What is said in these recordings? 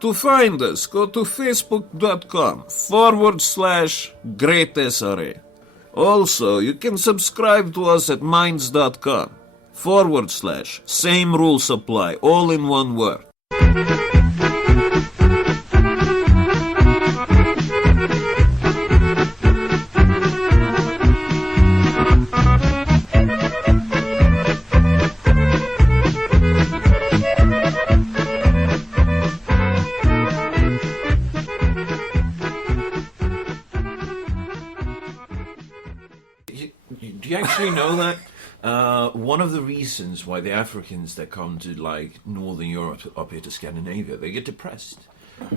To find us, go to facebook.com/greatsra. Also, you can subscribe to us at minds.com/same rules apply, all in one word. Do you actually know that one of the reasons why the Africans that come to like Northern Europe up here to Scandinavia, they get depressed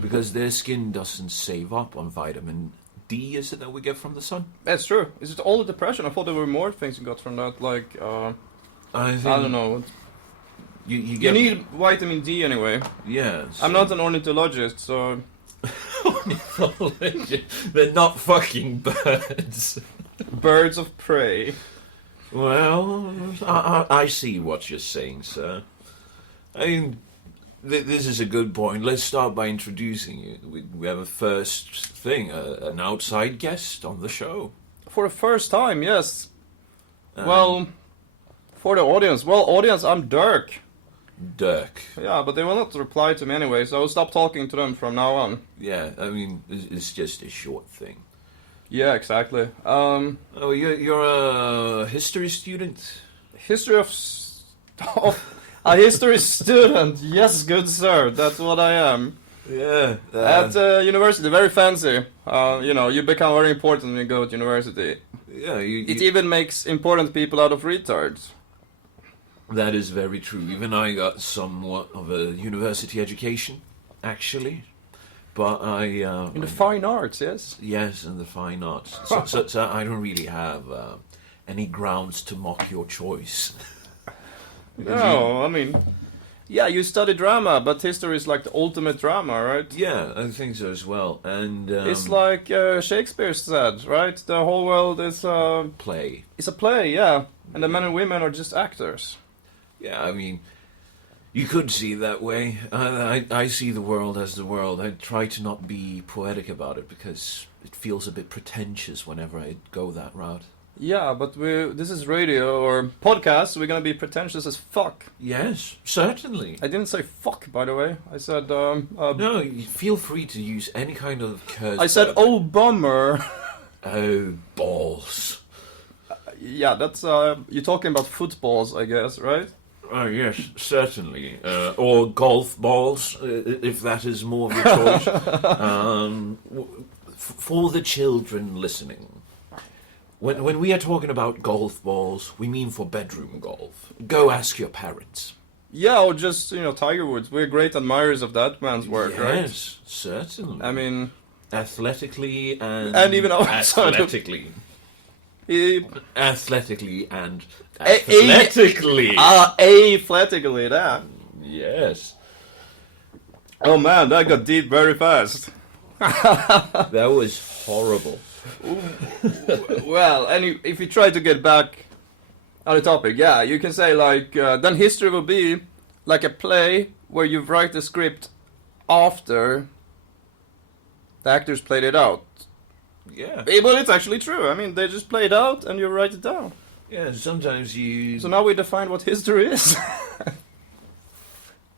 because their skin doesn't save up on vitamin D, is it, that we get from the sun? That's true. Is it all the depression? I thought there were more things you got from that, like, I don't know. You need vitamin D anyway. Yeah. So I'm not an ornithologist, so... They're not fucking birds. Birds of prey. Well, I see what you're saying, sir. I mean, this is a good point. Let's start by introducing you. We have a first thing, an outside guest on the show. For the first time, yes. Well, for the audience. Well, audience, I'm Dirk. Dirk. Yeah, but they will not reply to me anyway, so I'll stop talking to them from now on. Yeah, I mean, it's just a short thing. Yeah, exactly. Oh, you're a history student? A history student. Yes, good sir. That's what I am. Yeah. At university, very fancy. You become very important when you go to university. Yeah, it even makes important people out of retards. That is very true. Even I got somewhat of a university education, actually. But in the fine arts, yes? Yes, in the fine arts. So I don't really have any grounds to mock your choice. No, I mean... Yeah, you study drama, but history is like the ultimate drama, right? Yeah, I think so as well. And it's like Shakespeare said, right? The whole world is a... play. It's a play, yeah. And the men and women are just actors. Yeah, I mean... You could see it that way. I see the world as the world. I try to not be poetic about it because it feels a bit pretentious whenever I go that route. Yeah, but this is radio or podcast, so we're gonna be pretentious as fuck. Yes, certainly. I didn't say fuck, by the way. I said... no, you feel free to use any kind of curse. I said, oh, bummer. Oh, balls. Yeah, that's... you're talking about footballs, I guess, right? Oh, yes, certainly. Or golf balls, if that is more of your choice. For the children listening, when we are talking about golf balls, we mean for bedroom golf. Go ask your parents. Yeah, or just, Tiger Woods. We're great admirers of that man's work, right? Yes, certainly. I mean... Athletically and even athletically. Athletically and athletically. Athletically, that. Yes. Oh man, that got deep very fast. That was horrible. Well, and if you try to get back on the topic, yeah, you can say like, then history will be like a play where you write the script after the actors played it out. Yeah. But it's actually true. I mean, they just play it out and you write it down. Yeah, sometimes you... So now we define what history is.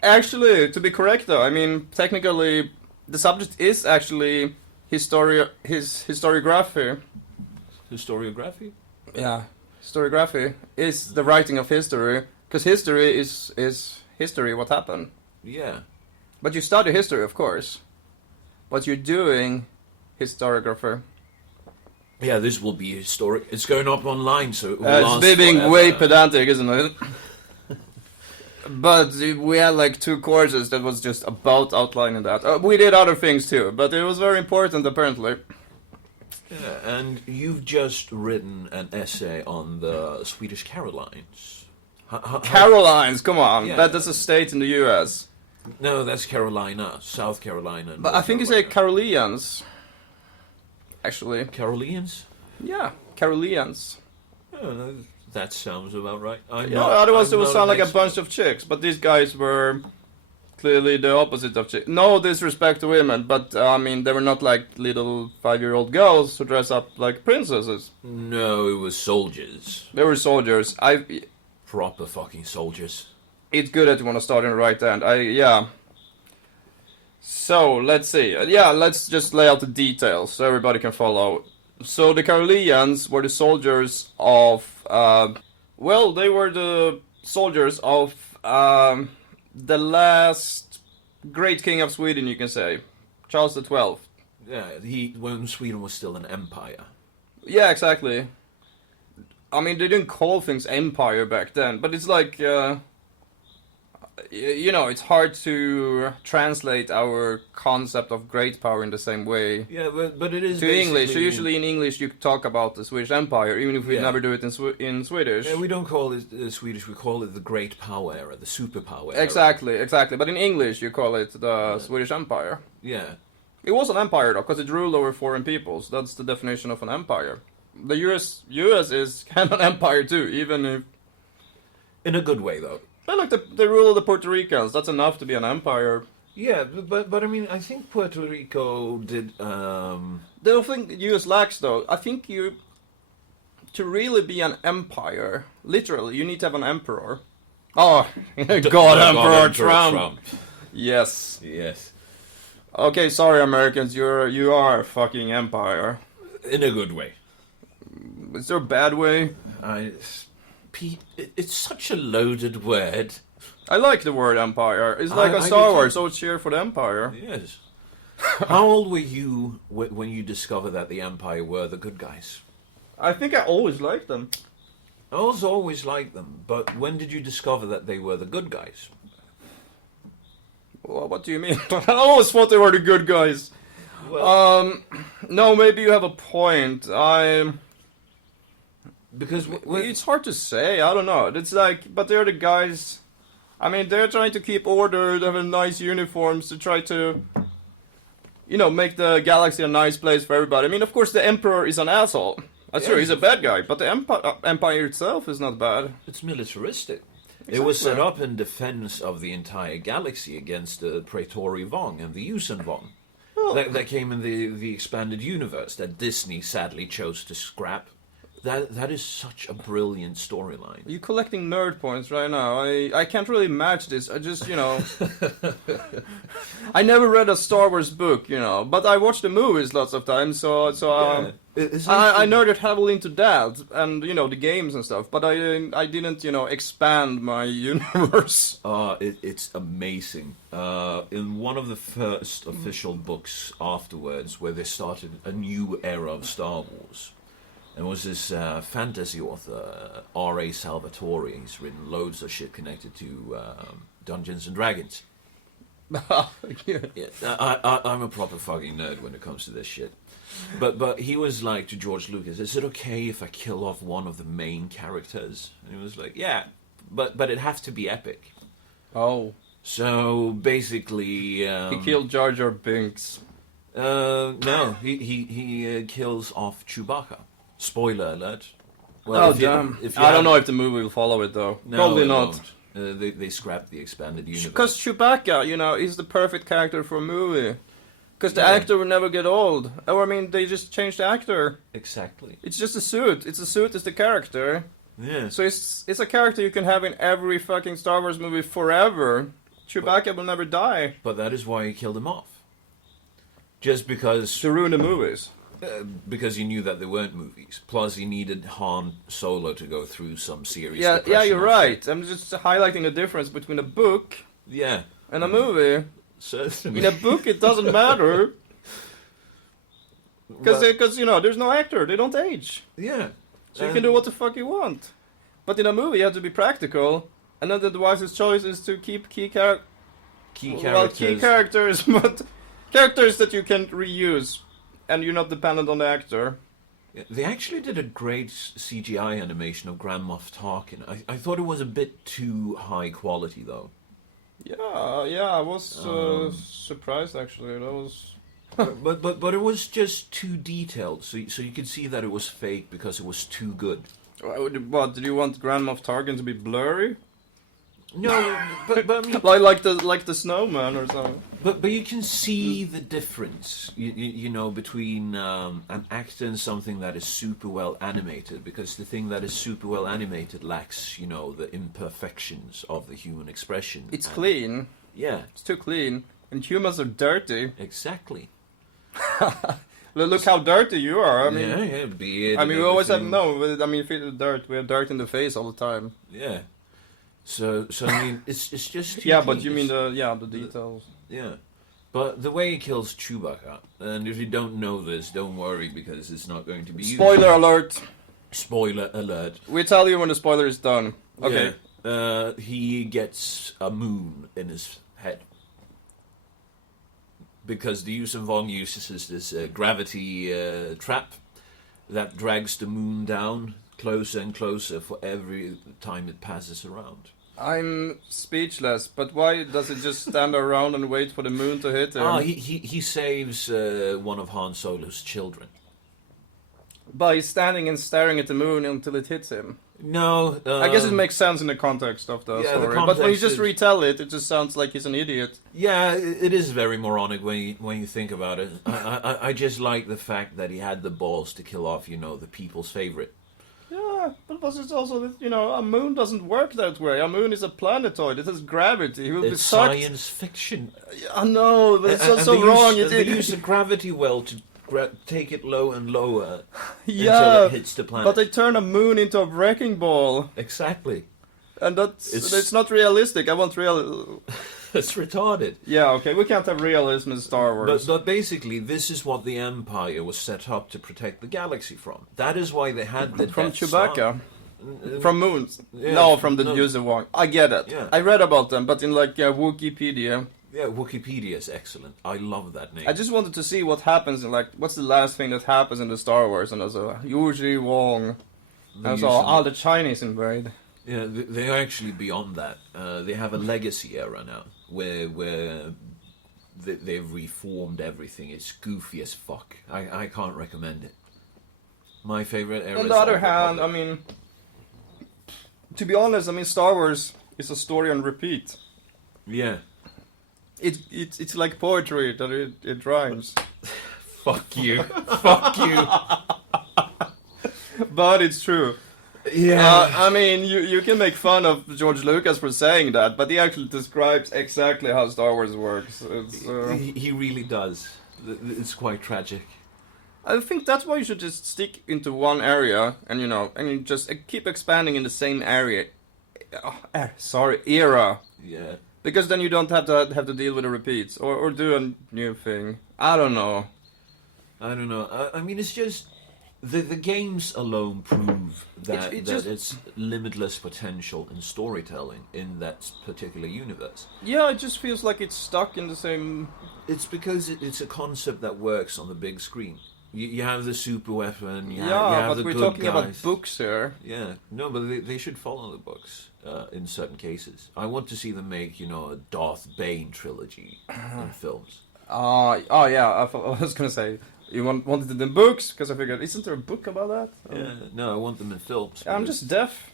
Actually, to be correct though, I mean, technically, the subject is actually historiography. Historiography? Yeah. Historiography is the writing of history. Because history is history, what happened. Yeah. But you study history, of course. But you're doing historiographer. Yeah, this will be historic. It's going up online, so it will last it's being forever. way pedantic, isn't it? But we had like 2 courses that was just about outlining that. We did other things too, but it was very important apparently. Yeah, and you've just written an essay on the Swedish Carolines. Carolines, come on. Yeah. That's a state in the US. No, that's Carolina, South Carolina. But I think you say Caroleans. Actually. Caroleans? Yeah, Caroleans. Oh, that sounds about right. Otherwise it would sound like a bunch of chicks, but these guys were clearly the opposite of no disrespect to women, but I mean they were not like little 5-year-old girls who dress up like princesses. No, it was soldiers. They were soldiers. Proper fucking soldiers. It's good that you want to start in the right end. Yeah. So let's see. Let's just lay out the details so everybody can follow. So the Caroleans were the soldiers of. They were the soldiers of the last great king of Sweden, you can say, Charles XII. Yeah, when Sweden was still an empire. Yeah, exactly. I mean, they didn't call things empire back then, but it's like, it's hard to translate our concept of great power in the same way. Yeah, but it is to English. So usually in English you talk about the Swedish Empire, even if we never do it in Swedish. Yeah, we don't call it Swedish, we call it the great power era, the superpower era. Exactly. But in English you call it the Swedish Empire. Yeah. It was an empire though, because it ruled over foreign peoples. That's the definition of an empire. The US is kind of an empire too, even if... In a good way, though. Like the rule of the Puerto Ricans, that's enough to be an empire. Yeah, but I mean, I think Puerto Rico did... The thing US lacks, though, I think to really be an empire, literally, you need to have an emperor. Oh, God, Emperor Trump. Yes. Okay, sorry, Americans, you are a fucking empire. In a good way. Is there a bad way? Pete, it's such a loaded word. I like the word empire. It's like a Star Wars, so cheer for the empire. Yes. How old were you when you discovered that the empire were the good guys? I think I always liked them. I also always liked them, but when did you discover that they were the good guys? Well, what do you mean? I always thought they were the good guys. Well, no, maybe you have a point. Because it's hard to say. I don't know. It's like, but they're the guys. I mean, they're trying to keep order. They have nice uniforms to try to, make the galaxy a nice place for everybody. I mean, of course, the emperor is an asshole. That's true. He's a bad guy, but the empire itself is not bad. It's militaristic. Exactly. It was set up in defense of the entire galaxy against the Praetori Vong and the Yusen Vong. Oh. That came in the expanded universe that Disney sadly chose to scrap. That is such a brilliant storyline. You're collecting nerd points right now. I can't really match this. I just, I never read a Star Wars book, but I watched the movies lots of times, so I nerded heavily into that, and, the games and stuff, but I didn't, expand my universe. It's amazing. In one of the first official books afterwards, where they started a new era of Star Wars, there was this fantasy author, R.A. Salvatore. He's written loads of shit connected to Dungeons and Dragons. I'm a proper fucking nerd when it comes to this shit. But he was like to George Lucas, is it okay if I kill off one of the main characters? And he was like, yeah, but it has to be epic. Oh. So basically... he killed Jar Jar Binks. No, he kills off Chewbacca. Spoiler alert. Well, damn. I don't know if the movie will follow it, though. No, probably not. They scrapped the expanded universe. Because Chewbacca, is the perfect character for a movie. Because the actor will never get old. Or, I mean, they just changed the actor. Exactly. It's just a suit. It's a suit as the character. Yeah. So it's a character you can have in every fucking Star Wars movie forever. Chewbacca will never die. But that is why he killed him off. Just because... To ruin the movies. Because he knew that there weren't movies. Plus, he needed Han Solo to go through some serious depression. Yeah, you're right. I'm just highlighting the difference between a book and a movie. Certainly. In a book, it doesn't matter. Because, there's no actor. They don't age. Yeah. So you can do what the fuck you want. But in a movie, you have to be practical. And then the wisest choice is to keep key characters. Well, key characters, but characters that you can reuse. And you're not dependent on the actor. Yeah, they actually did a great CGI animation of Grand Moff Tarkin. I thought it was a bit too high quality, though. Yeah, I was surprised actually. That was. but it was just too detailed, so you could see that it was fake because it was too good. What did you want Grand Moff Tarkin to be blurry? No, but I mean, like the snowman or something. but you can see the difference, you know, between an actor and something that is super well animated, because the thing that is super well animated lacks, you know, the imperfections of the human expression. It's And- clean. Yeah, It's too clean. And humans are dirty. exactly. Look how dirty you are. I mean, yeah, beard. I and mean, we always have everything. I mean, feel dirt. We have dirt in the face all the time. Yeah. So I mean, it's just. too Yeah, but clean. you mean It's- the details. Yeah. But the way he kills Chewbacca, and if you don't know this, don't worry because it's not going to be used. Spoiler alert. Spoiler alert. We tell you when the spoiler is done. Okay. Yeah. He gets a moon in his head. Because the Yuuzhan Vong uses this gravity trap that drags the moon down closer and closer for every time it passes around. I'm speechless, but why does it just stand around and wait for the moon to hit him? He saves one of Han Solo's children. By standing and staring at the moon until it hits him. No, I guess it makes sense in the context of the yeah, the story. But when you context just is- retell it, it just sounds like he's an idiot. Yeah, it is very moronic when you think about it. I just like the fact that he had the balls to kill off, you know, the people's favorite. Yeah, but it's also that, you know, a moon doesn't work that way. A moon is a planetoid. It has gravity. He will be It's sucked. science fiction. I know, but it's And so they wrong. Use, they use a gravity well to take it low and lower until yeah, it hits the planet. but they turn a moon into a wrecking ball, Exactly. and it's not realistic. I want real. It's retarded. Yeah, okay, we can't have realism in Star Wars. But basically, this is what the Empire was set up to protect the galaxy from. That is why they had the From Death Star. Chewbacca, Uh, from moons. yeah, No, from the no. Yuuzhan Vong. I get it. Yeah. I read about them, but in like Wikipedia. Yeah, Wikipedia is excellent. I love that name. I just wanted to see what happens in like what's the last thing that happens in the Star Wars, and I saw Yuuzhan Vong. I saw the Chinese invade. Yeah, they're actually beyond that. They have a legacy era now, where they've reformed everything. It's goofy as fuck. I can't recommend it. My favorite era. On is the other Old hand, I Republic. mean, to be honest, I mean Star Wars is a story on repeat. Yeah. It's like poetry that it rhymes. Fuck you. Fuck you. But it's true. Yeah. I mean, you can make fun of George Lucas for saying that, but he actually describes exactly how Star Wars works. It's, He really does. It's quite tragic. I think that's why you should just stick into one area, and you know, and you just keep expanding in the same area. Era. Yeah. Because then you don't have to deal with the repeats or do a new thing. I don't know. I don't know. I mean, it's just the games alone prove that It that just- it's limitless potential in storytelling in that particular universe. Yeah, it just feels like it's stuck in the same. It's because it's a concept that works on the big screen. You have the super weapon. You Yeah, have but the we're good talking about guys. books here. Yeah, no, but they should follow the books in certain cases. I want to see them make, you know, a Darth Bane trilogy in films. Oh yeah, I was gonna say you wanted it in books because I figured isn't there a book about that? Yeah, no, I want them in films. I'm because just deaf.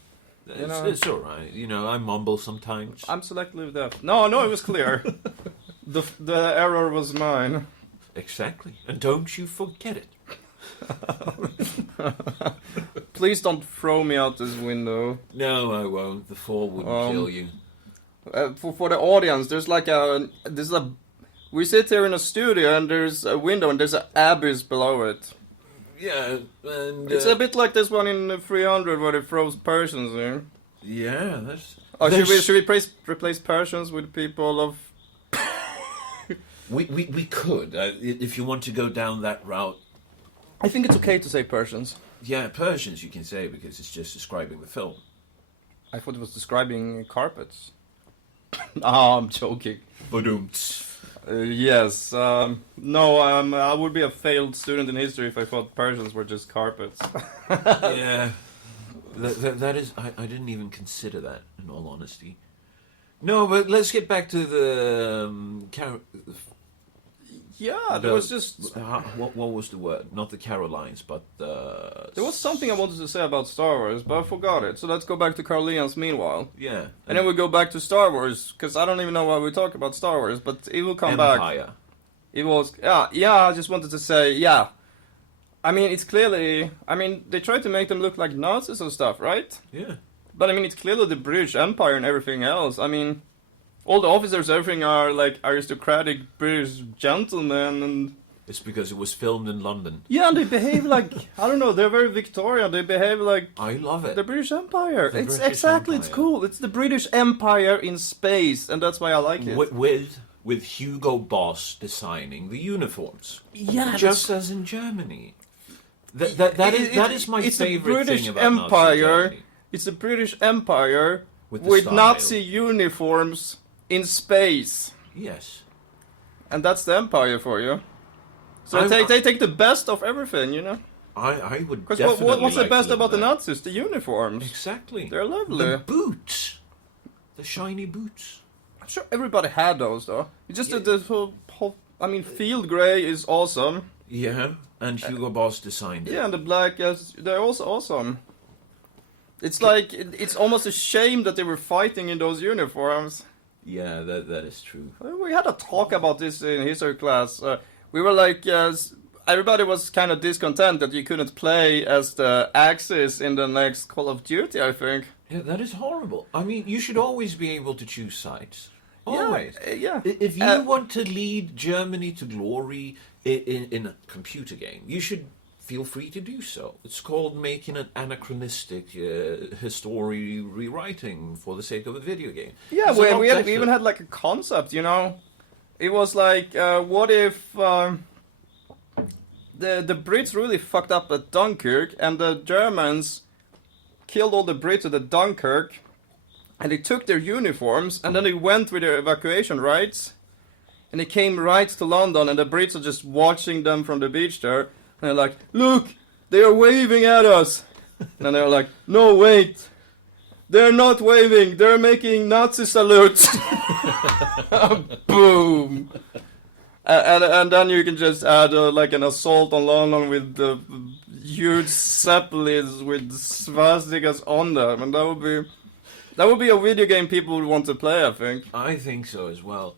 It's, know. it's all right. You know, I mumble sometimes. I'm selectively deaf. No, it was clear. the error was mine. Exactly, and don't you forget it. Please don't throw me out this window. No, I won't. The fall wouldn't kill you. For the audience, there's we sit here in a studio and there's a window and there's an abyss below it. Yeah, and It's a bit like this one in 300 where they throws Persians in. yeah. That's. Oh, there's- should we replace Persians with people of? We could if you want to go down that route. I think it's okay to say Persians. Yeah, Persians you can say because it's just describing the film. I thought it was describing carpets. Oh, I'm joking. Badumts. Yes. No, I would be a failed student in history if I thought Persians were just carpets. Yeah, that is. I didn't even consider that. In all honesty. No, but let's get back to the Yeah, there was just... What was the word? Not the Carolines, but the... There was something I wanted to say about Star Wars, but I forgot it. So let's go back to Carl Leon's meanwhile. Yeah. And then we go back to Star Wars, because I don't even know why we talk about Star Wars, but it will come back. Empire. It was... Yeah, I just wanted to say, yeah. I mean, it's clearly... I mean, they try to make them look like Nazis and stuff, right? Yeah. But I mean, it's clearly the British Empire and everything else. I mean... All the officers, everything are like aristocratic British gentlemen, and It's because it was filmed in London. yeah, and they behave like I don't know. They're very Victorian. They behave like I love it. the British Empire. The It's British exactly. It's Empire. cool. It's the British Empire in space, and that's why I like it. With Hugo Boss designing the uniforms, Yeah, just as in Germany. That is my it's favorite the British thing about Empire. Nazi Germany. It's the British Empire With the with style. Nazi uniforms in space, Yes. and that's the Empire for you. So I'm- they take the best of everything, you know. I would Because definitely what's the like to best live about the there. Nazis? The uniforms. Exactly. They're lovely. The boots. The shiny boots. I'm sure everybody had those though. It's just Yeah. that the whole I mean, field grey is awesome. Yeah, and Hugo Boss designed it. Yeah, and the black, yes, they're also awesome. It's like it's almost a shame that they were fighting in those uniforms. Yeah, that is true. We had a talk about this in history class. We were like, everybody was kind of discontent that you couldn't play as the Axis in the next Call of Duty, I think. Yeah, that is horrible. I mean, you should always be able to choose sides. Always. Yeah. If you want to lead Germany to glory in a computer game, you should feel free to do so. It's called making an anachronistic history rewriting for the sake of a video game. Yeah, It's a lot we better. even had like a concept, you know. It was like, what if the Brits really fucked up at Dunkirk, and the Germans killed all the Brits at the Dunkirk, and they took their uniforms, and then they went with their evacuation rights, and they came right to London, and the Brits are just watching them from the beach there, and they're like, look, they are waving at us. And they're like, no, wait. They're not waving. They're making Nazi salutes. Boom. And then you can just add like an assault on London with the huge zeppelins with swastikas on them, and that would be a video game people would want to play, I think. I think so as well.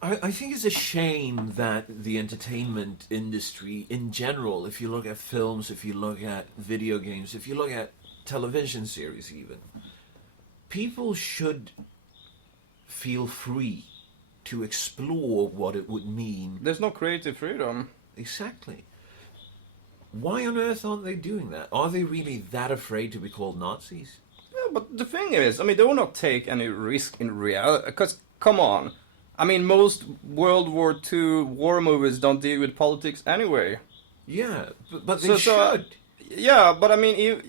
I think it's a shame that the entertainment industry in general, if you look at films, if you look at video games, if you look at television series even, people should feel free to explore what it would mean. There's no creative freedom. Exactly. Why on earth aren't they doing that? Are they really that afraid to be called Nazis? Yeah, but the thing is, I mean, they will not take any risk in reality. Because, come on. I mean, most World War II war movies don't deal with politics anyway. Yeah, but they So, should. Yeah, but I mean,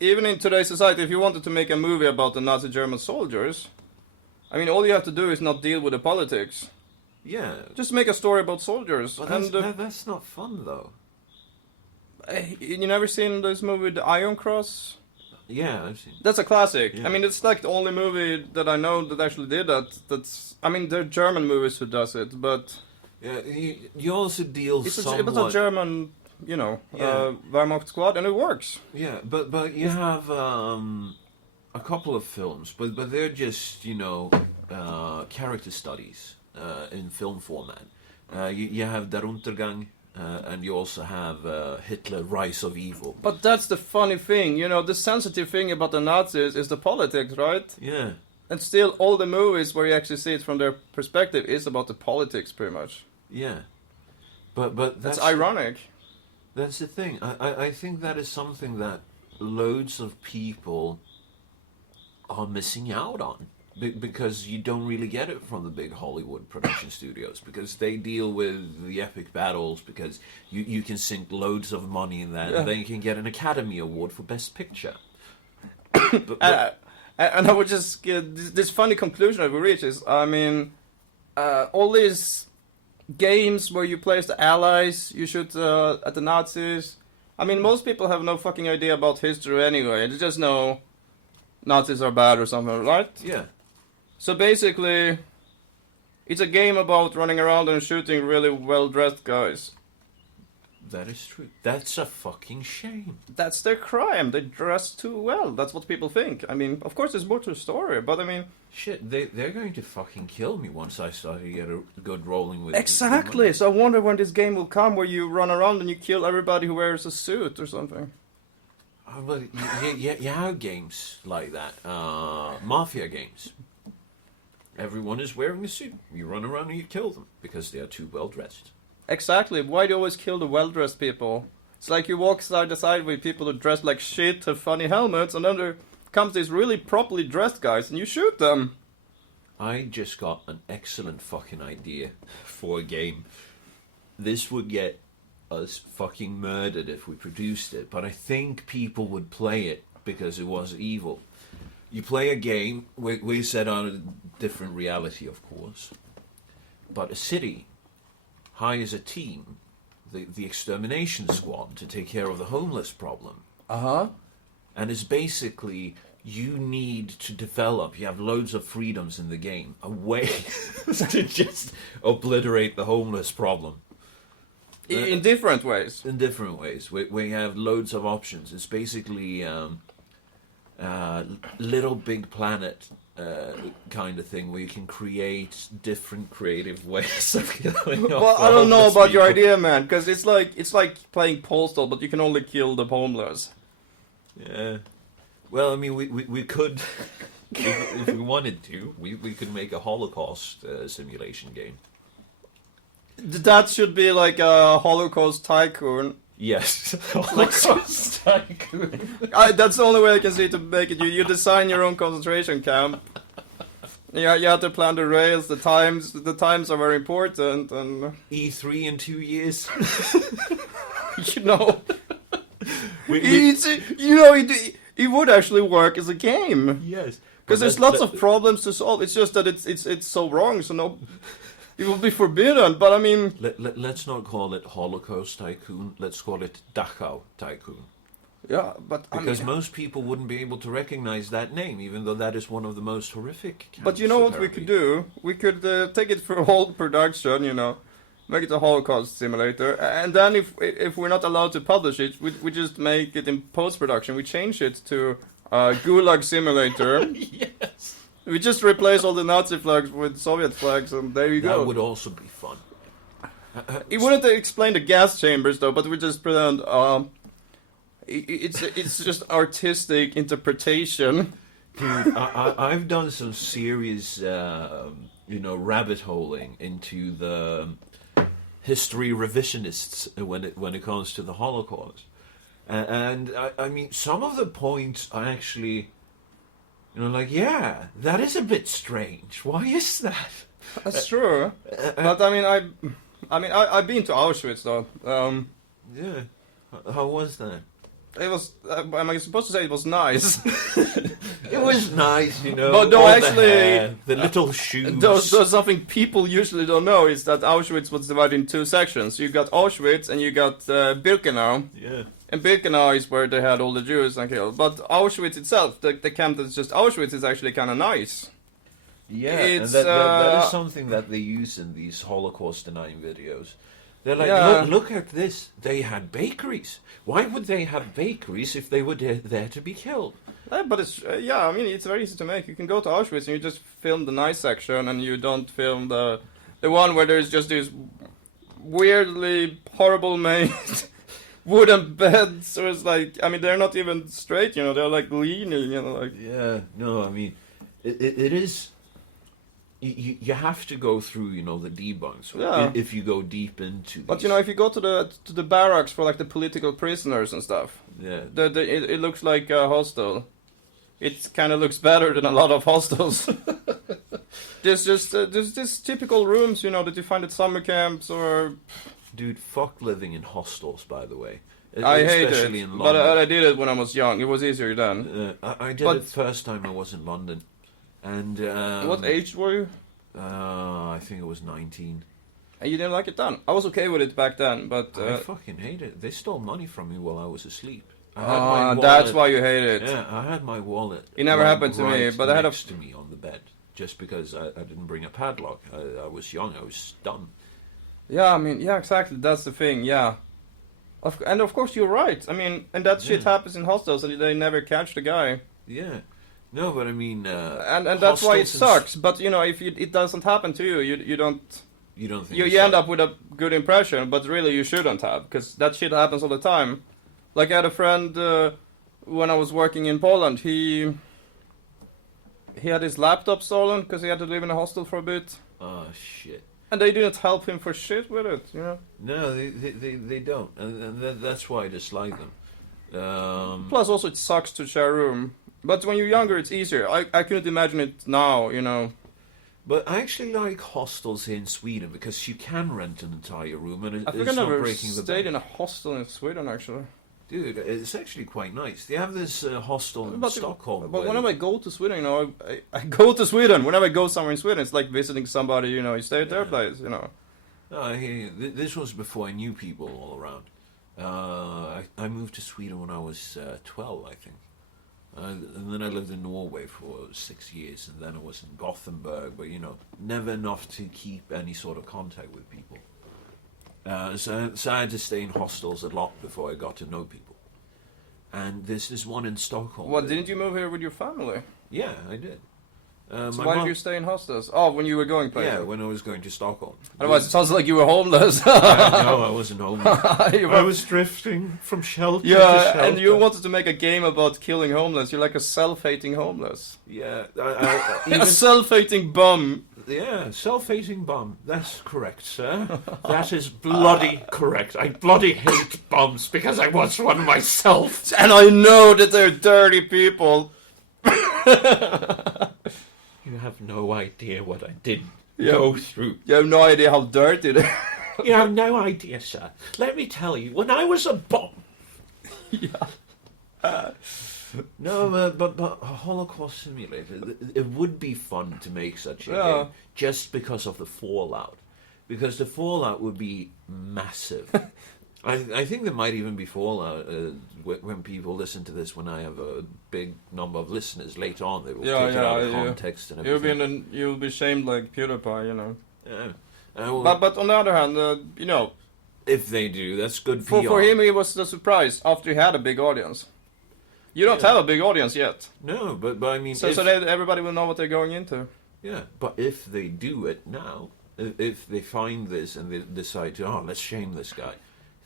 even in today's society, if you wanted to make a movie about the Nazi German soldiers, I mean, all you have to do is not deal with the politics. Yeah. Just make a story about soldiers. But And that's not fun, though. you never seen this movie, The Iron Cross? Yeah, I've seen. That's a classic. Yeah. I mean, it's like the only movie that I know that actually did that. I mean, there are German movies who does it, but Yeah, you also deal it somewhat. was a German, you know, Yeah. Wehrmacht squad, and it works. Yeah, but you have a couple of films, but they're just character studies in film format. You have Der Untergang, and you also have Hitler: Rise of Evil. But that's the funny thing, you know, the sensitive thing about the Nazis is the politics, right? Yeah, And still, all the movies where you actually see it from their perspective is about the politics, pretty much. yeah, but That's ironic. That's the thing. I think that is something that loads of people are missing out on. Because you don't really get it from the big Hollywood production studios, because they deal with the epic battles, because you can sink loads of money in that, Yeah. and then you can get an Academy Award for Best Picture. but, And I would just get this funny conclusion that we reach is, I mean, all these games where you play as the Allies, you shoot at the Nazis. I mean, most people have no fucking idea about history anyway. They just know Nazis are bad or something, right? yeah, So basically, It's a game about running around and shooting really well-dressed guys. That is true. That's a fucking shame. That's their crime. They dress too well. That's what people think. I mean, of course, there's more to the story, but I mean... Shit, they're going to fucking kill me once I start to get a good rolling with Exactly! So I wonder when this game will come where you run around and you kill everybody who wears a suit or something. Oh, well, you have games like that. Mafia games. Everyone is wearing a suit. You run around and you kill them because they are too well dressed. Exactly. Why do you always kill the well-dressed people? It's like you walk side to side with people who dress like shit, have funny helmets, and then there comes these really properly dressed guys and you shoot them. I just got an excellent fucking idea for a game. This would get us fucking murdered if we produced it, but I think people would play it because it was evil. You play a game, we set on a different reality, of course, but a city hires a team, the extermination squad, to take care of the homeless problem. Uh-huh. And it's basically, you need to develop, you have loads of freedoms in the game, a way to just obliterate the homeless problem. In different ways. In different ways. We have loads of options. It's basically Little Big Planet kind of thing where you can create different creative ways of killing off Well, I the don't know homeless about your people. idea, man, because it's like playing Postal, but you can only kill the homeless. Yeah. Well, I mean, we could, if we wanted to, we could make a Holocaust simulation game. That should be like a Holocaust tycoon. Yes. Holocaust tycoon. That's the only way I can see to make it. You design your own concentration camp. You have to plan the rails, the times. The times are very important, and E3 in 2 years. you know, we, it would actually work as a game. yes. Because there's lots of problems to solve. It's just that it's so wrong. So no, it will be forbidden. But I mean, Let's not call it Holocaust Tycoon. Let's call it Dachau Tycoon. yeah. But Because I mean, most people wouldn't be able to recognize that name, even though that is one of the most horrific. but you know what we could do? We could take it for whole production. You know, make it a Holocaust simulator, and then if we're not allowed to publish it, we just make it in post production. We change it to Gulag Simulator. Yes. We just replace all the Nazi flags with Soviet flags, and there you go. That would also be fun. It wouldn't explain the gas chambers though, but we just pretend it's just artistic interpretation. Dude, I've done some serious, rabbit holing into the history revisionists when it comes to the Holocaust, and I mean, some of the points are actually, like, yeah, that is a bit strange. Why is that? That's true. But I mean, I've been to Auschwitz though. Yeah, how was that? It was. Am I supposed to say it was nice? It was nice, But no, all actually, the little shoes. There's something people usually don't know is that Auschwitz was divided in two sections. You got Auschwitz and you got Birkenau. Yeah. And Birkenau is where they had all the Jews and killed. But Auschwitz itself, the camp that's just Auschwitz, is actually kind of nice. Yeah, It's, and that is something that they use in these Holocaust denying videos. They're like, Yeah. look at this. They had bakeries. Why would they have bakeries if they were there to be killed? But it's I mean, it's very easy to make. You can go to Auschwitz and you just film the nice section, and you don't film the one where there's just these weirdly horrible made wooden beds. So it's like, I mean, they're not even straight. They're like leaning. Like. Yeah, no, I mean, it is. You have to go through, the debunks if you go deep into. But these. if you go to the barracks for like the political prisoners and stuff, Yeah. it looks like a hostel. It kind of looks better than a lot of hostels. There's this typical rooms, that you find at summer camps or. Dude, fuck living in hostels, by the way. I hate Especially it, in but London. I did it when I was young. It was easier then. I did But- it first time I was in London. And What age were you? I think it was 19. And you didn't like it then? I was okay with it back then, but. I fucking hate it. They stole money from me while I was asleep. I had Ah, my that's wallet- why you hate it. Yeah, I had my wallet. It never right- happened to me, right but I had a- next to me on the bed. just because I didn't bring a padlock. I was young. I was dumb. Yeah, I mean, yeah, exactly. That's the thing. Yeah, and of course you're right. I mean, and that shit happens in hostels, and they never catch the guy. Yeah. No, but I mean, and that's why it sucks. But you know, if it doesn't happen to you, you don't. You don't think You end up with a good impression, but really you shouldn't have, because that shit happens all the time. Like I had a friend when I was working in Poland. He had his laptop stolen because he had to live in a hostel for a bit. Oh shit! And they didn't help him for shit with it, you know. No, they don't, and that's why I dislike them. Plus, also it sucks to share a room. But when you're younger, it's easier. I couldn't imagine it now, you know. But I actually like hostels here in Sweden because you can rent an entire room and I think it's I not never breaking the stayed bank. in a hostel in Sweden, actually. Dude, it's actually quite nice. They have this hostel in Stockholm. But where- whenever I go to Sweden, you know, I go to Sweden. Whenever I go somewhere in Sweden, it's like visiting somebody, you know, you stay at their place, you know. No, I hear you. This was before I knew people all around. I moved to Sweden when I was 12, I think. And then I lived in Norway for 6 years, and then I was in Gothenburg, but, you know, never enough to keep any sort of contact with people. So I had to stay in hostels a lot before I got to know people. And there's this one in Stockholm. What, didn't you move here with your family? Yeah, I did. So my why mom- did you stay in hostels? Oh, when you were going places? Yeah, when I was going to Stockholm. Otherwise, it sounds like you were homeless. No, I wasn't home. You I were- was drifting from shelter to Yeah, shelter. and you wanted to make a game about killing homeless. You're like a self-hating homeless. Yeah, A self-hating bum. yeah, self-hating bum. That's correct, sir. That is bloody correct. I bloody hate bums because I was one myself. And I know that they're dirty people. You have no idea what I did Yeah. go through. You have no idea how dirty they are. You have no idea, sir. Let me tell you, when I was a bum. No, but a Holocaust simulator, it would be fun to make such a game just because of the fallout. Because the fallout would be massive. I think there might even be fallout when people listen to this, when I have a big number of listeners later on. They will take it out of context and everything. You'll be shamed like PewDiePie, you know. Yeah. But on the other hand, you know, if they do, that's good PR. for him it was the surprise after he had a big audience. You don't have a big audience yet. No, but I mean... So everybody will know what they're going into. Yeah, but if they do it now, if they find this and they decide to, let's shame this guy,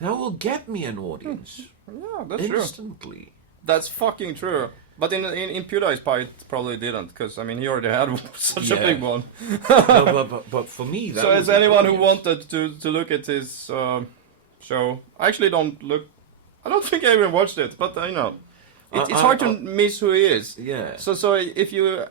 that will get me an audience. Yeah, that's true. Instantly. That's fucking true. But in PewDiePie it probably didn't, because I mean he already had such a big one. No, but for me, that So would as be anyone who brilliant. wanted to look at his show, I actually don't look. I don't think I even watched it, but you know, it's hard to miss who he is. Yeah. So if you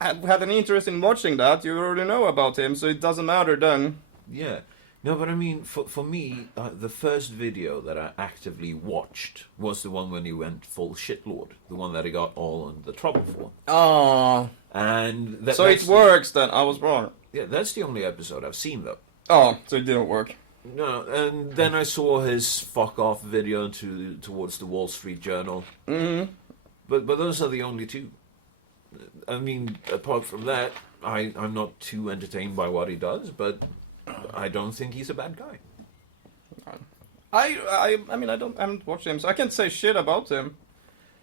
had an interest in watching that, you already know about him, so it doesn't matter then. Yeah. No, but I mean, for me, the first video that I actively watched was the one when he went full shitlord, the one that he got all in the trouble for. Oh. And So it works then. I was wrong. Yeah, that's the only episode I've seen though. Oh, so it didn't work. No, and then I saw his fuck off video towards the Wall Street Journal. Mm-hmm. But those are the only two. I mean, apart from that, I'm not too entertained by what he does, but I don't think he's a bad guy. I mean I haven't watched him, so I can't say shit about him.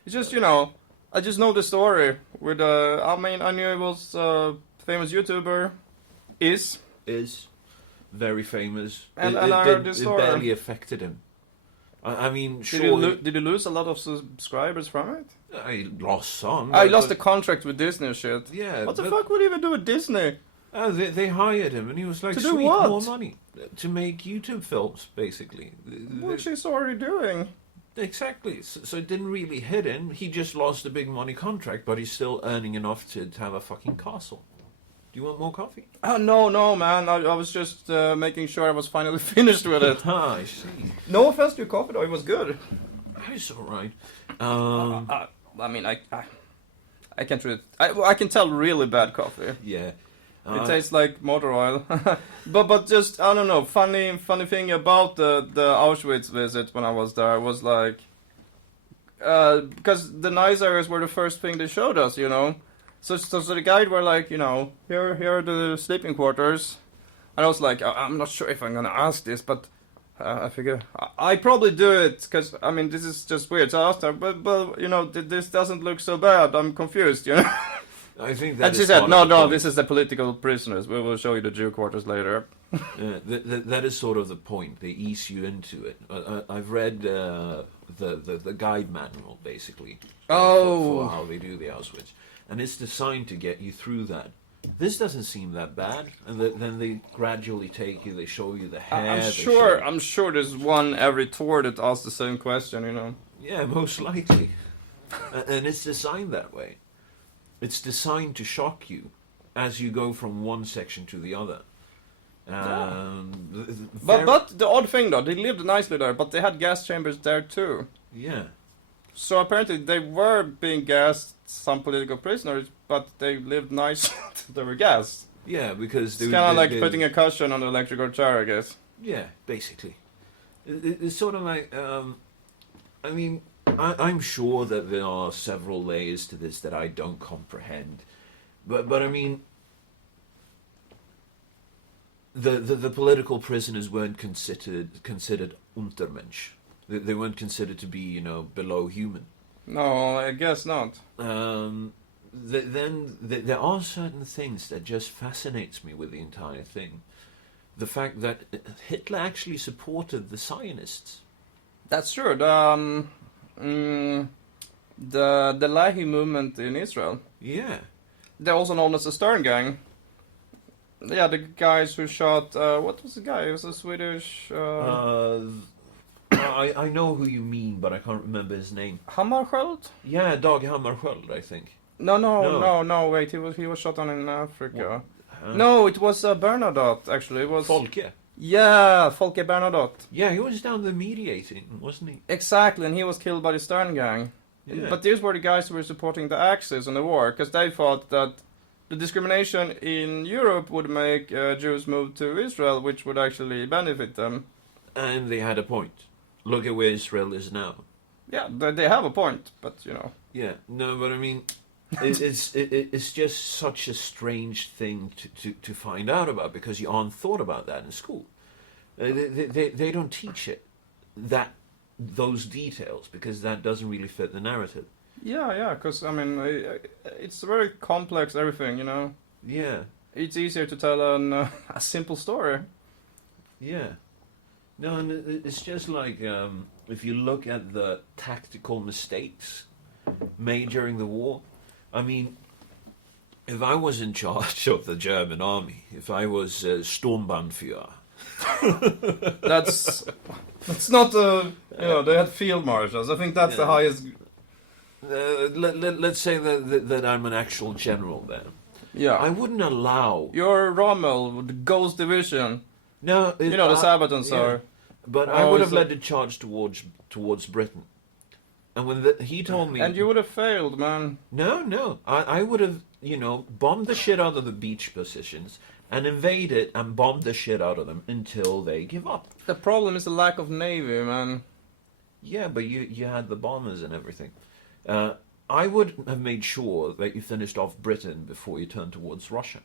It's just, you know, I just know the story with I mean I knew he was a famous YouTuber, is very famous. And I heard this it story. barely affected him. I mean, did sure. he lose a lot of subscribers from it? I lost some. I lost the contract with Disney and shit. Yeah. What the fuck would he even do with Disney? They hired him, and he was like, To do "Sweet, what? more money to make YouTube films, basically." What she's already doing? Exactly. So it didn't really hit him. He just lost a big money contract, but he's still earning enough to have a fucking castle. Do you want more coffee? Oh no, man! I was just making sure I was finally finished with it. I see. No offense to your coffee, though; it was good. It's all right. I mean, I can't really. I can tell really bad coffee. Yeah. It tastes like motor oil. but just I don't know. Funny thing about the Auschwitz visit when I was there was like because the nice areas were the first thing they showed us, you know. So the guide were like, here are the sleeping quarters, and I was like, I'm not sure if I'm gonna ask this, but I figure I probably do it because I mean this is just weird. So I asked her, but this doesn't look so bad. I'm confused, I think that And she is said, part no, of the no, point. this is the political prisoners. We will show you the Jew quarters later. That is sort of the point. They ease you into it. I've read the guide manual, basically, for how they do the Auschwitz. And it's designed to get you through that. This doesn't seem that bad. And then they gradually take you, they show you the hair. I'm sure there's one every tour that asks the same question, Yeah, most likely. And it's designed that way. It's designed to shock you as you go from one section to the other. But the odd thing though, they lived nicely there, but they had gas chambers there too. Yeah. So apparently they were being gassed, some political prisoners, but they lived nice. They were gassed. Yeah, because It's kind of like putting a cushion on an electrical chair, I guess. Yeah, basically. It's sort of like, I mean, I'm sure that there are several layers to this that I don't comprehend. But I mean, the political prisoners weren't considered Untermensch. They weren't considered to be, below human. No, I guess not. Then there are certain things that just fascinates me with the entire thing. The fact that Hitler actually supported the Zionists. That's true. The Lehi movement in Israel. Yeah. They're also known as the Stern Gang. Yeah, the guys who shot. What was the guy? It was a Swedish. I know who you mean, but I can't remember his name. Hammarskjöld? Yeah, Dag Hammarskjöld, I think. No. Wait, he was shot on in Africa. No, it was Bernadotte. Actually, it was Folke. Yeah, Folke Bernadotte. Yeah, he was down there mediating, wasn't he? Exactly, and he was killed by the Stern Gang. Yeah. But these were the guys who were supporting the Axis in the war, because they thought that the discrimination in Europe would make Jews move to Israel, which would actually benefit them. And they had a point. Look at where Israel is now. Yeah, they have a point, but Yeah, no, but I mean, it's just such a strange thing to find out about because you aren't thought about that in school. They don't teach it those details because that doesn't really fit the narrative. Yeah, because I mean, it's very complex everything, Yeah, It's easier to tell a simple story. yeah. No, and it's just like if you look at the tactical mistakes made during the war. I mean, if I was in charge of the German army, if I was Sturmbannführer, That's not they had field marshals. I think that's the highest. let's say that I'm an actual general then. Yeah, I wouldn't allow. you're Rommel, the Ghost Division. No, The Sabatons yeah. are. But I would have so- led the charge towards Britain. And when he told me, And you would have failed, man. no, I would have, bombed the shit out of the beach positions and invaded and bombed the shit out of them until they give up. The problem is the lack of navy, man. Yeah, but you had the bombers and everything. I would have made sure that you finished off Britain before you turned towards Russia.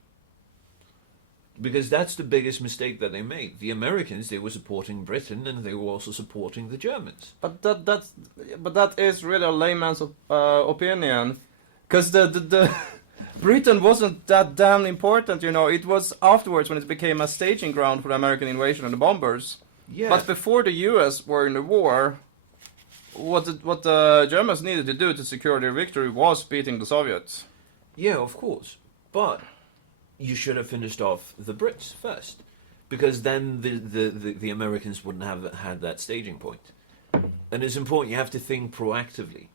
Because that's the biggest mistake that they made. The Americans, they were supporting Britain and they were also supporting the Germans. But that is really a layman's opinion, because the Britain wasn't that damn important, It was afterwards when it became a staging ground for the American invasion and the bombers. Yeah. But before the U.S. were in the war, what the Germans needed to do to secure their victory was beating the Soviets. Yeah, of course. But you should have finished off the Brits first. Because then the Americans wouldn't have had that staging point. And it's important, you have to think proactively.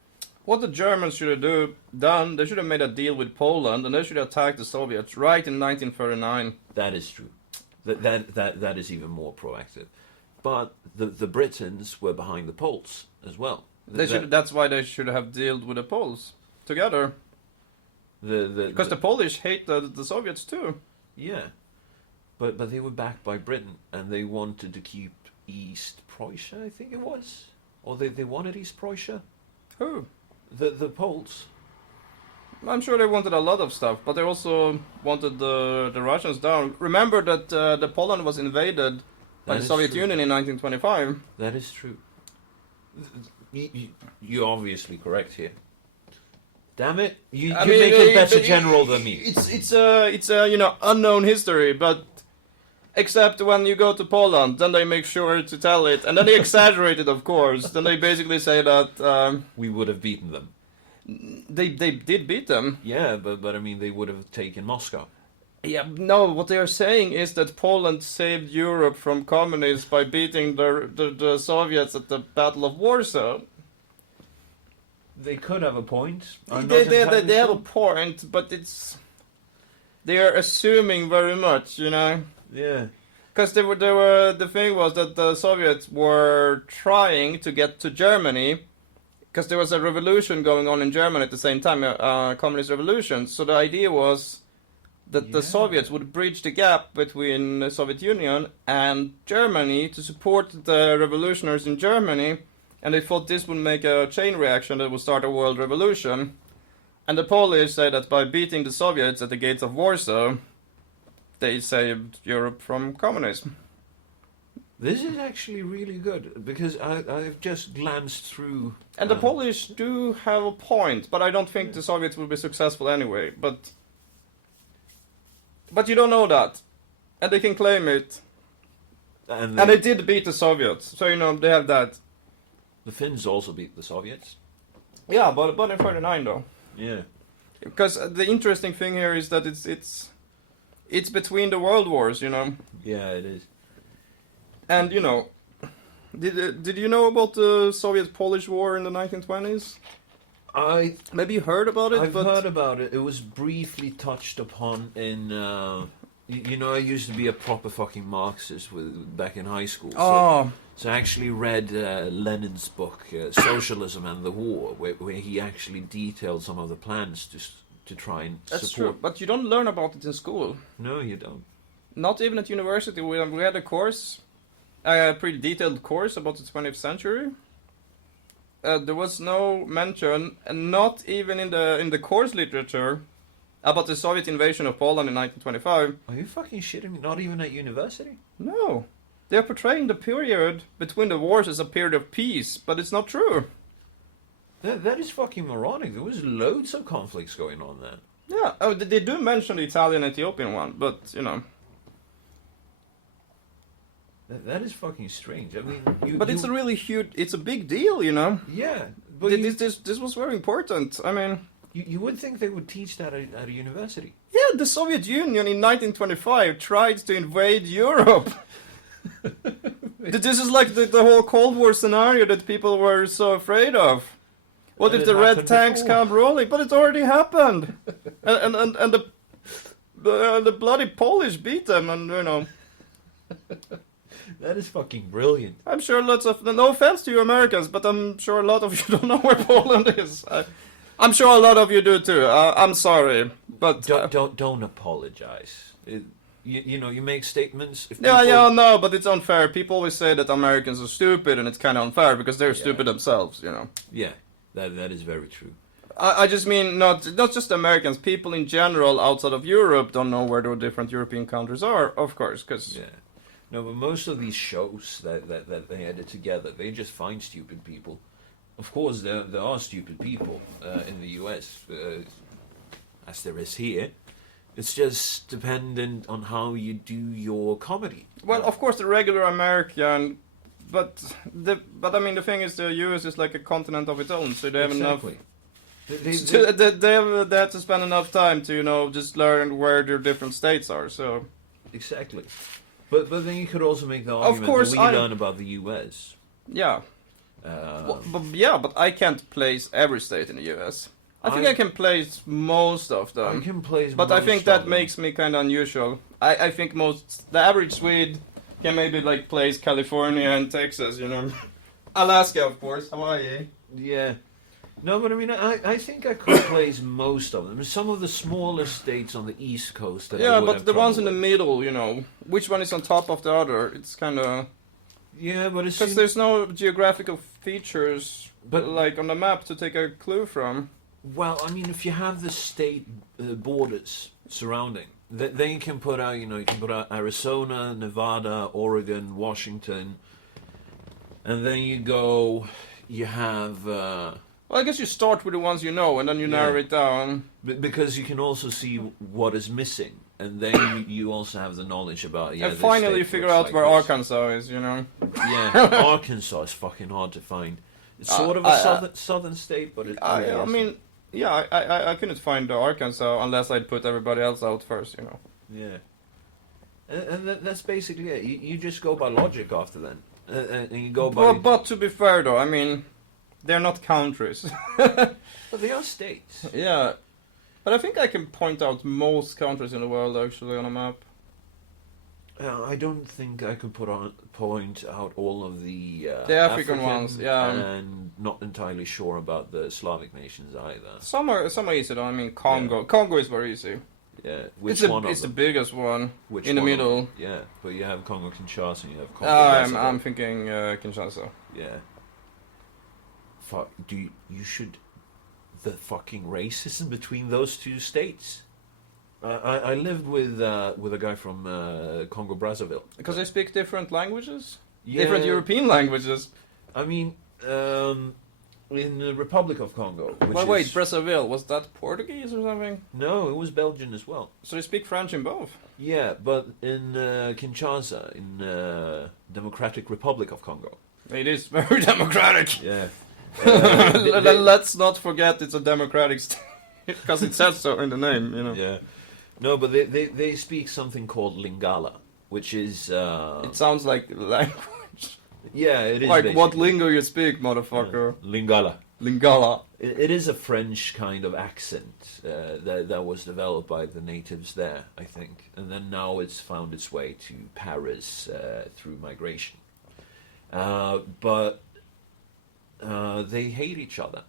What the Germans should have done, they should have made a deal with Poland, and they should have attacked the Soviets right in 1939. That is true. That is even more proactive. But the Britons were behind the Poles as well. That's why they should have dealt with the Poles together. Because the Polish hate the Soviets too. Yeah. But they were backed by Britain, and they wanted to keep East Prussia, I think it was. Or they wanted East Prussia. Who? The Poles. I'm sure they wanted a lot of stuff, but they also wanted the Russians down. Remember that the Poland was invaded by That the is Soviet true. Union in 1925. That is true. You're obviously correct here. Damn it! You make a better general than me. It's a unknown history, but except when you go to Poland, then they make sure to tell it, and then they exaggerate it, of course. Then they basically say that We would have beaten them. they did beat them. Yeah, but I mean, they would have taken Moscow. Yeah, no, what they are saying is that Poland saved Europe from communists by beating the Soviets at the Battle of Warsaw. They could have a point. I'm They not entirely have a sure. point, but they are assuming very much, Yeah. Because the thing was that the Soviets were trying to get to Germany, because there was a revolution going on in Germany at the same time, a communist revolution. So the idea was that the Yeah. Soviets would bridge the gap between the Soviet Union and Germany to support the revolutionaries in Germany, and they thought this would make a chain reaction that would start a world revolution. And the Polish say that by beating the Soviets at the gates of Warsaw, they saved Europe from communism. This is actually really good because I've just glanced through. And the Polish do have a point, but I don't think the Soviets will be successful anyway. But you don't know that, and they can claim it. And And they did beat the Soviets, so they have that. the Finns also beat the Soviets. Yeah, but in '39 though, Yeah. because the interesting thing here is that it's between the world wars, Yeah, it is. and did you know about the Soviet-Polish War in the 1920s? Maybe you heard about it, I've but heard about it. It was briefly touched upon in. I used to be a proper fucking Marxist back in high school. So I actually read Lenin's book, Socialism and the War, where he actually detailed some of the plans to try and that's support. true. But you don't learn about it in school. No, you don't. Not even at university. We had a course, a pretty detailed course about the 20th century. There was no mention, and not even in the course literature, about the Soviet invasion of Poland in 1925. Are you fucking shitting me? Not even at university? No. They are portraying the period between the wars as a period of peace, but it's not true. That is fucking moronic. There was loads of conflicts going on there. Yeah, they do mention the Italian-Ethiopian one, but, That is fucking strange. I mean, But it's a really huge, it's a big deal, Yeah, but This was very important. I mean, you would think they would teach that at a university. yeah, the Soviet Union in 1925 tried to invade Europe. This is like the whole Cold War scenario that people were so afraid of. What But if it the red happened tanks before. come rolling? But it already happened, and the bloody Polish beat them, and That is fucking brilliant. I'm sure lots of, no offense to you Americans, but I'm sure a lot of you don't know where Poland is. I'm sure a lot of you do too. I'm sorry, but Don't apologize. You make statements. If yeah, people- no, but it's unfair. People always say that Americans are stupid, and it's kind of unfair because they're stupid themselves, Yeah, that is very true. I just mean not just Americans. People in general outside of Europe don't know where the different European countries are, of course, because Yeah. No, but most of these shows that they edit together, they just find stupid people. Of course, there are stupid people in the US, as there is here. It's just dependent on how you do your comedy. well, of course, the regular American, but I mean the thing is the US is like a continent of its own, so they have enough. Exactly. They have to spend enough time to just learn where their different states are. So Exactly. But then you could also make the argument course, that we I- learn about the US. yeah. But I can't place every state in the US. I think I can place most of them. I can place But I most think of that them. makes me kind of unusual. I think the average Swede can maybe like place California and Texas, Alaska, of course, Hawaii. Yeah. No, but I mean, I think I could place most of them. Some of the smaller states on the East Coast that I Yeah, would but have the ones in the trouble middle, which one is on top of the other? It's kind of with. Yeah, but it's because there's no geographical features, But- like on the map to take a clue from. Well, I mean, if you have the state borders surrounding, then you can put out, you can put out Arizona, Nevada, Oregon, Washington, and then you have. Well, I guess you start with the ones you know, and then you narrow it down. Because you can also see what is missing, and then you also have the knowledge about. Yeah, And finally, you figure out where Arkansas is. Yeah, Arkansas is fucking hard to find. It's sort of a southern state, but it. I mean, yeah, I couldn't find Arkansas unless I'd put everybody else out first. Yeah. And that's basically it. You just go by logic after then, and you go by. But to be fair, though, I mean, they're not countries. But they are states. Yeah, but I think I can point out most countries in the world actually on a map. I don't think I can point out all of the African ones, yeah. And not entirely sure about the Slavic nations either. Some are easy though. I mean, Congo. Yeah. Congo is very easy. Yeah, it's the biggest one. Which in the middle. Yeah, but you have Congo Kinshasa and you have Congo. I'm thinking Kinshasa. Yeah. Fuck. You should the fucking racism between those two states. I lived with a guy from Congo Brazzaville. Because they speak different languages? Yeah. Different European languages? I mean, in the Republic of Congo. Wait, Brazzaville, was that Portuguese or something? No, it was Belgian as well. So they speak French in both? Yeah, but in Kinshasa, in Democratic Republic of Congo. It is very democratic. Yeah. Let's not forget it's a democratic state. Because it says so in the name, Yeah. No, but they speak something called Lingala, which is... It sounds like language. Yeah, it is. Like what lingo you speak, motherfucker. Lingala. Lingala. It is a French kind of accent that was developed by the natives there, I think. And then now it's found its way to Paris through migration. But they hate each other.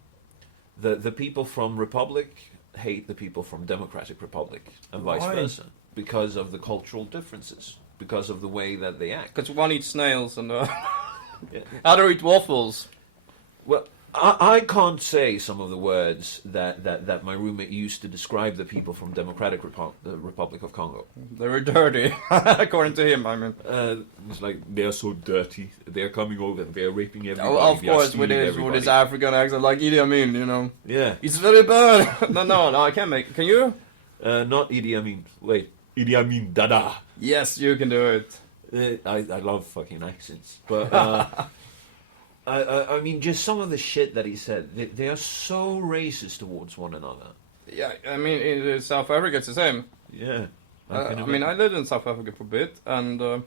The people from Republic hate the people from Democratic Republic, and vice versa, because of the cultural differences, because of the way that they act. Because one eats snails and the other eat waffles. Well, I can't say some of the words that my roommate used to describe the people from Democratic the Republic of Congo. They were dirty, according to him, I mean. It's like, they're so dirty, they're coming over, they're raping everybody. Oh, of course, with his African accent, like Idi Amin, Yeah. It's very bad. No, I can't make it. Can you? Not Idi Amin. Wait, Idi Amin Dada. Yes, you can do it. I love fucking accents, but I mean, just some of the shit that he said. They are so racist towards one another. Yeah, I mean, in South Africa it's the same. Yeah, I mean, I lived in South Africa for a bit, and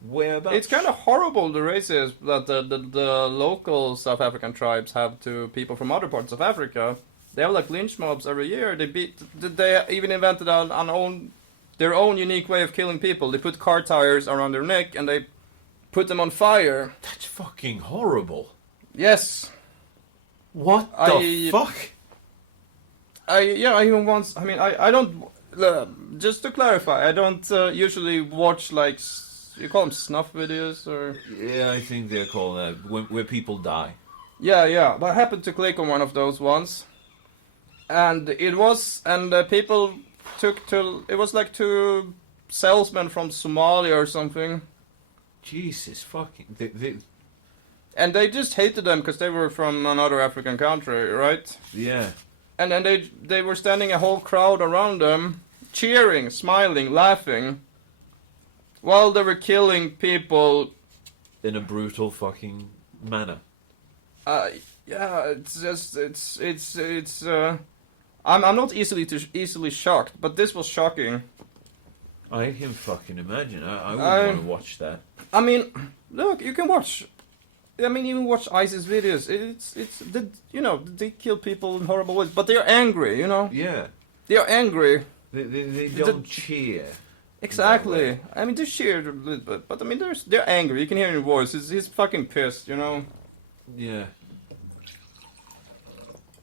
whereabouts? It's kind of horrible the racism that the local South African tribes have to people from other parts of Africa. They have like lynch mobs every year. They even invented their own unique way of killing people. They put car tires around their neck and they put them on fire. That's fucking horrible. Yes. What the fuck? I even once. I mean, I don't. Just to clarify, I don't usually watch like you call them snuff videos or. Yeah, I think they're called that where people die. Yeah. But I happened to click on one of those once, and people took to. It was like two salesmen from Somalia or something. Jesus fucking... And they just hated them because they were from another African country, right? Yeah. And then they were standing a whole crowd around them, cheering, smiling, laughing, while they were killing people... In a brutal fucking manner. Yeah, it's just... It's I'm not easily shocked, but this was shocking. I can fucking imagine. I wouldn't want to watch that. I mean, look, you can watch. I mean, even watch ISIS videos. They kill people in horrible ways, but they are angry. Yeah. They are angry. They don't cheer. Exactly. I mean, they cheer a little bit, but I mean, they're angry. You can hear in their voice. He's fucking pissed. Yeah.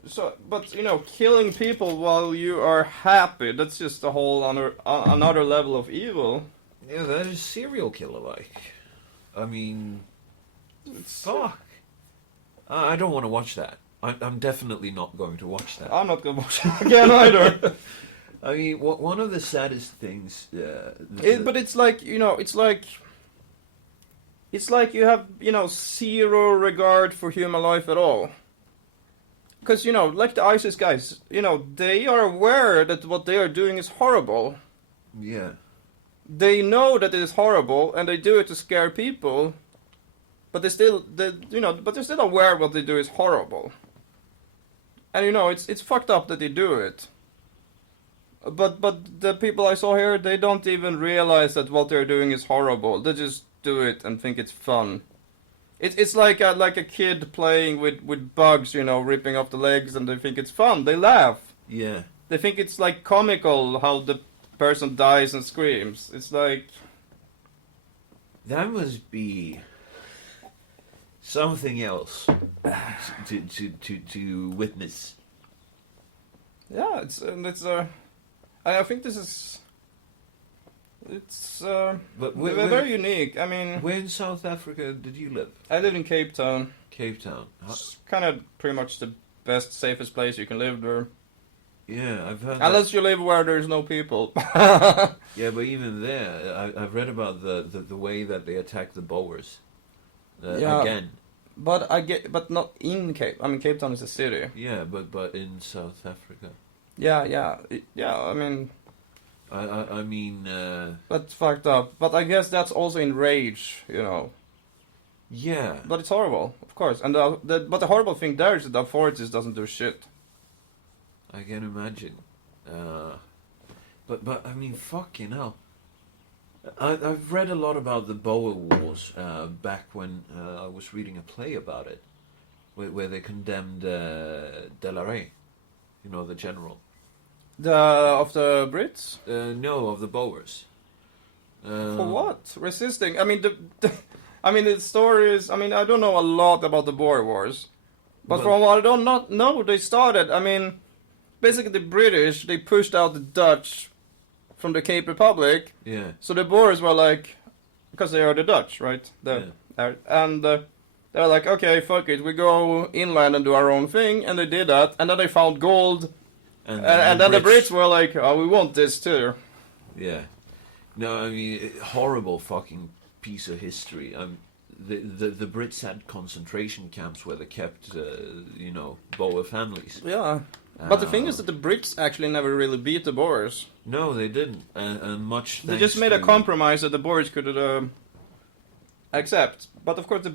So, but killing people while you are happy—that's just a whole another level of evil. Yeah, that is serial killer-like. I mean, fuck. I don't want to watch that. I'm definitely not going to watch that. I'm not gonna watch it again either. I mean, one of the saddest things. But it's like, it's like you have, zero regard for human life at all. Because, like the ISIS guys, they are aware that what they are doing is horrible. Yeah. They know that it is horrible, and they do it to scare people. But they're still aware what they do is horrible. And, it's fucked up that they do it. But the people I saw here, they don't even realize that what they're doing is horrible. They just do it and think it's fun. It's like a kid playing with bugs, ripping off the legs, and they think it's fun. They laugh. Yeah. They think it's like comical how the person dies and screams. It's like That must be something else to witness. yeah, I think this is But very unique. I mean, where in South Africa did you live? I live in Cape Town. Cape Town. It's kind of pretty much the best, safest place you can live there. Yeah, I've heard. Unless you live where there's no people. Yeah, but even there, I've read about the way that they attack the Boers. Yeah. Again. But not in Cape. I mean, Cape Town is a city. Yeah, but in South Africa. Yeah. I mean, I mean. that's fucked up. But I guess that's also in rage, Yeah. But it's horrible, of course. And but the horrible thing there is that the authorities doesn't do shit. I can imagine. But I mean, fucking hell. I've read a lot about the Boer Wars back when I was reading a play about it, where they condemned Delarey, the general. Of the Brits? No, of the Boers. For what? Resisting? I mean, the stories. I mean, I don't know a lot about the Boer Wars, but Well- from what I don't not know, they started. I mean, basically the British, they pushed out the Dutch from the Cape Republic. Yeah. So the Boers were like, because they are the Dutch, right? And they're like, okay, fuck it, we go inland and do our own thing, and they did that, and then they found gold, and then the Brits were like, oh, we want this too. Yeah. No, I mean, horrible fucking piece of history. The Brits had concentration camps where they kept, Boer families. Yeah. But the thing is that the Brits actually never really beat the Boers. No, they didn't, and much. They just made a compromise that the Boers could accept. But of course,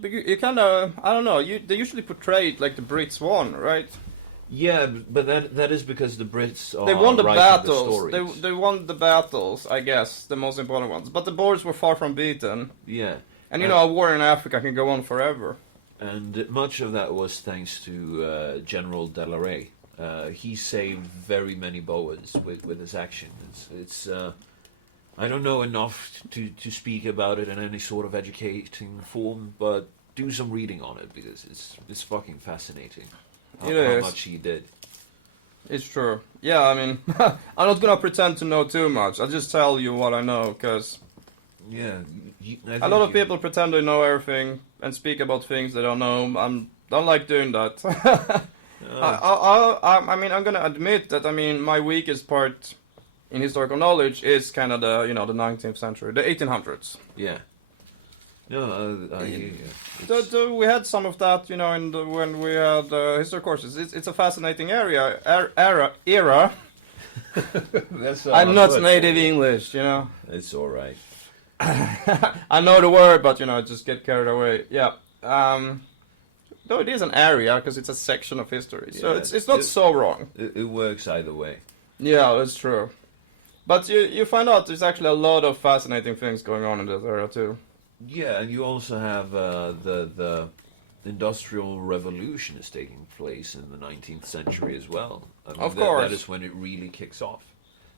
you kind of, I don't know. They usually portray it like the Brits won, right? Yeah, but that is because the Brits are They won the writing battles. The stories. They won the battles, I guess, the most important ones. But the Boers were far from beaten. Yeah, And a war in Africa can go on forever. and much of that was thanks to General Delarey. He saved very many Boers with his action. It's I don't know enough to speak about it in any sort of educating form, but do some reading on it because it's fucking fascinating. How much he did. It's true. Yeah, I mean, I'm not gonna pretend to know too much. I'll just tell you what I know, because Yeah, a lot of people pretend they know everything and speak about things they don't know. I don't like doing that. I mean, I'm gonna admit that. I mean, my weakest part in historical knowledge is kind of the the 19th century, the 1800s. Yeah. No, I hear you. We had some of that, when we had history courses. It's a fascinating era. That's I'm not native English, It's all right. I know the word, but I just get carried away. Yeah. Though it is an area because it's a section of history, so Yeah, it's not so wrong. It works either way. Yeah, that's true. But you find out there's actually a lot of fascinating things going on in this area too. Yeah, and you also have the Industrial Revolution is taking place in the 19th century as well. I mean, Of course. That is when it really kicks off.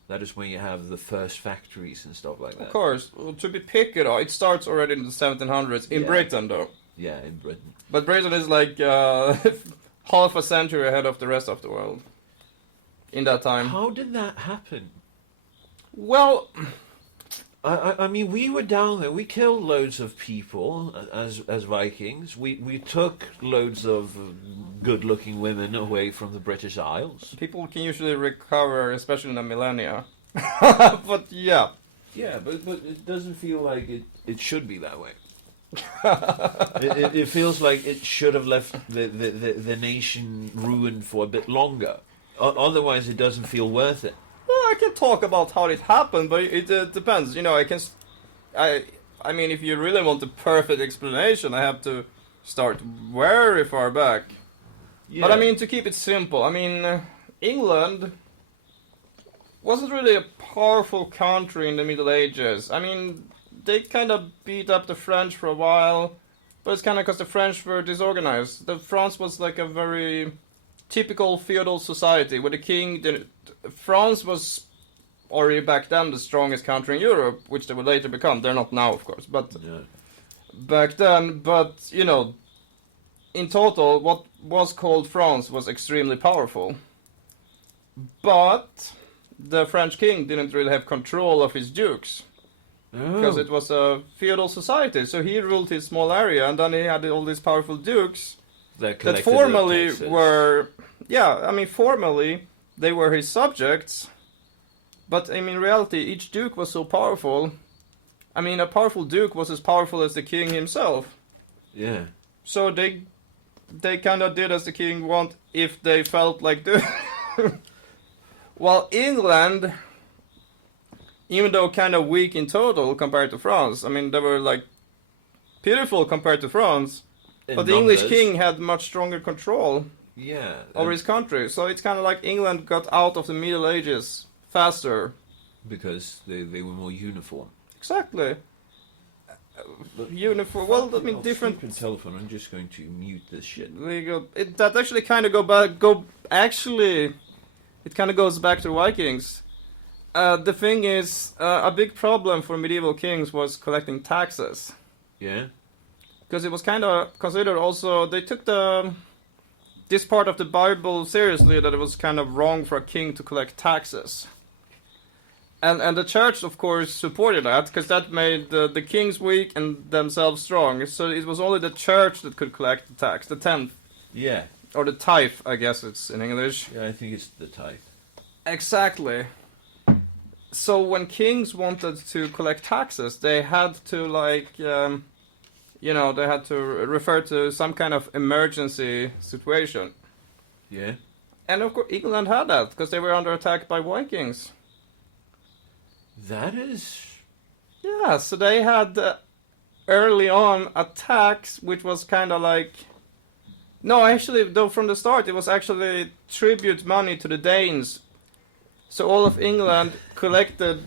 That is when you have the first factories and stuff like that. Of course, to be picky though, it starts already in the 1700s in Yeah. Britain though. Yeah, in Britain. But Britain is like half a century ahead of the rest of the world in that time. How did that happen? Well, I mean, we were down there. We killed loads of people as Vikings. We took loads of good-looking women away from the British Isles. People can usually recover, especially in the millennia. But yeah. Yeah, but it doesn't feel like it should be that way. it feels like it should have left the nation ruined for a bit longer. Otherwise, it doesn't feel worth it. Well, I can talk about how it happened, but it depends. You know, I mean, if you really want the perfect explanation, I have to start very far back. Yeah. But I mean, to keep it simple, I mean, England wasn't really a powerful country in the Middle Ages. I mean, they kind of beat up the French for a while, but it's kind of because the French were disorganized. France was like a very typical feudal society where the king didn't. France was already back then the strongest country in Europe, which they would later become. They're not now, of course, but back then. But you know, in total, what was called France was extremely powerful. But the French king didn't really have control of his dukes because it was a feudal society. So he ruled his small area, and then he had all these powerful dukes that formally were, I mean, formally they were his subjects, but I mean, in reality, each duke was so powerful. I mean, a powerful duke was as powerful as the king himself. Yeah. So they kind of did as the king want if they felt like doing. While England, even though kind of weak in total compared to France, I mean, they were like pitiful compared to France, but the English king had much stronger control over his country. So it's kind of like England got out of the Middle Ages faster. Because they were more uniform. Exactly. Uniform. Well, I mean, different. Telephone. I'm just going to mute this shit. Legal. That actually kind of it kind of goes back to Vikings. The thing is, a big problem for medieval kings was collecting taxes. Yeah. Because it was kind of considered also, they took this part of the Bible seriously, that it was kind of wrong for a king to collect taxes. And the church, of course, supported that, because that made the kings weak and themselves strong. So it was only the church that could collect the tax, the tenth. Yeah. Or the tithe, I guess it's in English. Yeah, I think it's the tithe. Exactly. So when kings wanted to collect taxes, they had to they had to refer to some kind of emergency situation. Yeah. And of course, England had that because they were under attack by Vikings. That is. Yeah, so they had early on a tax which was kind of like. No, actually, though from the start it was actually tribute money to the Danes. So all of England collected.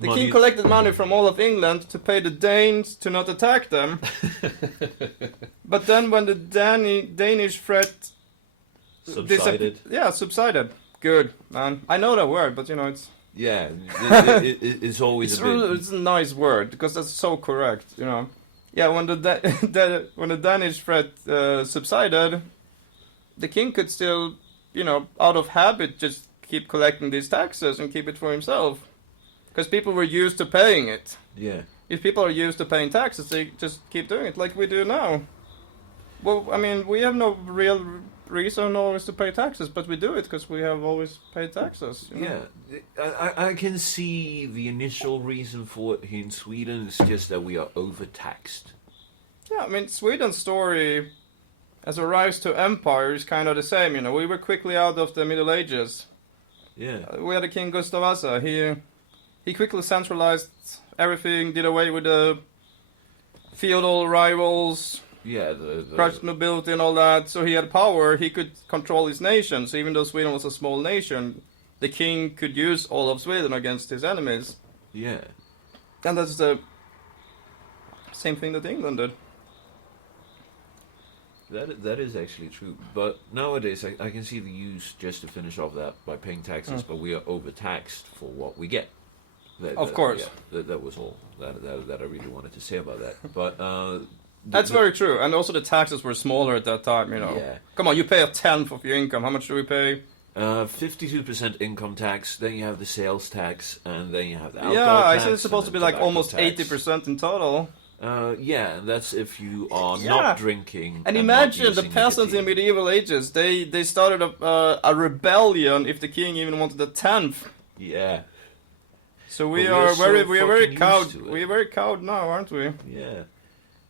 The king collected money from all of England to pay the Danes to not attack them. But then when the Danish threat subsided. Subsided. Good, man. I know that word, but it's. Yeah, it's always it's a nice word because that's so correct, Yeah, when when the Danish threat subsided, the king could still, out of habit, just keep collecting these taxes and keep it for himself, because people were used to paying it. Yeah. If people are used to paying taxes, they just keep doing it like we do now. Well, I mean, we have no real reason always to pay taxes, but we do it because we have always paid taxes. Yeah, I can see the initial reason for it here in Sweden. It's just that we are overtaxed. Yeah, I mean, Sweden's story as a rise to empire is kind of the same. We were quickly out of the Middle Ages. Yeah. We had a King Gustav Vasa. He quickly centralized everything, did away with the feudal rivals. Yeah, the crushed nobility and all that, so he had power, he could control his nation, so even though Sweden was a small nation, the king could use all of Sweden against his enemies. Yeah. And that's the same thing that England did. That is actually true, but nowadays I can see the use, just to finish off that, by paying taxes, but we are overtaxed for what we get. Of course. Yeah, that was all that I really wanted to say about that, but... That's very true, and also the taxes were smaller at that time, Yeah. Come on, you pay a tenth of your income. How much do we pay? 52% income tax, then you have the sales tax, and then you have the alcohol Yeah, I tax, said it's supposed to and be the like tobacco almost tax. 80% in total. Yeah, that's if you are Yeah. not drinking. And not imagine the using peasants in nicotine. medieval ages. They started a rebellion if the king even wanted a tenth. Yeah, So But we we are are so very fucking cowed. used to it. We're very cowed now, aren't we? yeah.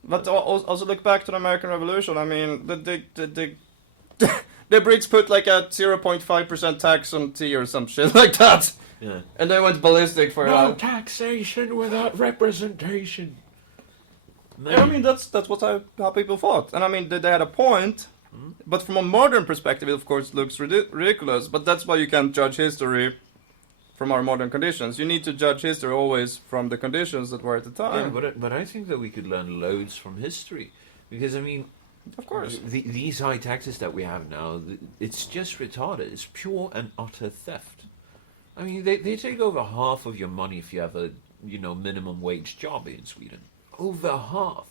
But also look back to the American Revolution. I mean, the Brits put like a 0.5% tax on tea or some shit like that, Yeah. and they went ballistic for No that. taxation without representation. And I mean, that's what how people fought, and I mean they had a point. But from a modern perspective, it of course looks ridiculous. But that's why you can't judge history from our modern conditions. You need to judge history always from the conditions that were at the time. Yeah, but I think that we could learn loads from history, because I mean, Of course. these high taxes that we have now, it's just retarded. It's pure and utter theft. I mean, they take over half of your money if you have a minimum wage job in Sweden. Over half.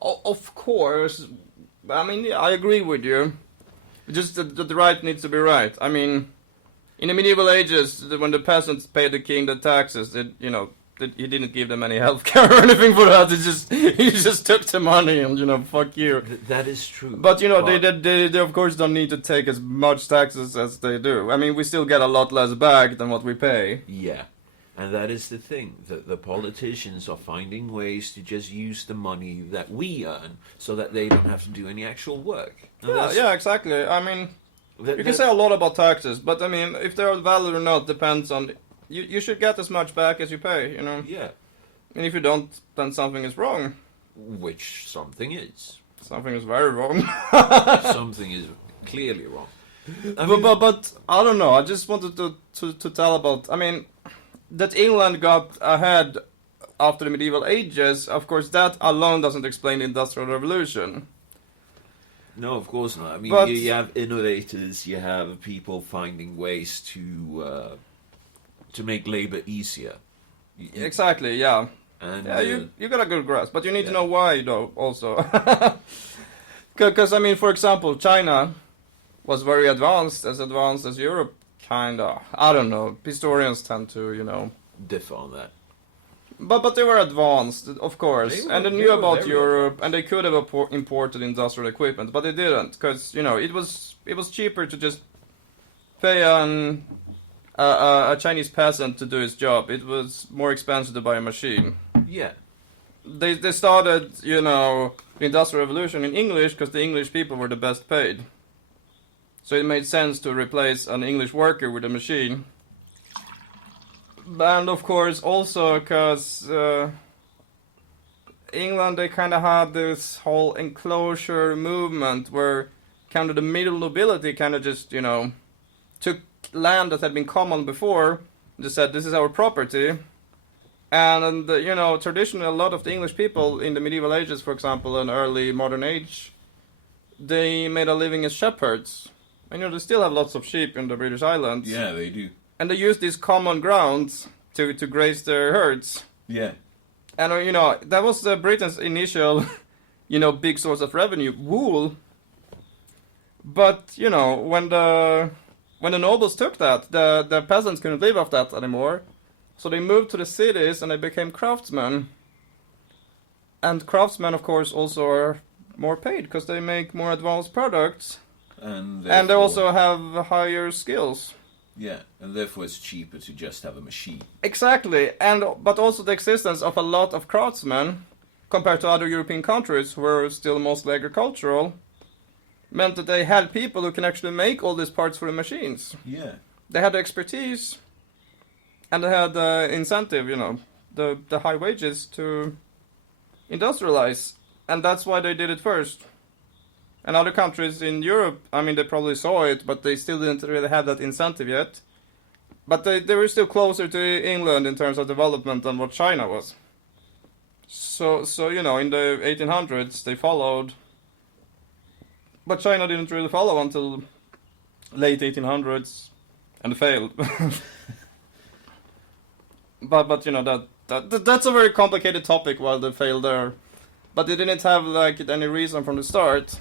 Of course. I mean, yeah, I agree with you. Just that the right needs to be right. I mean, in the medieval ages, when the peasants paid the king the taxes, he didn't give them any health care or anything for that. He just took the money and fuck you. That is true. But they of course don't need to take as much taxes as they do. I mean, we still get a lot less back than what we pay. Yeah. And that is the thing, that the politicians are finding ways to just use the money that we earn so that they don't have to do any actual work. And Yeah, exactly. I mean, that- you can say a lot about taxes, but I mean, if they're valid or not depends on... You should get as much back as you pay, Yeah, And if you don't, then something is wrong. which something is. Something is very wrong. Something is clearly wrong. But I don't know, I just wanted to tell about... I mean, that England got ahead after the medieval ages, of course that alone doesn't explain the Industrial Revolution. No, of course not. I mean, But- you have innovators, you have people finding ways to make labor easier. Exactly, yeah. And Yeah, you got a good grasp, but you need to yeah. know why, though, also. Because, I mean, for example, China was very advanced as Europe, kinda. I don't know, historians tend to, differ on that. But they were advanced, of course, They were- and they they knew were about very Europe, advanced. and they could have imported industrial equipment, but they didn't, because, it was cheaper to just pay a Chinese peasant to do his job. It was more expensive to buy a machine. Yeah. They started, the Industrial Revolution in English because the English people were the best paid. So it made sense to replace an English worker with a machine. And of course also because England, they kind of had this whole enclosure movement where kind of the middle nobility kind of just, took land that had been common before, just said this is our property. And, traditionally, a lot of the English people in the medieval ages, for example, and early modern age, they made a living as shepherds. And, they still have lots of sheep in the British Islands. Yeah, they do. And they use these common grounds to graze their herds. Yeah. And, that was Britain's initial, big source of revenue, wool. But, when the nobles took that, the peasants couldn't live off that anymore. So they moved to the cities and they became craftsmen. And craftsmen, of course, also are more paid because they make more advanced products. And they therefore- also have higher skills. Yeah, and therefore it's cheaper to just have a machine. Exactly. But also the existence of a lot of craftsmen, compared to other European countries who were still mostly agricultural, meant that they had people who can actually make all these parts for the machines. Yeah. They had the expertise, and they had the incentive, the high wages to industrialize. And that's why they did it first. And other countries in Europe, I mean, they probably saw it, but they still didn't really have that incentive yet. But they were still closer to England in terms of development than what China was. So in the 1800s, they followed. But China didn't really follow until late 1800s, and failed. but that's a very complicated topic why they failed there. But they didn't have any reason from the start.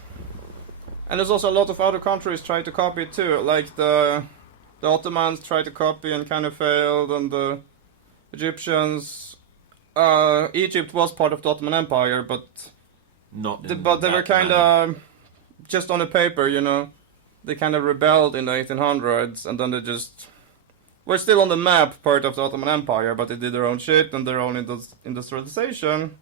And there's also a lot of other countries trying to copy it too, like the the Ottomans tried to copy and kind of failed, and the Egyptians. Egypt was part of the Ottoman Empire, but but they were kind of just on the paper, you know. They kind of rebelled in the 1800s, and then they just were still on the map, part of the Ottoman Empire, but they did their own shit and their own industrialization.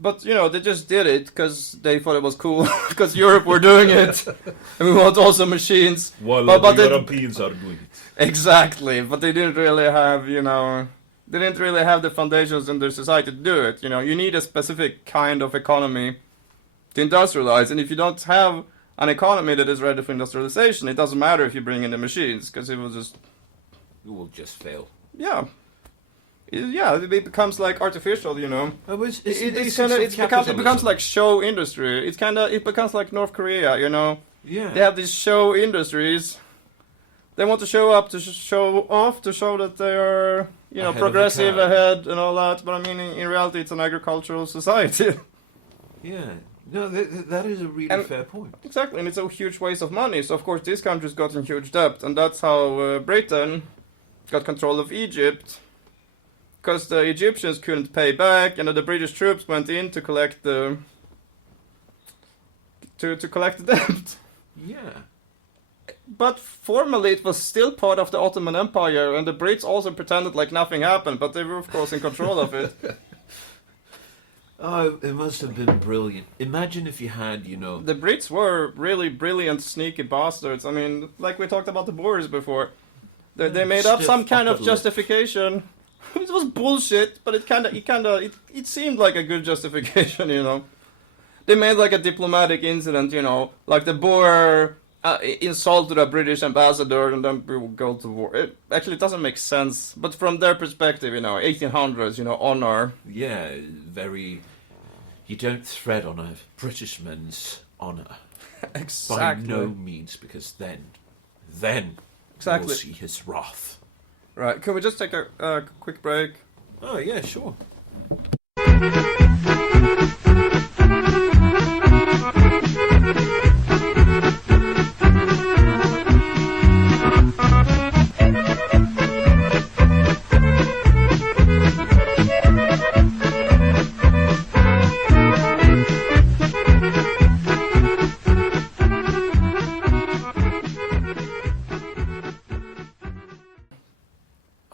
But, you know, they just did it because they thought it was cool, because Europe were doing it, and we want also machines. While but the Europeans are doing it. Exactly, but they didn't really have, you know, they didn't really have the foundations in their society to do it. You know, you need a specific kind of economy to industrialize, and if you don't have an economy that is ready for industrialization, it doesn't matter if you bring in the machines, because it will just fail. Yeah. It becomes like artificial, you know. It becomes like show industry. It becomes like North Korea, you know. Yeah. They have these show industries. They want to show up to show off, to show that they are, you know, Ahead progressive, ahead, and all that. But I mean, in reality, it's an agricultural society. Yeah. No, that is a really fair point. Exactly, and it's a huge waste of money. So of course, these countries got in huge debt, and that's how Britain got control of Egypt. Because the Egyptians couldn't pay back, and the British troops went in to collect the debt. Yeah. But formally, it was still part of the Ottoman Empire, and the Brits also pretended like nothing happened, but they were of course in control of it. Oh, it must have been brilliant. Imagine if you had, you know... The Brits were really brilliant, sneaky bastards. I mean, like we talked about the Boers before. They made up some kind of justification. It was bullshit, but it seemed like a good justification, you know. They made like a diplomatic incident, you know, like the Boer insulted a British ambassador, and then we would go to war. It doesn't make sense, but from their perspective, you know, 1800s, you know, honor. Yeah, very. You don't tread on a Britishman's honor. Exactly. By no means, because then exactly. you'll see his wrath. Right, can we just take a quick break? Oh, yeah, sure.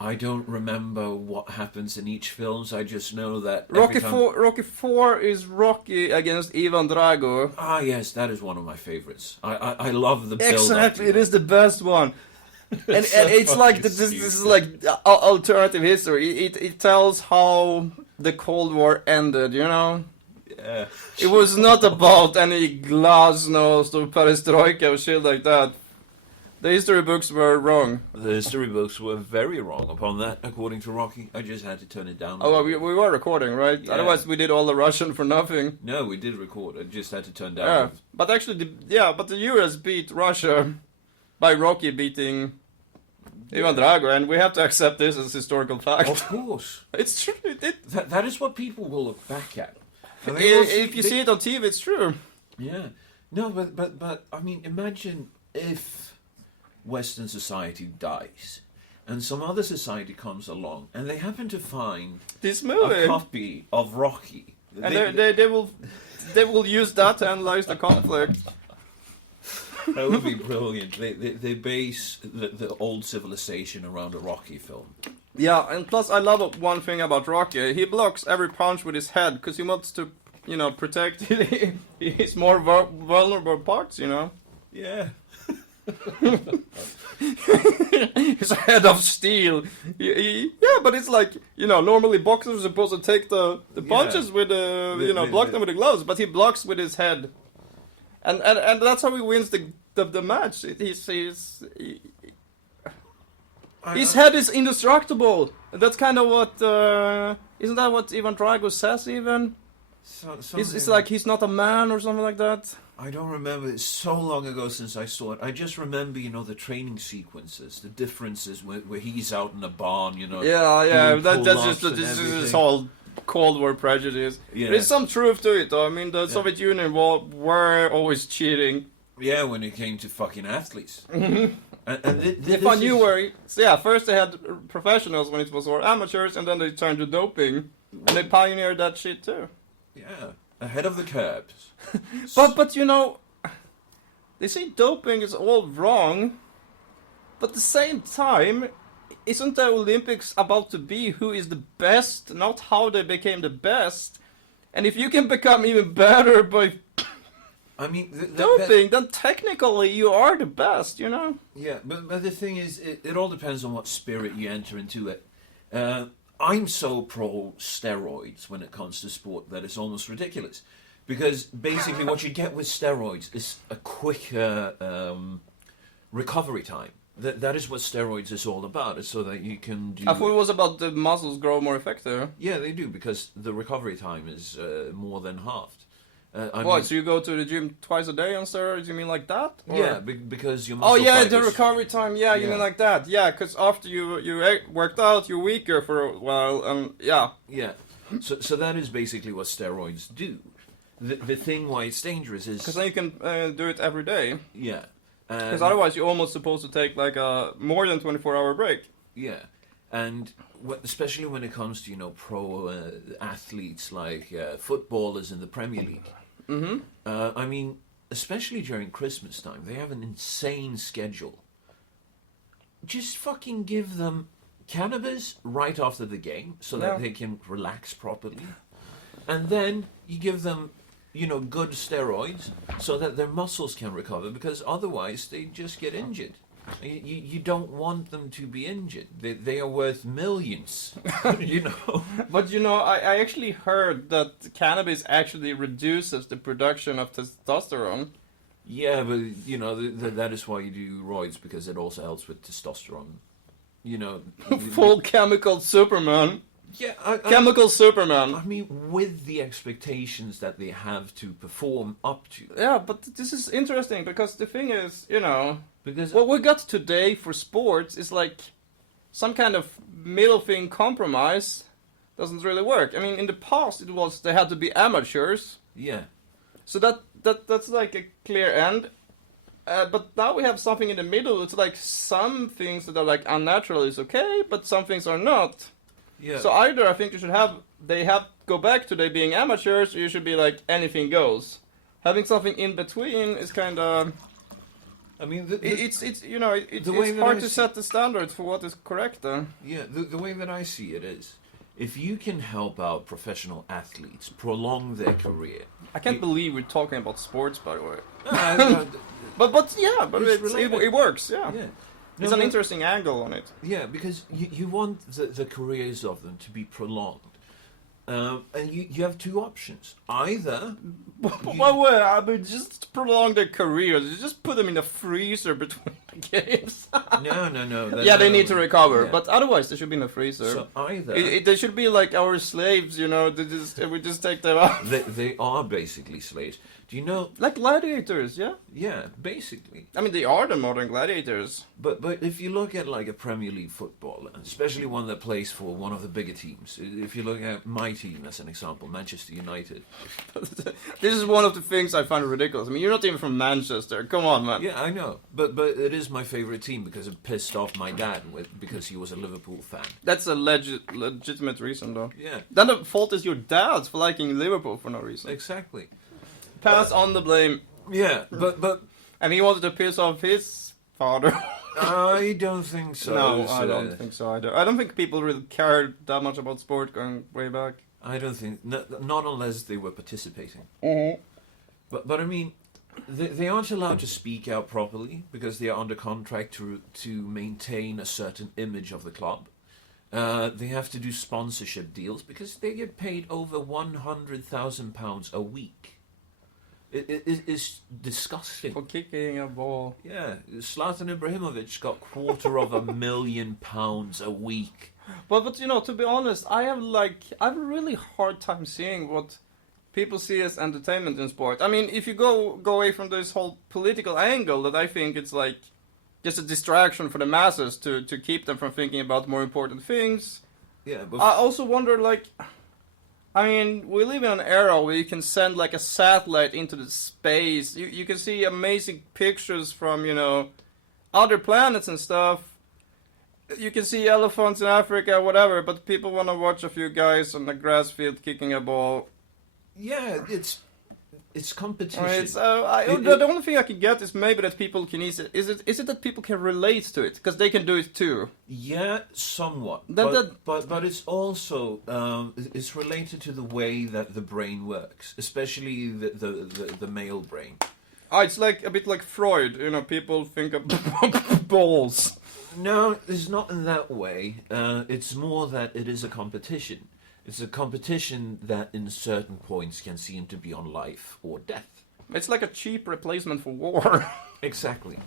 I don't remember what happens in each film. I just know that Rocky 4 is Rocky against Ivan Drago. Ah, yes, that is one of my favorites. I love the build. Exactly, it is the best one. and it's like this is like alternative history. It tells how the Cold War ended. You know. Yeah. It was not about any glasnost or perestroika or shit like that. The history books were wrong. The history books were very wrong upon that, according to Rocky. I just had to turn it down. Oh, well, we were recording, right? Yeah. Otherwise, we did all the Russian for nothing. No, we did record. I just had to turn down. Yeah, but actually, the US beat Russia by Rocky beating Ivan Drago, and we have to accept this as historical fact. Of course. It's true. That is what people will look back at. If you see it on TV, it's true. Yeah. No, but I mean, imagine if Western society dies, and some other society comes along, and they happen to find this movie, a copy of Rocky, and they will use that to analyze the conflict. That would be brilliant. They base the old civilization around a Rocky film. Yeah, and plus I love one thing about Rocky. He blocks every punch with his head because he wants to, you know, protect his more vulnerable parts. You know. Yeah. His head of steel. Yeah, but it's like, you know, normally boxers are supposed to take the punches with block them with the gloves, but he blocks with his head, and that's how he wins the match. His head is indestructible. That's kind of what isn't that what Ivan Drago says even? It's like he's not a man or something like that. I don't remember. It's so long ago since I saw it. I just remember, you know, the training sequences, the differences where he's out in the barn, you know. Yeah. That's just all Cold War prejudice. Yeah. There's some truth to it, though. I mean, the Soviet Union were always cheating. Yeah, when it came to fucking athletes. And If I knew where, first they had professionals when it was all amateurs, and then they turned to doping, and they pioneered that shit too. Yeah, ahead of the curves. But you know, they say doping is all wrong, but at the same time, isn't the Olympics about to be who is the best, not how they became the best? And if you can become even better by I mean, doping, then technically you are the best, you know? Yeah, but the thing is, it all depends on what spirit you enter into it. I'm so pro steroids when it comes to sport that it's almost ridiculous. Because basically what you get with steroids is a quicker recovery time. That is what steroids is all about, is so that you can do... I thought it was about the muscles grow more effective. Yeah, they do, because the recovery time is more than halved. So you go to the gym twice a day on steroids, you mean like that? Or? Yeah, because your muscle Oh yeah, the fibers- recovery time, you mean like that. Yeah, because after you worked out, you're weaker for a while, and yeah. Yeah, so that is basically what steroids do. The thing why it's dangerous is... Because then you can do it every day. Yeah. Because otherwise you're almost supposed to take like a more than 24-hour break. Yeah, and especially when it comes to, you know, pro athletes like footballers in the Premier League. Mm-hmm. I mean, especially during Christmas time, they have an insane schedule. Just fucking give them cannabis right after the game so that they can relax properly. And then you give them, you know, good steroids so that their muscles can recover, because otherwise they just get injured. You don't want them to be injured. They are worth millions, you know. But you know, I actually heard that cannabis actually reduces the production of testosterone. Yeah, but you know that is why you do roids, because it also helps with testosterone. You know, Full chemical Superman. Yeah, Chemical Superman. I mean, with the expectations that they have to perform up to. Yeah, but this is interesting because the thing is, you know, Because what we got today for sports is like some kind of middle thing compromise. Doesn't really work. I mean, in the past it was they had to be amateurs, yeah, so that's like a clear end. But now we have something in the middle. It's like some things that are like unnatural is okay, but some things are not. yeah. So either I think they have go back to they being amateurs, or you should be like anything goes. Having something in between is kind of. I mean, It's you know it's way that hard I to see- set the standards for what is correct then. yeah. The way that I see it is, if you can help out professional athletes prolong their career. I can't believe we're talking about sports, by the way. Uh, But It's it related. works, yeah. yeah. It's an interesting angle on it. Yeah, because you want the careers of them to be prolonged. And you have two options. Either... I mean, just prolong their careers. Just put them in a freezer between the games. No. Yeah, they need to recover, Yeah. but otherwise they should be in a freezer. So either... They should be like our slaves, you know. We just take them out. They are basically slaves. Do you know... Like gladiators, yeah. Yeah, basically. I mean, they are the modern gladiators. But if you look at like a Premier League footballer, especially one that plays for one of the bigger teams, if you look at my team as an example, Manchester United. This is one of the things I find ridiculous. I mean, you're not even from Manchester. Come on, man. Yeah, I know. But it is my favourite team because it pissed off my dad because he was a Liverpool fan. That's a legitimate reason, though. Yeah, Then the fault is your dad's for liking Liverpool for no reason. exactly. Pass on the blame. Yeah, but And he wanted to piss off his father. I don't think so. No, So, I don't think so either. I don't think people really cared that much about sport going way back. I don't think... Not unless they were participating. Mm-hmm. But I mean, they aren't allowed to speak out properly because they are under contract to maintain a certain image of the club. They have to do sponsorship deals because they get paid over £100,000 a week. It's disgusting. For kicking a ball. Yeah, Zlatan Ibrahimovic got £250,000 a week. But you know, to be honest, I have a really hard time seeing what people see as entertainment in sport. I mean, if you go away from this whole political angle, that I think it's like just a distraction for the masses to keep them from thinking about more important things. Yeah, but I also wonder, like, I mean, we live in an era where you can send like a satellite into the space. You can see amazing pictures from, you know, other planets and stuff. You can see elephants in Africa, whatever, but people want to watch a few guys on a grass field kicking a ball. Yeah, it's competition. Right, so the only thing I can get is maybe that people can Is it that people can relate to it because they can do it too? Yeah, somewhat. That- But it's also it's related to the way that the brain works, especially the male brain. It's like a bit like Freud. You know, people think of balls. No, it's not in that way. It's more that it is a competition. It's a competition that in certain points can seem to be on life or death. It's like a cheap replacement for war. Exactly.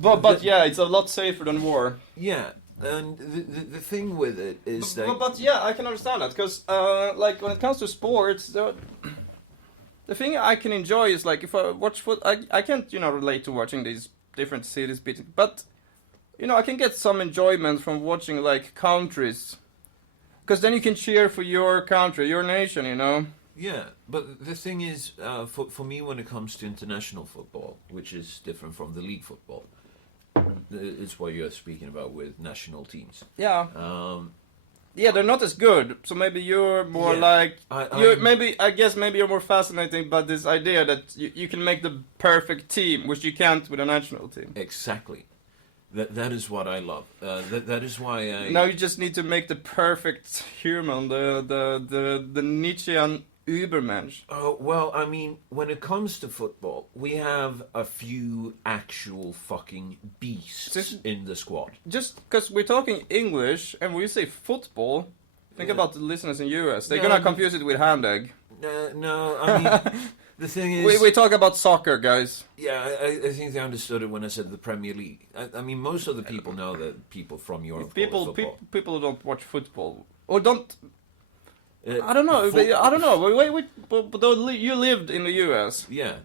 But yeah, it's a lot safer than war. Yeah, and the thing with it is that... But yeah, I can understand that, because like when it comes to sports, the thing I can enjoy is like if I watch I can't relate to watching these different cities beating, but I can get some enjoyment from watching like countries, because then you can cheer for your country, your nation, Yeah, but the thing is, for me, when it comes to international football, which is different from the league football, it's what you're speaking about with national teams. Yeah. Yeah, they're not as good. So maybe you're more like I guess maybe you're more fascinating by this idea that you can make the perfect team, which you can't with a national team. Exactly. That is what I love. That is why I... Now you just need to make the perfect human, the Nietzschean Übermensch. Oh, well, I mean, when it comes to football, we have a few actual fucking beasts in the squad. Just because we're talking English, and when you say football, think about the listeners in US. They're No, gonna confuse it with hand egg. No, I mean, the thing is... We talk about soccer, guys. Yeah, I think they understood it when I said the Premier League. I mean, most of the people know that people from Europe call it football. People who don't watch football, or don't... I don't know. I don't know. But you lived in the U.S. Yeah,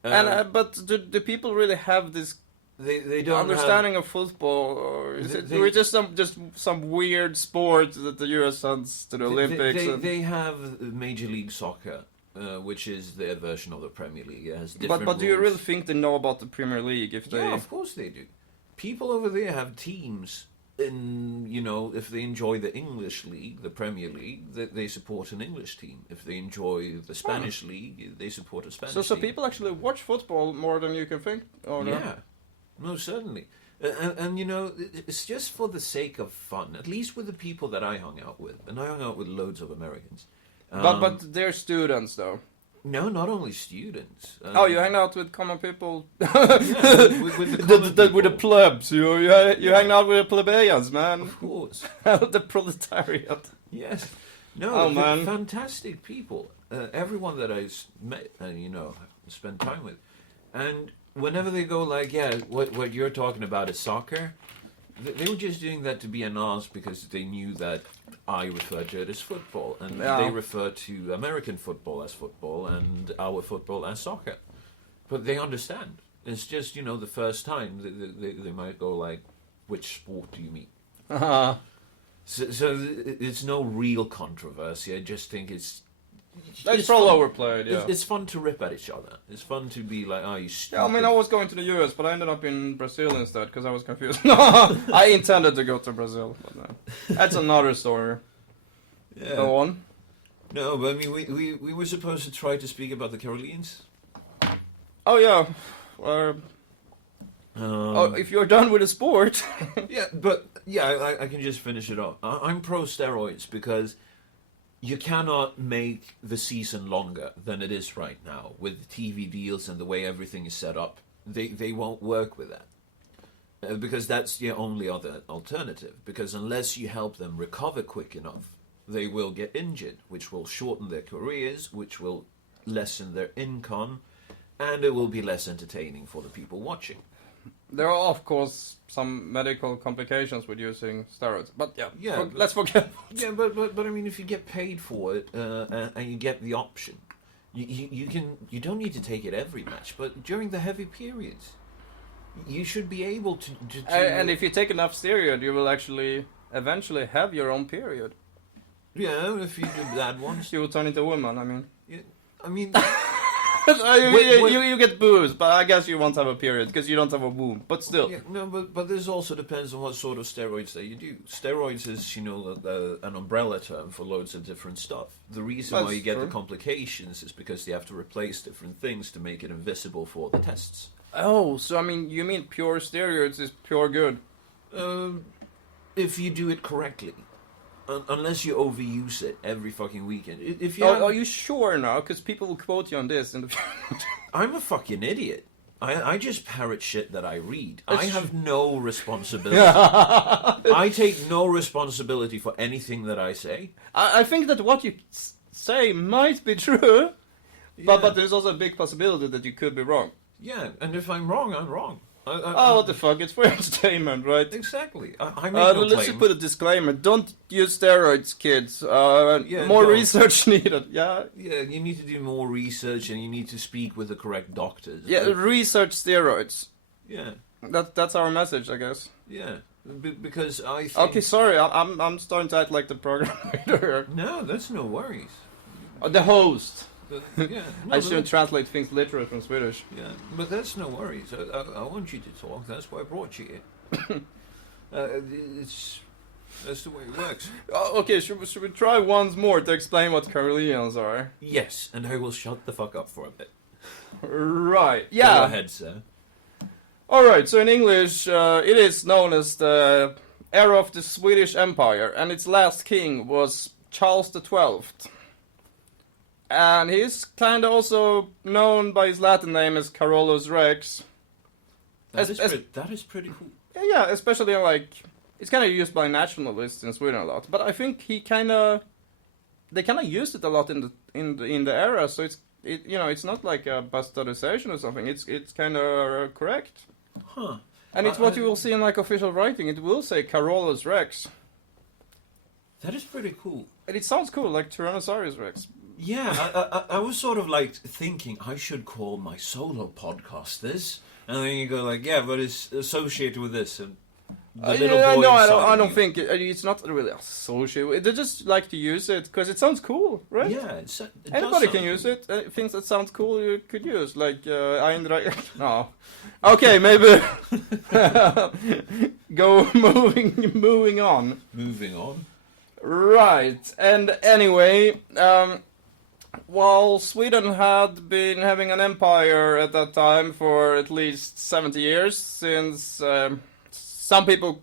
but do people really have this they don't understanding of football, or is it just some weird sport that the U.S. sends to the Olympics? They have Major League Soccer, which is their version of the Premier League. It has different but do you rules. really think they know about the Premier League? Yeah, of course they do. People over there have teams. If they enjoy the English league, the Premier League, they support an English team. If they enjoy the Spanish league, they support a Spanish team. So people actually watch football more than you can think? Or yeah, no, certainly. And it's just for the sake of fun, at least with the people that I hung out with. And I hung out with loads of Americans. But they're students, though. No, not only students. You hang out with common people. Yeah, with the plebs. You hang out with the plebeians, man. Of course. The proletariat. Yes. No, man. Fantastic people. Everyone that I met and, spent time with. And whenever they go like, yeah, what you're talking about is soccer, they were just doing that to be an arse because they knew that I refer to it as football, and they refer to American football as football, and our football as soccer. But they understand. It's just, the first time they might go like, which sport do you mean? Uh-huh. So it's no real controversy. I just think it's all overplayed, yeah. It's fun to rip at each other. It's fun to be like, oh, you stupid. Yeah, I mean, I was going to the US, but I ended up in Brazil instead, because I was confused. No, I intended to go to Brazil, but that's another story. Yeah. Go on. No, but I mean, we were supposed to try to speak about the Carolines. Oh, yeah. If you're done with the sport. Yeah, I can just finish it off. I'm pro steroids because you cannot make the season longer than it is right now with TV deals and the way everything is set up. They won't work with that because that's the only other alternative. Because unless you help them recover quick enough, they will get injured, which will shorten their careers, which will lessen their income, and it will be less entertaining for the people watching. There are, of course, some medical complications with using steroids, but let's forget. Yeah, but I mean, if you get paid for it and you get the option, you don't need to take it every match, but during the heavy periods, you should be able to and if you take enough steroid, you will actually eventually have your own period. Yeah, if you do that once, you will turn into a woman. I mean. Yeah, I mean. You get boobs, but I guess you won't have a period because you don't have a womb. But still, Yeah, no, but this also depends on what sort of steroids that you do. Steroids is, an umbrella term for loads of different stuff. The reason why That's you get true. the complications is because they have to replace different things to make it invisible for the tests. oh, so I mean, you mean pure steroids is pure good? If you do it correctly. Unless you overuse it every fucking weekend. If you Are you sure now? Because people will quote you on this in the future. I'm a fucking idiot. I just parrot shit that I read. I It's have no responsibility. I take no responsibility for anything that I say. I think that what you say might be true, Yeah. but there's also a big possibility that you could be wrong. Yeah, and if I'm wrong, I'm wrong. Oh, what the fuck? It's for entertainment, right? Exactly. I make no Let's claim. just put a disclaimer. Don't use steroids, kids. Yeah, More don't. research needed. Yeah. Yeah, you need to do more research and you need to speak with the correct doctors. Yeah, research steroids. Yeah, That's our message, I guess. yeah. Because I think... Okay, sorry. I'm starting to act like the program leader. No, that's no worries. The host. Yeah, no, I but should translate things literally from Swedish. Yeah, but that's no worries. I want you to talk. That's why I brought you here. That's the way it works. Oh, okay, should we try once more to explain what Karelians are? Yes, and I will shut the fuck up for a bit. Right. Go Yeah. ahead, sir. Alright, so in English, it is known as the era of the Swedish Empire, and its last king was Charles XII. And he's kind of also known by his Latin name as Carolus Rex. That As- is pretty cool. Yeah, especially like it's kind of used by nationalists in Sweden a lot. But I think they kind of used it a lot in the era. So it's not like a bastardization or something. It's kind of correct. Huh. And it's what you will see in like official writing. It will say Carolus Rex, That is pretty cool. and it sounds cool, like Tyrannosaurus Rex. Yeah, I was sort of like thinking I should call my solo podcast this, and then you go like, yeah, but it's associated with this and the little Yeah, boy no, I inside don't. I of don't you. think it's not really associated. They just like to use it because it sounds cool, right? Yeah, it does Anybody sound can use cool. it. Things that sounds cool you could use, like Eindra. No. Okay, maybe. Moving on. Moving on. Right, and anyway, while Sweden had been having an empire at that time for at least 70 years, since some people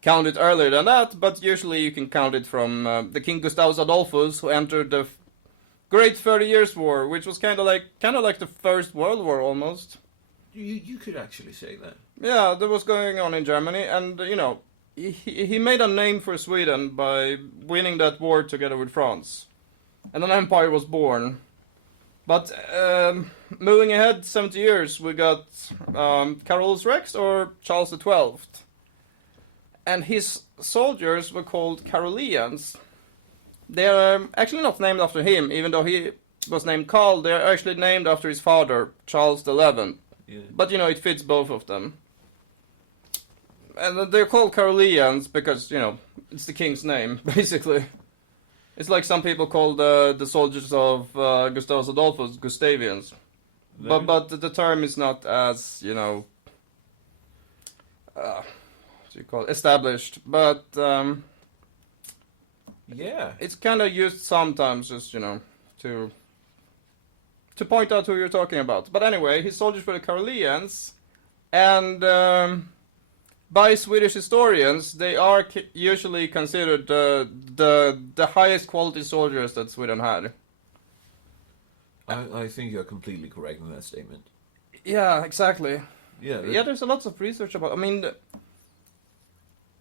count it earlier than that, but usually you can count it from the King Gustavus Adolphus, who entered the Great 30 Years' War, which was kind of like the First World War almost. You could actually say that. Yeah, that was going on in Germany, and he made a name for Sweden by winning that war together with France, and an empire was born. But moving ahead 70 years, we got Carolus Rex or Charles XII, and his soldiers were called Caroleans. They are actually not named after him, even though he was named Karl. They are actually named after his father, Charles XI. Yeah. But it fits both of them. And they're called Caroleans because, it's the king's name, basically. It's like some people call the soldiers of Gustavus Adolphus Gustavians. But the term is not as, what do you call it, established. But Yeah. it's kind of used sometimes just, to point out who you're talking about. But anyway, his soldiers were the Caroleans, and by Swedish historians, they are usually considered the highest quality soldiers that Sweden had. I think you're completely correct in that statement. Yeah, exactly. Yeah. Yeah, there's a lot of research about. I mean,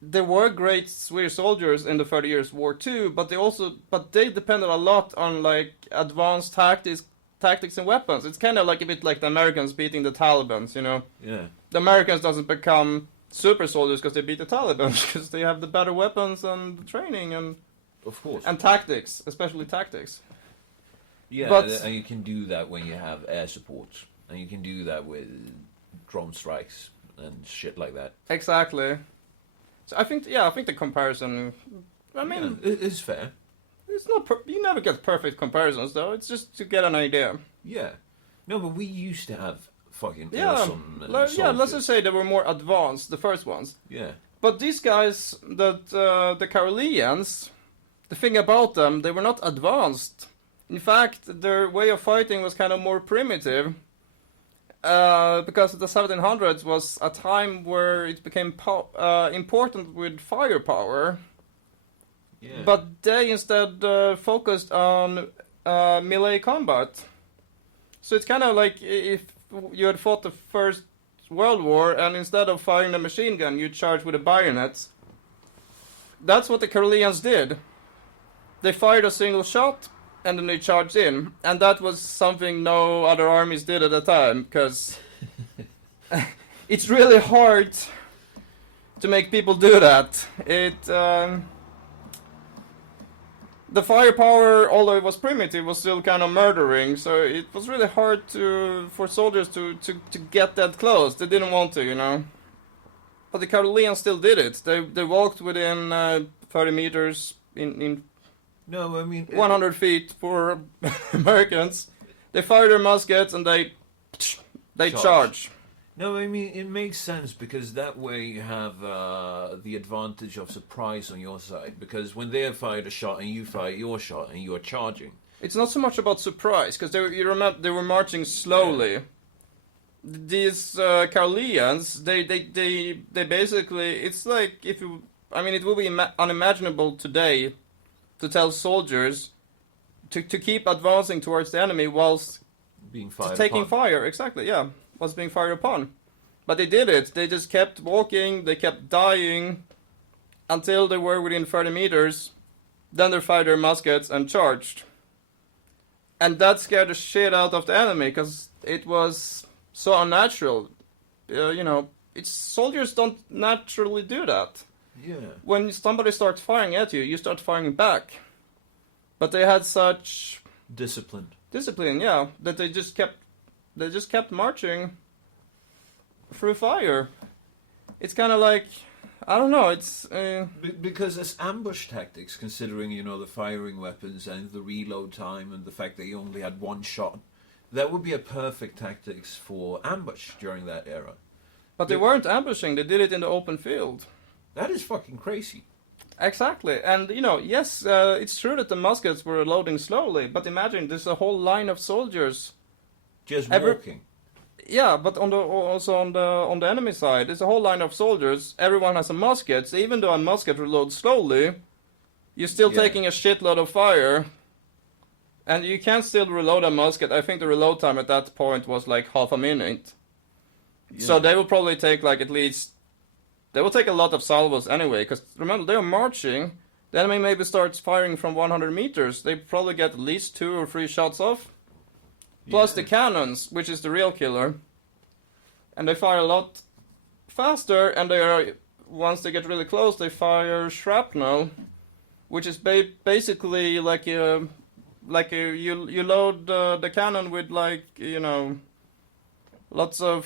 there were great Swedish soldiers in the 30 Years' War too, but they depended a lot on like advanced tactics and weapons. It's kind of like a bit like the Americans beating the Taliban, Yeah. The Americans doesn't become super soldiers because they beat the Taliban, because they have the better weapons and the training and Of course. tactics, especially tactics. Yeah, But- and you can do that when you have air support, and you can do that with drone strikes and shit like that. Exactly. So I think the comparison. I mean, Yeah, it's fair. it's not. You never get perfect comparisons, though. It's just to get an idea. Yeah, No, but we used to have fucking Yeah, awesome let's soldiers. just say they were more advanced, the first ones. Yeah. But these guys, the Caroleans, the thing about them, they were not advanced. In fact, their way of fighting was kind of more primitive. Because the 1700s was a time where it became important with firepower. Yeah. But they instead focused on melee combat. So it's kind of like if you had fought the First World War and instead of firing a machine gun, you charged with a bayonet. That's what the Caroleans did. They fired a single shot and then they charged in. And that was something no other armies did at the time, because it's really hard to make people do that. The firepower, although it was primitive, was still kind of murdering, so it was really hard for soldiers to get that close. They didn't want to, you know. But the Caroleans still did it. They walked within 30 meters in No, I mean 100 feet for Americans. They fire their muskets and they charge. No, I mean it makes sense because that way you have the advantage of surprise on your side. Because when they have fired a shot and you fire your shot and you are charging, It's not so much about surprise, because you remember they were marching slowly. These Caroleans, they basically, it's like if you, I mean, it would be unimaginable today to tell soldiers to keep advancing towards the enemy whilst being fired taking upon. fire. Exactly, yeah, was being fired upon. But they did it. They just kept walking. They kept dying until they were within 30 meters. Then they fired their muskets and charged. And that scared the shit out of the enemy because it was so unnatural. You know, soldiers don't naturally do that. Yeah. When somebody starts firing at you, you start firing back. But they had such Disciplined. discipline, yeah, that they just kept marching through fire. It's kind of like, I don't know, it's Because as ambush tactics, considering, you know, the firing weapons and the reload time and the fact that you only had one shot, that would be a perfect tactics for ambush during that era. but they weren't ambushing, they did it in the open field. That is fucking crazy. Exactly, and you know, yes, it's true that the muskets were loading slowly, but imagine there's a whole line of soldiers. Just Every- walking. Yeah, but also on the enemy side, there's a whole line of soldiers. Everyone has a musket, so even though a musket reloads slowly, you're still Yeah. taking a shitload of fire. And you can still reload a musket. I think the reload time at that point was like half a minute. So Yeah. they will probably take like at least... They will take a lot of salvos anyway, because remember, they are marching. The enemy maybe starts firing from 100 meters. They probably get at least 2 or 3 shots off. Plus the cannons, which is the real killer. And they fire a lot faster, and they are, once they get really close, they fire shrapnel, which is basically like you load the cannon with, like, you know, lots of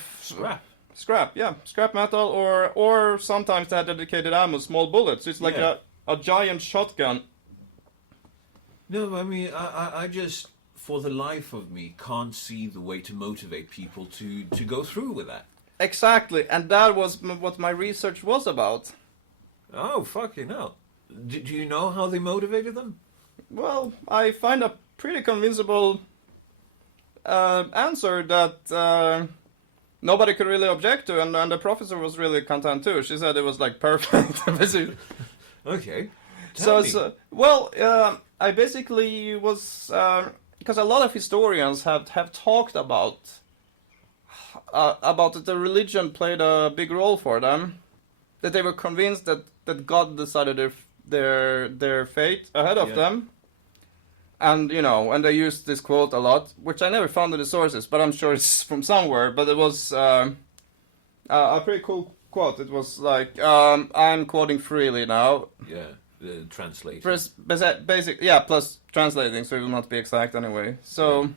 scrap, yeah, scrap metal, or sometimes they had dedicated ammo, small bullets. It's like Yeah. a giant shotgun. No, I mean, I just, for the life of me, can't see the way to motivate people to go through with that. Exactly, and that was what my research was about. Oh, fucking hell. Do you know how they motivated them? Well, I find a pretty convincible answer that nobody could really object to, and the professor was really content too. She said it was like perfect. Okay. I basically was because a lot of historians have talked about that the religion played a big role for them, that they were convinced that God decided their fate ahead of them. And, you know, and they used this quote a lot, which I never found in the sources, but I'm sure it's from somewhere. But it was a pretty cool quote. It was like, I'm quoting freely now. Yeah, the translation. Plus translating, so it will not be exact anyway. So,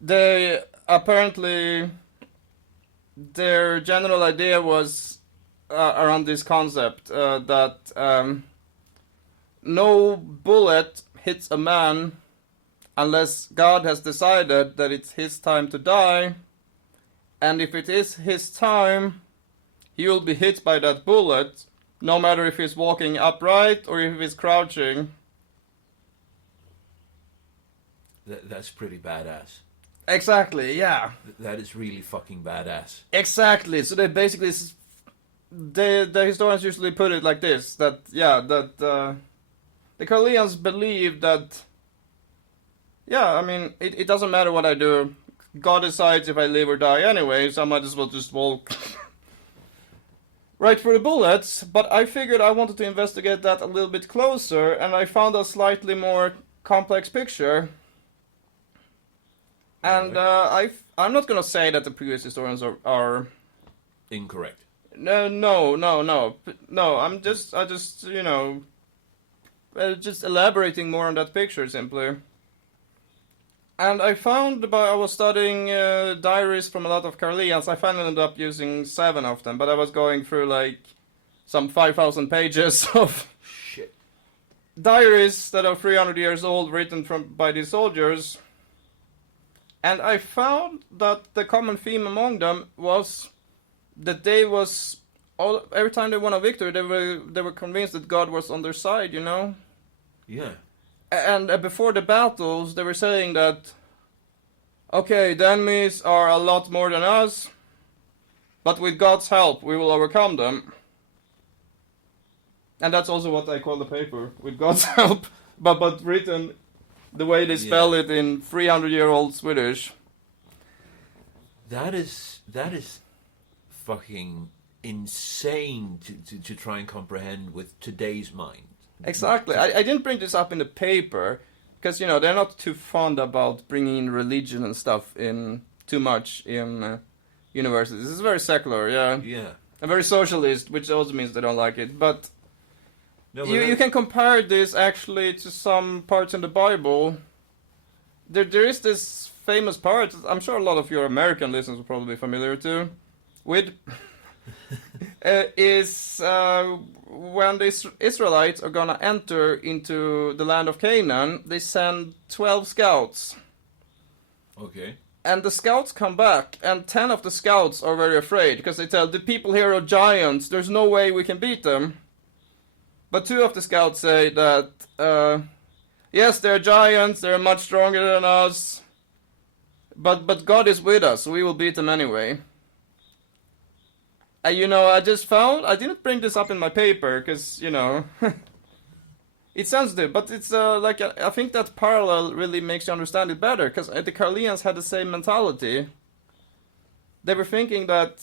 they apparently, their general idea was around this concept that no bullet hits a man unless God has decided that it's his time to die, and if it is his time, he will be hit by that bullet, no matter if he's walking upright or if he's crouching. That's pretty badass. Exactly, yeah. That is really fucking badass. Exactly. So they basically, the historians usually put it like this: that the Carlians believe that, I mean, it doesn't matter what I do. God decides if I live or die anyway, so I might as well just walk right for the bullets. But I figured I wanted to investigate that a little bit closer, and I found a slightly more complex picture. And I'm not gonna say that the previous historians are incorrect. No. I just just elaborating more on that picture simply. And I found I was studying diaries from a lot of Carlians. I finally ended up using 7 of them, but I was going through like some 5,000 pages of shit diaries that are 300 years old, written by these soldiers. And I found that the common theme among them was that every time they won a victory, they were convinced that God was on their side, you know? Yeah. And before the battles, they were saying that, okay, the enemies are a lot more than us, but with God's help, we will overcome them. And that's also what I call the paper, with God's help, but written the way they spell it in 300-year-old Swedish. That is fucking insane to try and comprehend with today's mind. Exactly. I didn't bring this up in the paper because, they're not too fond about bringing in religion and stuff in too much in universities. This is very secular, yeah. Yeah. And very socialist, which also means they don't like it. But no, you can compare this actually to some parts in the Bible. There is this famous part, I'm sure a lot of your American listeners are probably familiar with, is when the Israelites are gonna enter into the land of Canaan, they send 12 scouts. Okay. And the scouts come back, and 10 of the scouts are very afraid, because they tell the people here are giants, there's no way we can beat them. But 2 of the scouts say that, yes, they're giants, they're much stronger than us, but God is with us, so we will beat them anyway. I just found, I didn't bring this up in my paper, because, it sounds good, but it's I think that parallel really makes you understand it better, because the Carlians had the same mentality. They were thinking that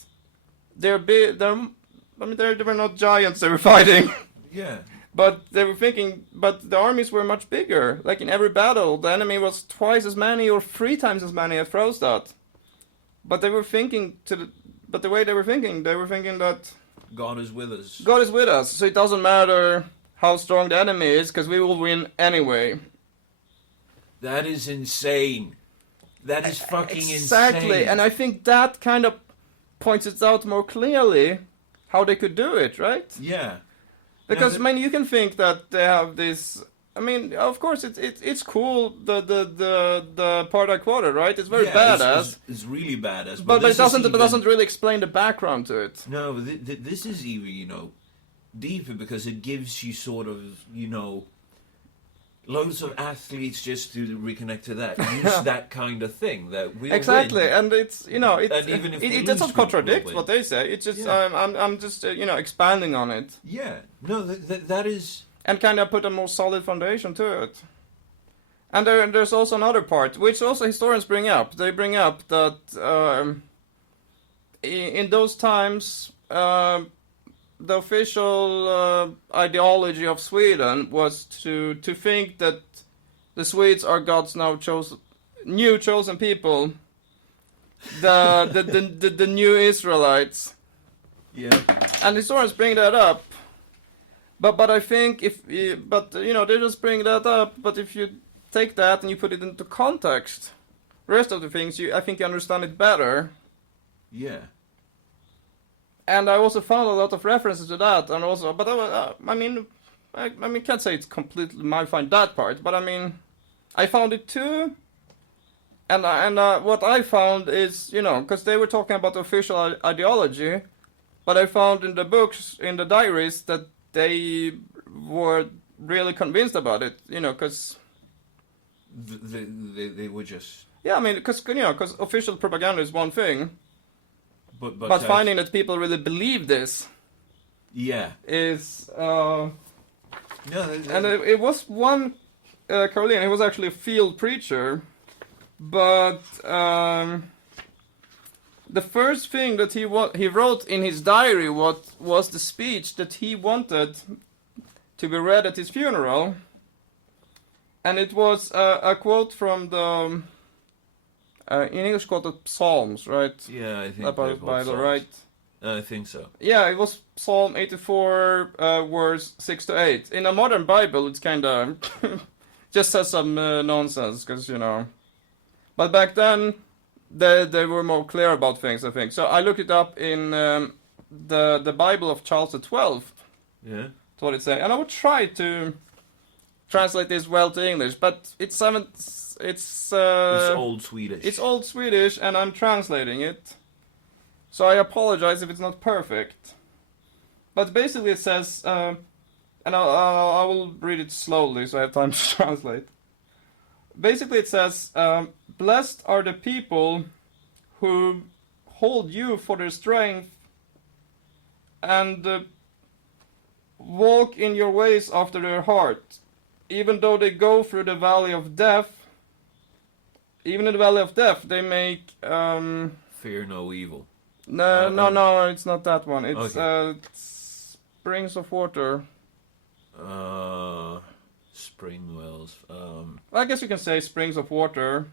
they were not giants they were fighting. Yeah. But they were thinking, but the armies were much bigger. Like in every battle, the enemy was twice as many or 3 times as many at Frostad. But they were thinking but the way they were thinking that God is with us. God is with us, so it doesn't matter how strong the enemy is, because we will win anyway. That is insane. That is fucking insane. Exactly, and I think that kind of points it out more clearly how they could do it, right? Yeah. Because you can think that they have this. I mean, of course, it's cool. The part I quoted, right? It's very badass. It's really badass. But it doesn't really explain the background to it. No, this is even deeper, because it gives you sort of loads of athletes, just to reconnect to that, use that kind of thing that we exactly, win. And it's and even if it doesn't contradict what they say. It's just I'm just expanding on it. Yeah, no, that is. And kind of put a more solid foundation to it. And there's also another part, which also historians bring up. They bring up that in those times, the official ideology of Sweden was to think that the Swedes are God's new chosen people, the new Israelites. Yeah. And historians bring that up. But I think they just bring that up. But if you take that and you put it into context, the rest of the things, I think you understand it better. Yeah. And I also found a lot of references to that, and also, but I can't say it's completely my find that part. But I mean, I found it too. And what I found is, because they were talking about official ideology, but I found in the books, in the diaries, that they were really convinced about it, because... They were just... Yeah, I mean, because official propaganda is one thing, But finding that people really believe this Yeah. is... No, and it was one Caroline, he was actually a field preacher, but the first thing that he wrote in his diary was the speech that he wanted to be read at his funeral, and it was a quote from the in English called the Psalms, right? Yeah, I think About the Bible, right? I think so. Yeah, it was Psalm 84, verse 6 to 8. In a modern Bible, it's kind of just says some nonsense, because But back then, they were more clear about things, I think. So I looked it up in the Bible of Charles XII. Yeah. That's what it said, and I would try to translate this well to English, but it's Old Swedish. It's Old Swedish, and I'm translating it. So I apologize if it's not perfect. But basically it says, and I will read it slowly so I have time to translate. Basically it says, blessed are the people who hold you for their strength and walk in your ways after their heart. Even though they go through the valley of death, even in the valley of death, they make... Fear no evil. No, it's not that one. It's Okay. springs of water. Spring wells. I guess you can say springs of water.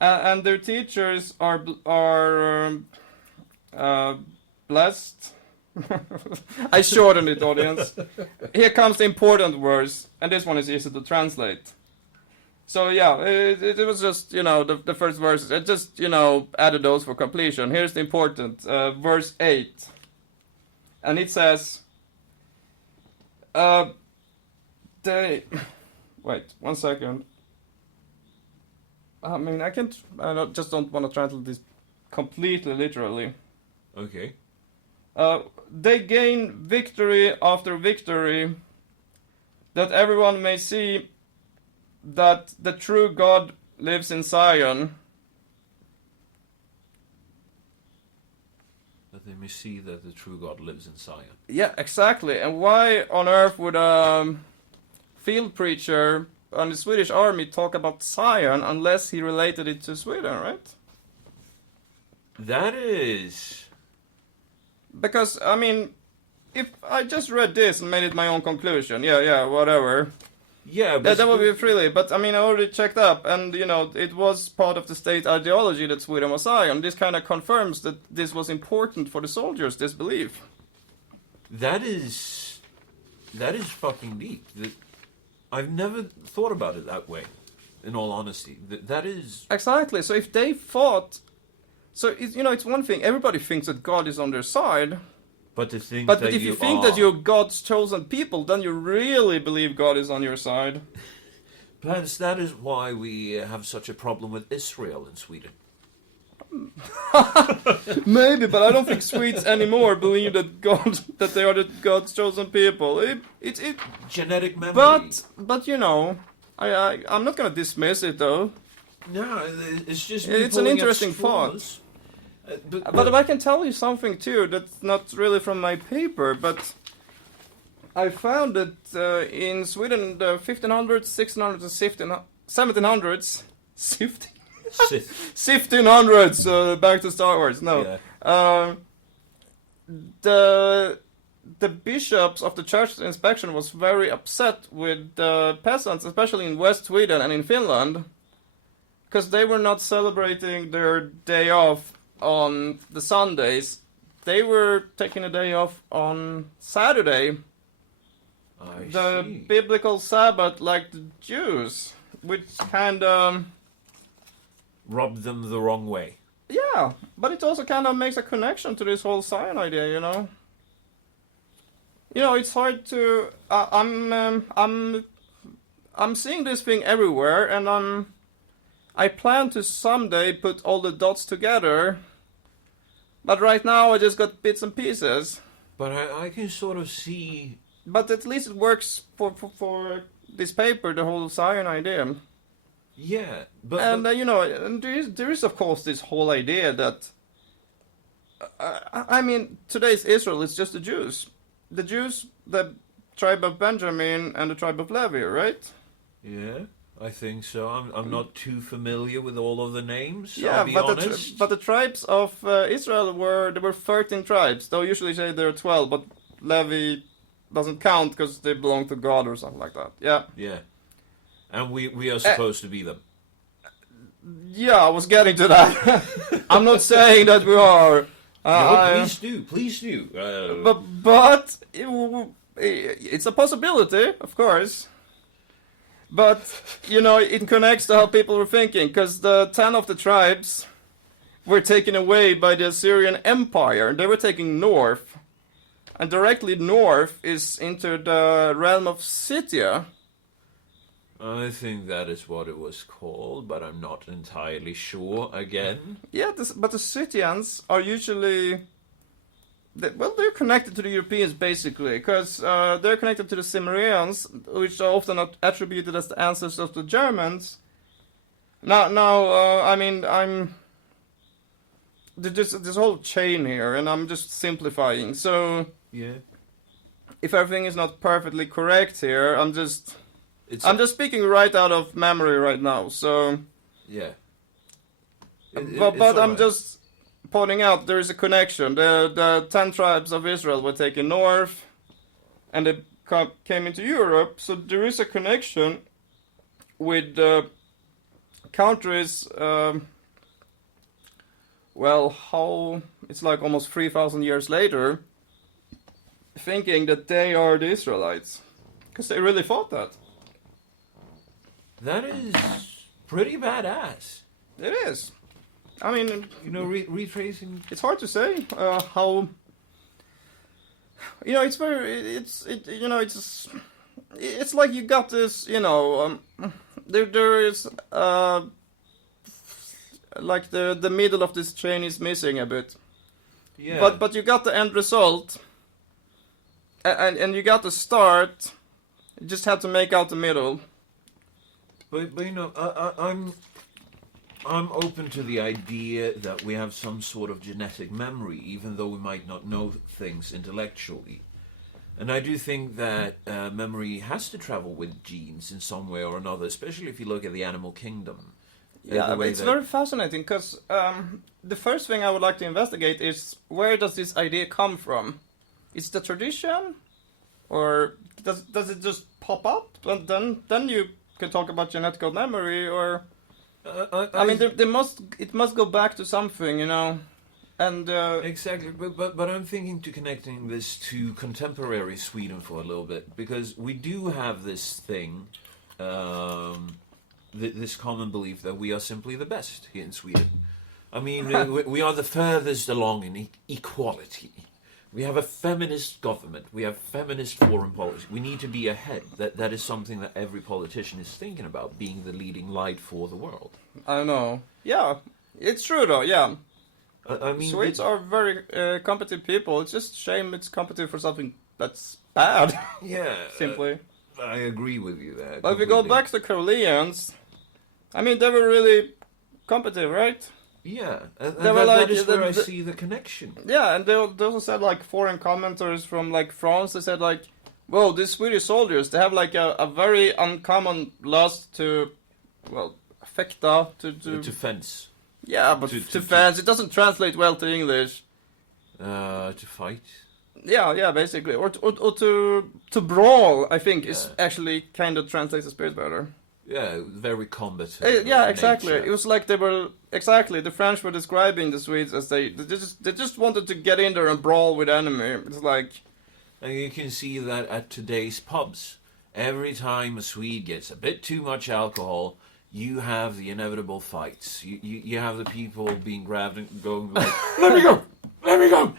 And their teachers are blessed. I shortened it, audience. Here comes the important words, and this one is easy to translate. So yeah, it was just, the first verses. I just, added those for completion. Here's the important, verse 8. And it says, wait, 1 second. I mean, I just don't want to translate this completely literally. Okay. They gain victory after victory, that everyone may see that the true God lives in Zion. That they may see that the true God lives in Zion. Yeah, exactly. And why on earth would a field preacher on the Swedish army talk about Zion unless he related it to Sweden, right? That is... Because, I mean, if I just read this and made it my own conclusion, yeah, whatever. Yeah, but... That would be freely, but I mean, I already checked up, and it was part of the state ideology that Sweden was Zion. This kind of confirms that this was important for the soldiers, this belief. That is fucking deep. I've never thought about it that way, in all honesty. That is... Exactly, so if they fought... So, it's one thing, everybody thinks that God is on their side. But to think But that if you think that you're God's chosen people, then you really believe God is on your side. Perhaps that is why we have such a problem with Israel in Sweden. Maybe, but I don't think Swedes anymore believe that they are God's chosen people. It's Genetic memory. But I'm not gonna dismiss it though. No, it's just... It's an interesting thought. But I can tell you something too that's not really from my paper, but I found that in Sweden the 1500s, 1600s, and 1700s, 1500s, back to Star Wars. No, Yeah. the bishops of the church inspection was very upset with the peasants, especially in West Sweden and in Finland, because they were not celebrating their day off on the Sundays. They were taking a day off on Saturday, the see. biblical Sabbath, like the Jews, which kind of... Rubbed them the wrong way. Yeah, but it also kind of makes a connection to this whole Zion idea, It's hard to... I'm seeing this thing everywhere, and I plan to someday put all the dots together. But right now I just got bits and pieces. But I can sort of see. But at least it works for this paper, the whole Zion idea. Yeah, but And you know, and there is of course this whole idea that I mean, today's Israel is just the Jews. The Jews, the tribe of Benjamin and the tribe of Levi, right? yeah, I think so. I'm not too familiar with all of the names. Yeah, I'll be honest. but the tribes of Israel there were 13 tribes. They'll usually say there are 12, but Levi doesn't count because they belong to God or something like that. Yeah. Yeah, and we are supposed to be them. Yeah, I was getting to that. I'm not saying that we are. No, please do. But it's a possibility, of course. But, you know, it connects to how people were thinking, because the 10 of the tribes were taken away by the Assyrian Empire. They were taken north. And directly north is into the realm of Scythia. I think that is what it was called, but I'm not entirely sure again. Yeah, but the Scythians are usually... they're connected to the Europeans, basically, because they're connected to the Cimmerians, which are often attributed as the ancestors of the Germans. I mean, there's this whole chain here, and I'm just simplifying. So, Yeah. if everything is not perfectly correct here, I'm just speaking right out of memory right now. So, Yeah. but I'm just pointing out there is a connection. The 10 tribes of Israel were taken north, and they came into Europe. So there is a connection with countries. How it's like almost 3,000 years later, thinking that they are the Israelites, because they really thought that. That is pretty badass. It is. I mean, You know, retracing. it's hard to say how. You know, it's it's like you got this. You know, there is like the middle of this chain is missing a bit. Yeah. But you got the end result, and you got the start. You just have to make out the middle. But you know, I'm open to the idea that we have some sort of genetic memory, even though we might not know things intellectually. And I do think that memory has to travel with genes in some way or another, especially if you look at the animal kingdom. Yeah, it's very fascinating because the first thing I would like to investigate is where does this idea come from? Is it a tradition, or does it just pop up? And then you can talk about genetic memory, or I mean, it must go back to something, you know, and exactly. But I'm thinking to connecting this to contemporary Sweden for a little bit, because we do have this thing. This common belief that we are simply the best here in Sweden. I mean, we are the furthest along in equality. We have a feminist government. We have feminist foreign policy. We need to be ahead. That is something that every politician is thinking about, being the leading light for the world. I know. Yeah, it's true though. Yeah, I mean, Swedes are very competitive people. It's just shame it's competitive for something that's bad. yeah, Simply. I agree with you there. But if we go back to the Caroleans, I mean, they were really competitive, right? Yeah, and They were like that is where I see the connection. Yeah, and they also said, like, foreign commenters from, like, France, they said, like, well, these Swedish soldiers, they have, like, a very uncommon lust to, well, fäkta, To fence. Yeah, but to fence, it doesn't translate well to English. To fight. Yeah, basically. Or to brawl, I think, is actually kind of translates the spirit better. Yeah, very combative. Yeah, exactly. nature. It was like they were exactly the French were describing the Swedes as they just wanted to get in there and brawl with enemy. It's like, and you can see that at today's pubs. Every time a Swede gets a bit too much alcohol, you have the inevitable fights. You have the people being grabbed and going like, "Let me go, let me go."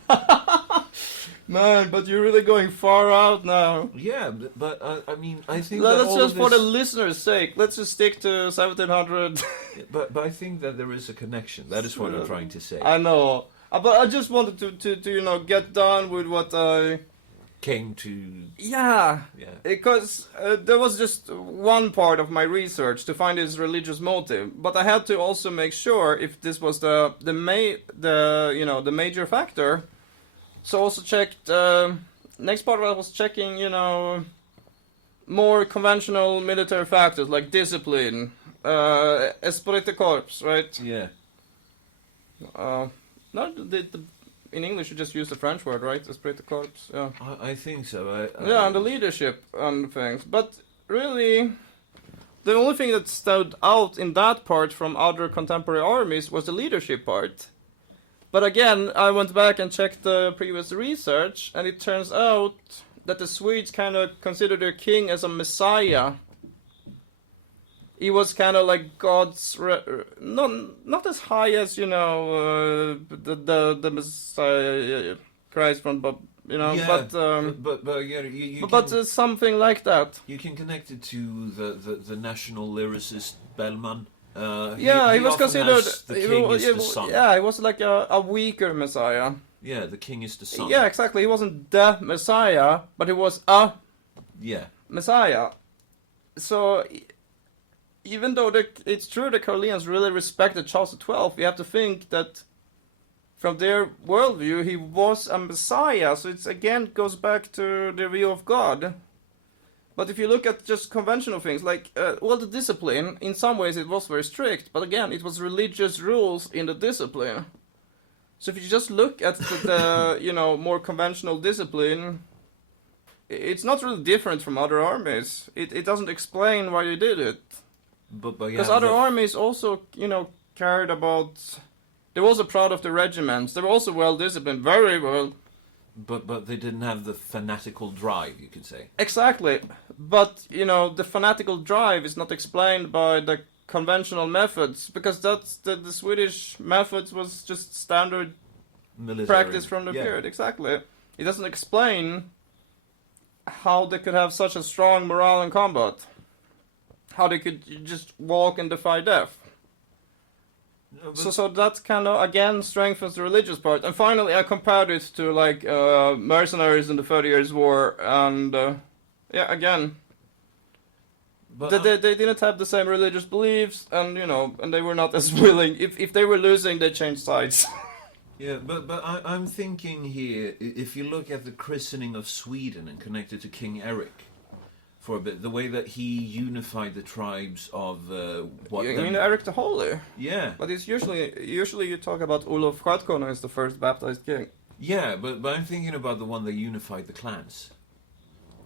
Man, but you're really going far out now. Yeah, but I mean, I think Let's that all just, of for the this, listeners' sake, let's just stick to 1700. but I think that there is a connection. That is what I'm trying to say. I know. But I just wanted to get done with what I... Came to Yeah. yeah. Because there was just one part of my research to find his religious motive, but I had to also make sure if this was the major factor. So I also checked. Next part I was checking, more conventional military factors like discipline, esprit de corps, right? Yeah. No, in English you just use the French word, right? Esprit de corps. Yeah. I think so. Yeah, and the leadership and things. But really, the only thing that stood out in that part from other contemporary armies was the leadership part. But again, I went back and checked the previous research, and it turns out that the Swedes kind of considered their king as a messiah. He was kind of like God's, not as high as the Messiah, Christ from, but yeah, but yeah, you but can, something like that. you can connect it to the national lyricist Bellman. He was often considered has the king is the son. Yeah, he was like a weaker Messiah. Yeah, the king is the son. Yeah, exactly. He wasn't the Messiah, but he was a Yeah. Messiah. So even though it's true the Carolingians really respected Charles XII, you have to think that from their worldview he was a Messiah. So it's again goes back to the view of God. But if you look at just conventional things, like, the discipline, in some ways it was very strict, but again, it was religious rules in the discipline. So if you just look at the more conventional discipline, it's not really different from other armies. It doesn't explain why they did it. Because other armies also, cared about... They were also proud of the regiments. They were also well-disciplined, very well. But they didn't have the fanatical drive, you could say. Exactly. But, the fanatical drive is not explained by the conventional methods, because that's the Swedish methods was just standard Military. practice from the period. Exactly. It doesn't explain how they could have such a strong morale in combat. How they could just walk and defy death. No, So that kind of, again, strengthens the religious part. And finally, I compared it to, mercenaries in the 30 Years' War, and, again, they didn't have the same religious beliefs, and, and they were not as willing. If they were losing, they changed sides. Yeah, but I'm thinking here, if you look at the christening of Sweden and connect it to King Eric, for a bit, the way that he unified the tribes of You mean Eric the Holy? Yeah. But it's usually you talk about Olof Skötkonung as the first baptized king. Yeah, but I'm thinking about the one that unified the clans.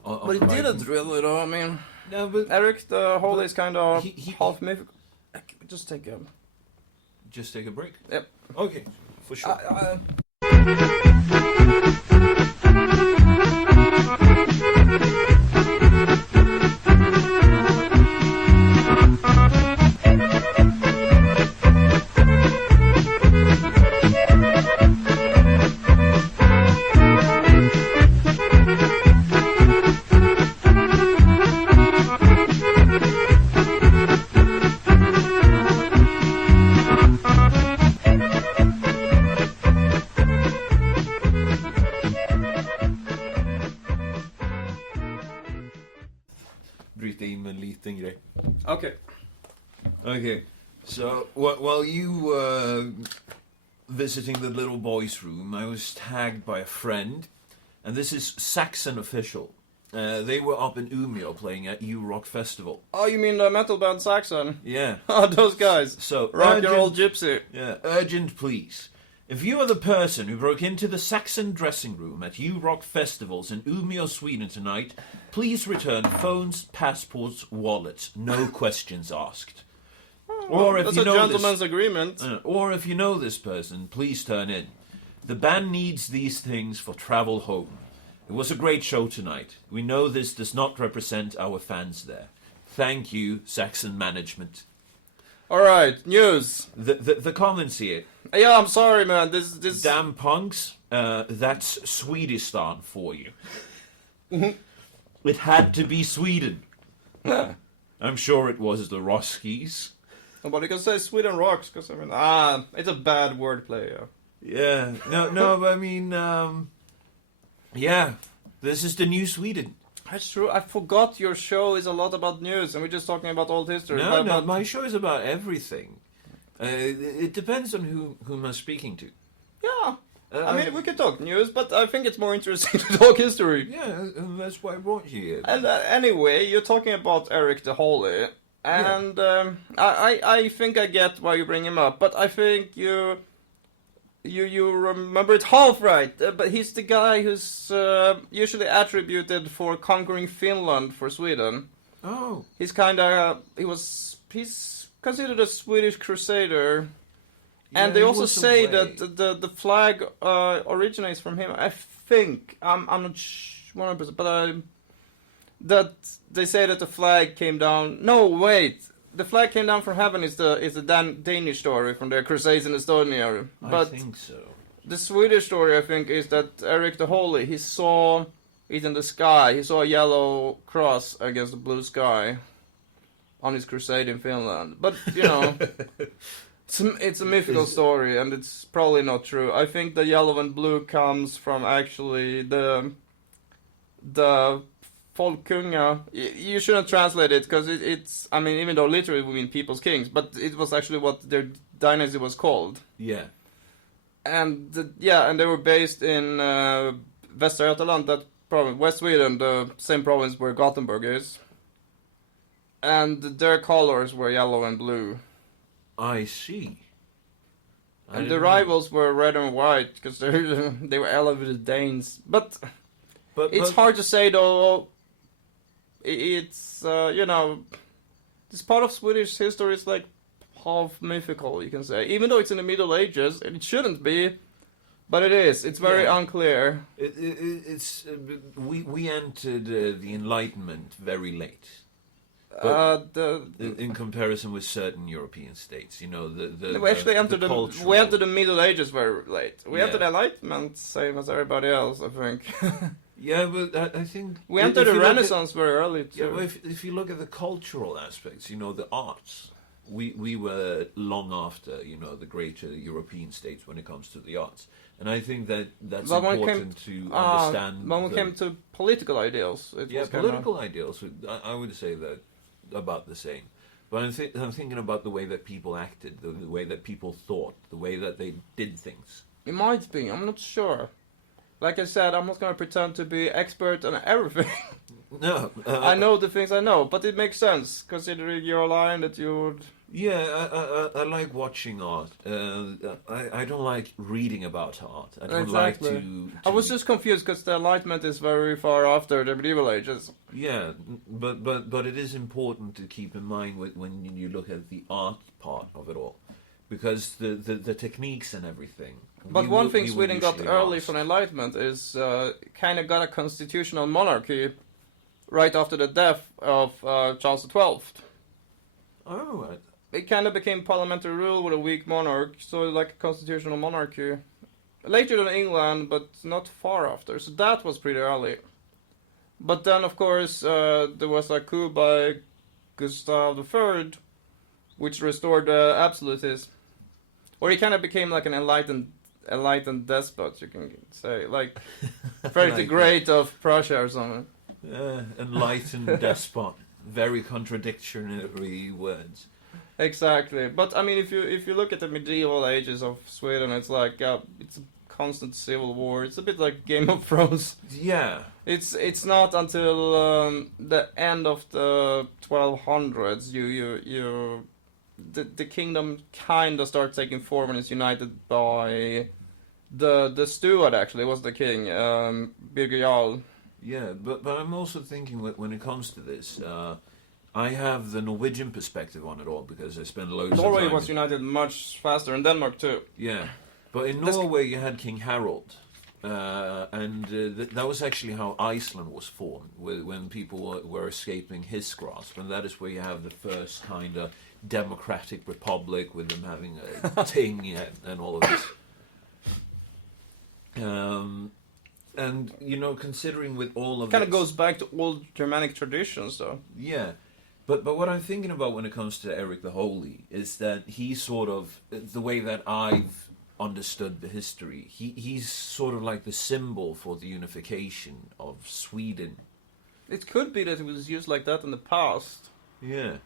But he didn't really, though. I mean, No, but Eric the Holy is kind of he- half mythical. Just take a... just take a break. Yep. Okay, for sure. Bryta in med en liten grej. Okay. Okay, so while you were visiting the little boys' room, I was tagged by a friend, and this is Saxon official. They were up in Umeå playing at U-Rock Festival. Oh, you mean the metal band Saxon? Yeah. Oh, those guys. So Rock and roll gypsy. Yeah, urgent please. If you are the person who broke into the Saxon dressing room at U-Rock Festivals in Umeå, Sweden tonight, please return phones, passports, wallets. No questions asked. Or if That's you a know gentleman's agreement. or if you know this person, please turn in. The band needs these things for travel home. It was a great show tonight. We know this does not represent our fans there. Thank you, Saxon management. Alright, news. The comments here. Yeah, I'm sorry, man. This Damn punks. That's Swedistan for you. It had to be Sweden. I'm sure it was the Roskis. But you can say Sweden rocks, because I mean, it's a bad wordplay. Yeah, no, but I mean, yeah, this is the new Sweden. That's true. I forgot your show is a lot about news, and we're just talking about old history. No, my show is about everything. It depends on whom I'm speaking to. Yeah. I mean, we can talk news, but I think it's more interesting to talk history. Yeah, and that's why I brought you here. And anyway, you're talking about Eric the Holy, and I think I get why you bring him up, but I think you remember it half right. But he's the guy who's usually attributed for conquering Finland for Sweden. Oh, He's he's considered a Swedish crusader. And they he also was say away. that the flag originates from him. I think I'm not 100%, but that they say that the flag came down. No, wait, the flag came down from heaven is the Danish story from their crusades in Estonia. But I think so. the Swedish story, I think, is that Eric the Holy he saw it in the sky. He saw a yellow cross against the blue sky on his crusade in Finland. But you know. It's a mythical story, and it's probably not true. I think the yellow and blue comes from actually the Folkunga. You shouldn't translate it because it's. I mean, even though literally we mean people's kings, but it was actually what their dynasty was called. Yeah. And and they were based in Västra Götaland, that province, West Sweden, the same province where Gothenburg is. And their colors were yellow and blue. I see. And the rivals were red and white because they were elevated Danes. But it's hard to say though. It's this part of Swedish history is like half mythical, you can say. Even though it's in the Middle Ages, and it shouldn't be, but it is. It's very unclear. We entered the Enlightenment very late. In comparison with certain European states, we actually entered the Middle Ages very late. We entered the Enlightenment same as everybody else, I think. Yeah, but I think we entered the Renaissance very early too. Yeah, well, if you look at the cultural aspects, the arts, we were long after the greater European states when it comes to the arts, and I think that's important to understand. When we came to political ideals, political ideals, I would say that. About the same, but I'm thinking about the way that people acted, the way that people thought, the way that they did things. It might be. I'm not sure. Like I said, I'm not going to pretend to be expert on everything. No, I know the things I know, but it makes sense considering your line that you would. Yeah, I like watching art. I don't like reading about art. I don't like to. I was just confused because the Enlightenment is very far after the medieval ages. Yeah, but it is important to keep in mind when you look at the art part of it all, because the techniques and everything. But one thing Sweden got early from Enlightenment is kind of got a constitutional monarchy right after the death of Charles XII. Oh. It kind of became parliamentary rule with a weak monarch, so like a constitutional monarchy. Later than England, but not far after, so that was pretty early. But then, of course, there was a coup by Gustav III, which restored absolutism. Or he kind of became like an enlightened despot, you can say, like Frederick the Great of Prussia or something. Enlightened despot, very contradictory words. Exactly, but I mean, if you look at the medieval ages of Sweden, it's like it's a constant civil war. It's a bit like Game of Thrones. Yeah, it's not until the end of the 1200s the kingdom kind of starts taking form and is united by the steward. Actually, was the king Birger Jarl. Yeah, but I'm also thinking when it comes to this. I have the Norwegian perspective on it all because I spent loads of time. Norway was united much faster, and Denmark too. Yeah, but in Norway you had King Harald, and that was actually how Iceland was formed, when people were escaping his grasp, and that is where you have the first kind of democratic republic with them having a ting and all of this. And considering with all of Kind of this- goes back to old Germanic traditions, though. Yeah, but what I'm thinking about when it comes to Eric the Holy is that he's sort of the way that I've understood the history. He's sort of like the symbol for the unification of Sweden. It could be that it was used like that in the past. Yeah.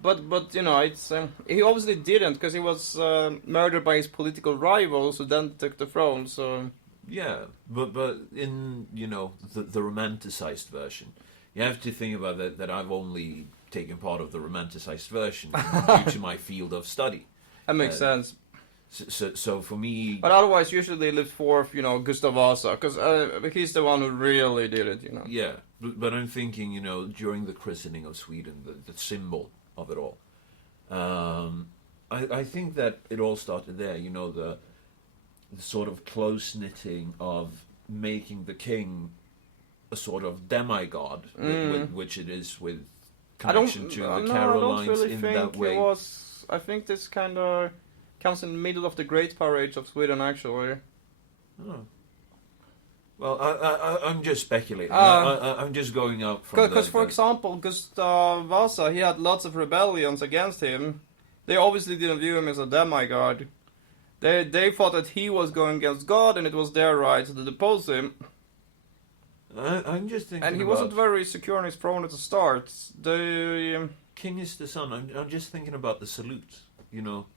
But it's he obviously didn't, because he was murdered by his political rivals, who then took the throne. So Yeah, but in the romanticized version, you have to think about that I've only taken part of the romanticized version due to my field of study. that makes sense. So for me, But otherwise, usually they live forth, Gustav Vasa, because he's the one who really did it. yeah, but I'm thinking during the christening of Sweden, the symbol of it all. I think that it all started there. The sort of close knitting of making the king a sort of demigod, which it is with connection to the Carolines I don't really in think that way. it was. I think this kind of comes in the middle of the Great Parade of Sweden, actually. Oh. Well, I'm just speculating. I'm just going up from Because, for example, Gustav Vasa, he had lots of rebellions against him. They obviously didn't view him as a demigod. They thought that he was going against God, and it was their right to depose him. I'm just thinking. And he wasn't very secure on his throne at the start. The King is the son. I'm just thinking about the salute.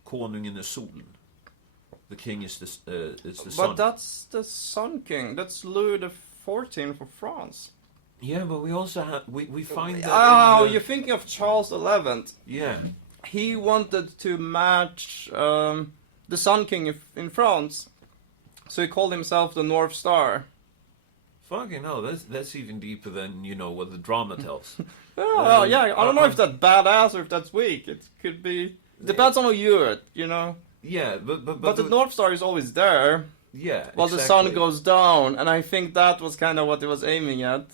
Konungen är solen. The king is the son. But that's the Sun King. That's Louis XIV for France. Yeah, but we also have we find that. Oh, you're thinking of Charles XI. Yeah. He wanted to match the Sun King in France, so he called himself the North Star. Fucking hell, that's even deeper than what the drama tells. Oh, yeah. I don't know if that's badass or if that's weak. It could be. Depends on who you Yeah, But the North Star is always there. Yeah. While the sun goes down, and I think that was kind of what he was aiming at.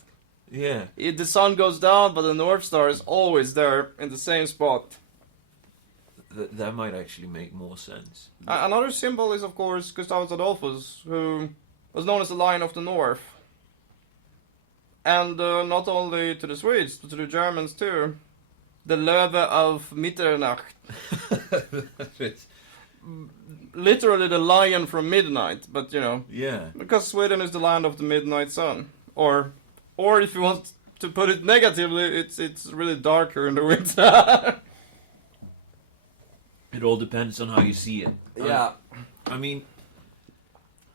Yeah. The sun goes down, but the North Star is always there in the same spot. That might actually make more sense. Another symbol is, of course, Gustavus Adolphus, who was known as the Lion of the North. And not only to the Swedes, but to the Germans too. The Löwe of Mitternacht. Literally the lion from midnight, but Yeah. because Sweden is the land of the midnight sun. Or if you want to put it negatively, it's really darker in the winter. It all depends on how you see it. Yeah. I mean,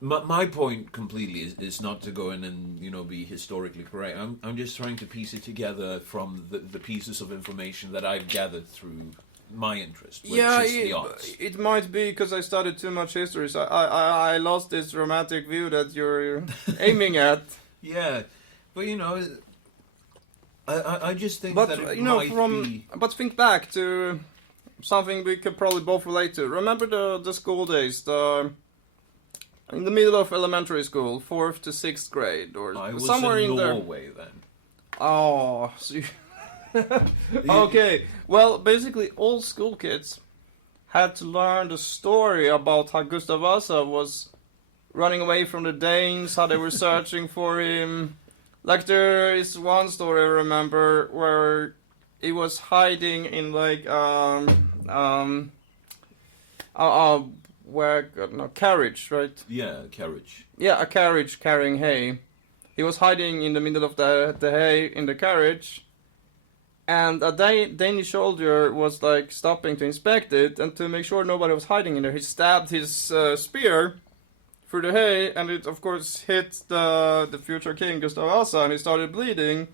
my point completely is not to go in and be historically correct. I'm just trying to piece it together from the pieces of information that I've gathered through my interest, which is the arts. It might be because I studied too much history, so I lost this romantic view that you're aiming at. Yeah, but I just think But that it might be. But think back to something we could probably both relate to. Remember the school days, in the middle of elementary school, 4th to 6th grade, or I was somewhere in there. Norway then. Oh, so okay. Well, basically, all school kids had to learn the story about how Gustav Vasa was running away from the Danes, how they were searching for him. Like, there is one story I remember where he was hiding in carriage, right? Yeah, carriage. Yeah, a carriage carrying hay. He was hiding in the middle of the hay in the carriage, and a Danish soldier was stopping to inspect it, and to make sure nobody was hiding in there, he stabbed his spear through the hay, and it of course hit the future king Gustav Vasa, and he started bleeding.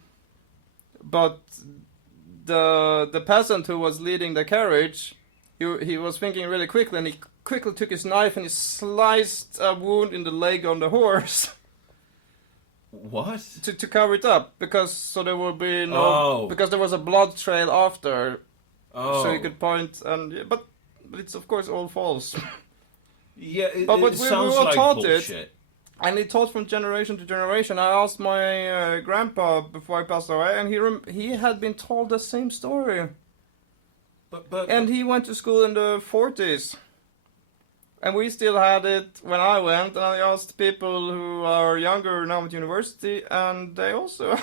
But the peasant who was leading the carriage, he was thinking really quickly, and he quickly took his knife and he sliced a wound in the leg on the horse. What? To cover it up, because there would be no, because there was a blood trail after, so you could point, and but it's of course all false. Yeah, but it we sounds were like taught bullshit. it, and it taught from generation to generation. I asked my grandpa before I passed away, and he had been told the same story. But And he went to school in the 40s. and we still had it when I went, and I asked people who are younger now at university, and they also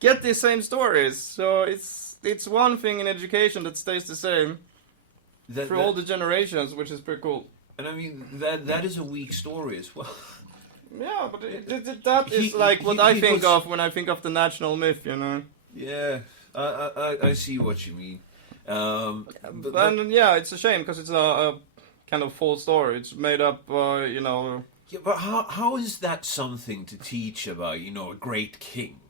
get the same stories. So it's one thing in education that stays the same through all the generations, which is pretty cool. And I mean, that is a weak story as well. Yeah, but that is like what I think of when I think of the national myth, you know. Yeah, I see what you mean. And yeah, it's a shame because it's a kind of false story. It's made up, you know. Yeah, but how is that something to teach about, you know, a great king?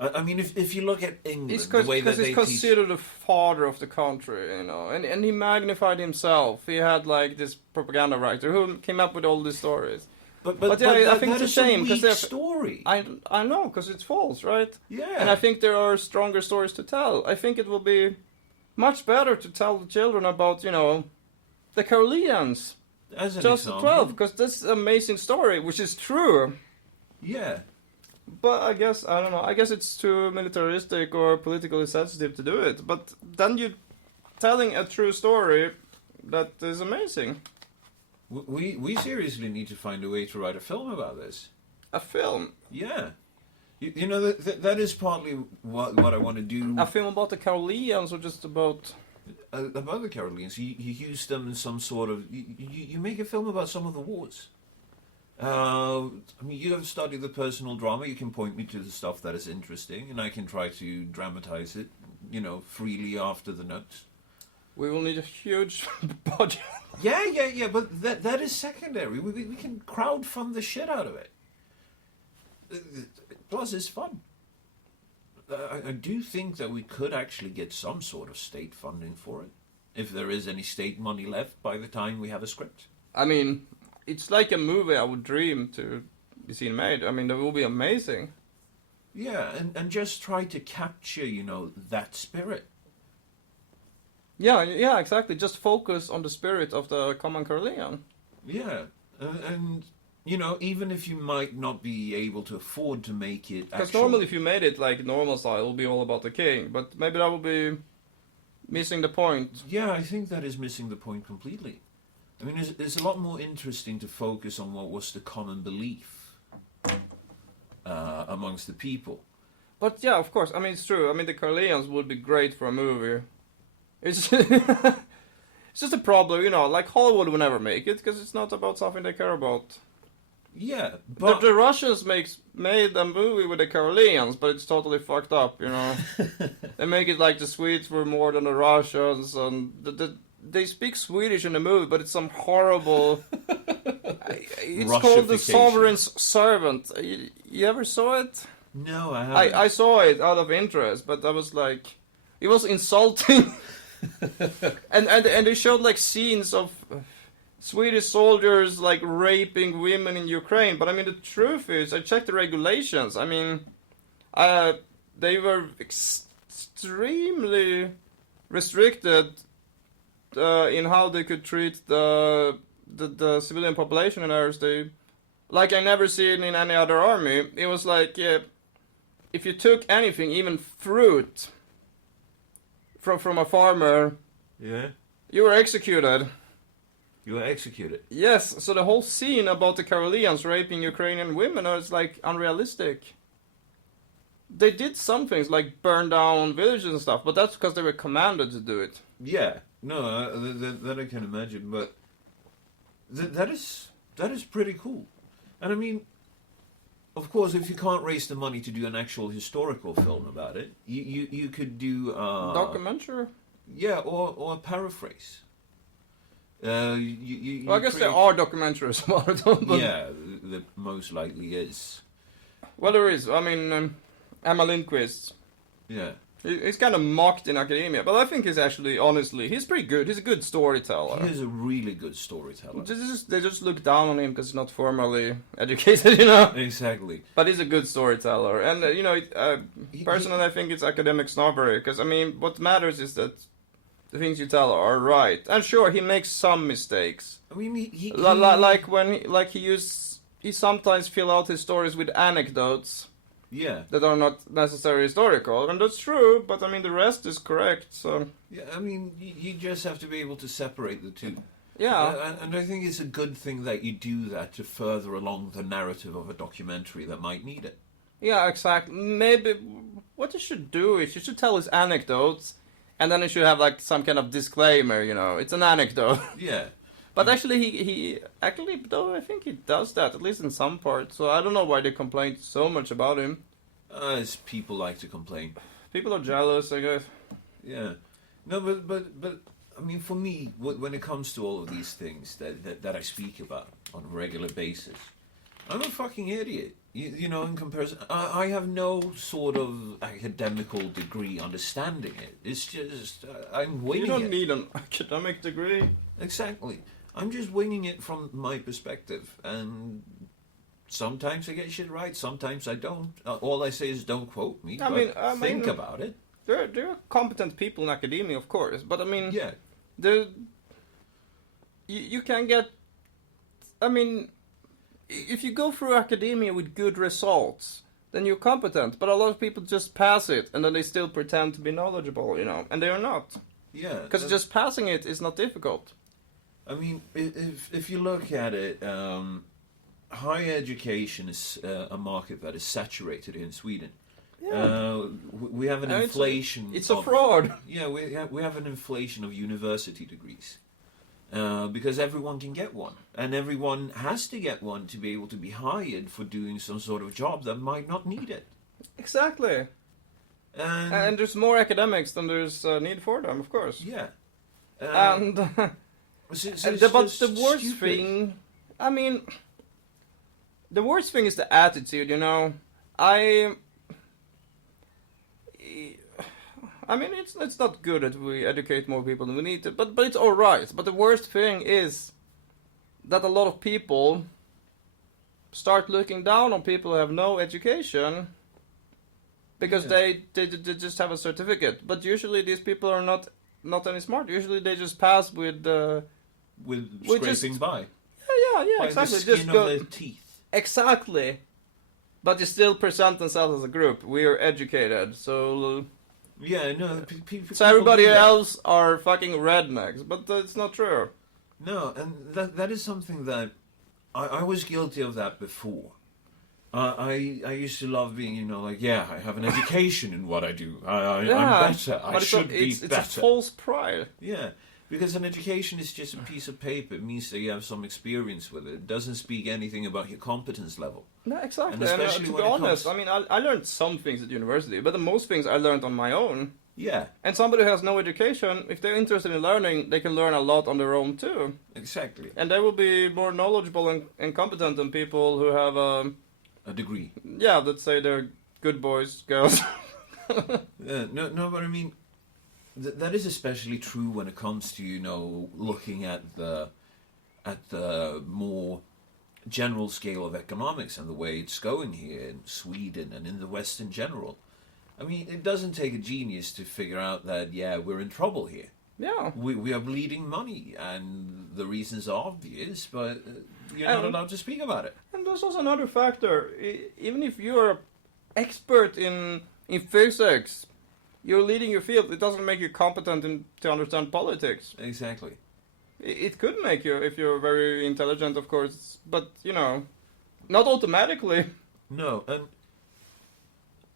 I mean, if you look at England, the way that they he's considered the father of the country, you know, and he magnified himself. He had like this propaganda writer who came up with all these stories. But yeah, I think it's a shame because they're story. I know because it's false, right? Yeah. And I think there are stronger stories to tell. I think it will be much better to tell the children about, you know, the Caroleans. As an Just example. 12, because that's an amazing story, which is true. Yeah. But I guess, I don't know, I guess it's too militaristic or politically sensitive to do it. But then you're telling a true story that is amazing. We seriously need to find a way to write a film about this. A film. Yeah. You know, that is partly what I want to do. A film about the Caroleans or just about... About the Caroleans. You use them in some sort of... You make a film about some of the wars. I mean, you have studied the personal drama. You can point me to the stuff that is interesting, and I can try to dramatize it, you know, freely after the notes. We will need a huge budget. Yeah, but that is secondary. We can crowdfund the shit out of it. Plus, it's fun. I do think that we could actually get some sort of state funding for it, if there is any state money left by the time we have a script. I mean, it's like a movie I would dream to be seen made. I mean, that will be amazing. Yeah, and just try to capture, you know, that spirit. Yeah, exactly. Just focus on the spirit of the common Carolean. Yeah, and you know, even if you might not be able to afford to make it Because normally if you made it like normal style, it will be all about the king. But maybe that will be missing the point. Yeah, I think that is missing the point completely. I mean, it's a lot more interesting to focus on what was the common belief amongst the people. But yeah, of course. I mean, it's true. I mean, the Caroleans would be great for a movie. It's it's just a problem, you know. Like Hollywood will never make it because it's not about something they care about. Yeah, but The Russians made a movie with the Caroleans, but it's totally fucked up, you know. They make it like the Swedes were more than the Russians, and they speak Swedish in the movie, but it's some horrible. It's called The Sovereign's Servant. You ever saw it? no, I haven't. I saw it out of interest, but I was like, it was insulting. and they showed like scenes of Swedish soldiers like raping women in Ukraine. But I mean, the truth is, I checked the regulations. I mean, they were extremely restricted in how they could treat the civilian population in ours. Like I never seen in any other army. It was like if you took anything, even fruit, from a farmer, Yeah, you were executed. you were executed. Yes, so the whole scene about the Caroleans raping Ukrainian women is like unrealistic. They did some things like burn down villages and stuff, but that's because they were commanded to do it. Yeah, no, that I can imagine, but that is pretty cool. And I mean, of course, if you can't raise the money to do an actual historical film about it, you could do Documentary? Yeah, or a paraphrase. Well, I guess there are documentaries about it. But Yeah, there most likely is. well, there is. I mean, Emma Lindquist. Yeah. He's kind of mocked in academia, but I think he's actually, honestly, he's pretty good. He's a good storyteller. He is a really good storyteller. They just look down on him because he's not formally educated, you know? Exactly. But he's a good storyteller. And, you know, personally, I think it's academic snobbery. Because, I mean, what matters is that the things you tell are right. And sure, he makes some mistakes. I mean, he Like when he sometimes fill out his stories with anecdotes yeah. that are not necessarily historical. And that's true, but I mean, the rest is correct, so... Yeah, I mean, you just have to be able to separate the two. Yeah. And I think it's a good thing that you do that to further along the narrative of a documentary that might need it. Yeah, exactly. Maybe what you should do is you should tell his anecdotes, and then you should have like some kind of disclaimer. It's an anecdote. Yeah. But actually, he actually though I think he does that at least in some parts. So I don't know why they complain so much about him. As people like to complain. People are jealous, I guess. Yeah. No, but I mean, for me, when it comes to all of these things that I speak about on a regular basis, I'm a fucking idiot. You know, in comparison, I have no sort of academical degree understanding it. It's just, I'm winging it. You don't need an academic degree. Exactly. I'm just winging it from my perspective. And sometimes I get shit right, sometimes I don't. All I say is don't quote me, think about it. There are competent people in academia, of course, but I mean, Yeah. You can get. I mean, if you go through academia with good results, then you're competent. But a lot of people just pass it, and then they still pretend to be knowledgeable, and they are not. Yeah. Because just passing it is not difficult. I mean, if you look at it, higher education is a market that is saturated in Sweden. Yeah. We have an inflation. It's a fraud. Yeah, we have an inflation of university degrees. Because everyone can get one. And everyone has to get one to be able to be hired for doing some sort of job that might not need it. Exactly. And there's more academics than there's need for them, of course. Yeah. And but the worst thing, I mean, the worst thing is the attitude. I mean, it's not good that we educate more people than we need to, but it's all right. But the worst thing is that a lot of people start looking down on people who have no education because they just have a certificate. But usually these people are not any smart. Usually they just pass with scraping by. Yeah, By exactly. the skin Just of go their teeth. exactly. But they still present themselves as a group. We are educated, so. Yeah, no. So everybody else are fucking rednecks, but it's not true. No, and that is something that I was guilty of that before. I used to love being, I have an education in what I do. I'm better. I should be better. It's a false pride. Yeah, because an education is just a piece of paper. It means that you have some experience with it. It doesn't speak anything about your competence level. No, exactly. And especially to be when it honest, comes- I learned some things at university, but the most things I learned on my own. Yeah, And somebody who has no education, if they're interested in learning, they can learn a lot on their own too. exactly. And they will be more knowledgeable and competent than people who have, A degree. let's say they're good boys, girls. No, but I mean, that is especially true when it comes to looking at the more general scale of economics and the way it's going here in Sweden and in the West in general. I mean, it doesn't take a genius to figure out that we're in trouble here. Yeah. We are bleeding money, and the reasons are obvious, but you're not allowed to speak about it. And there's also another factor. Even if you're an expert in physics, you're leading your field, it doesn't make you competent to understand politics. Exactly. It could make you if you're very intelligent, of course, but, not automatically. No, and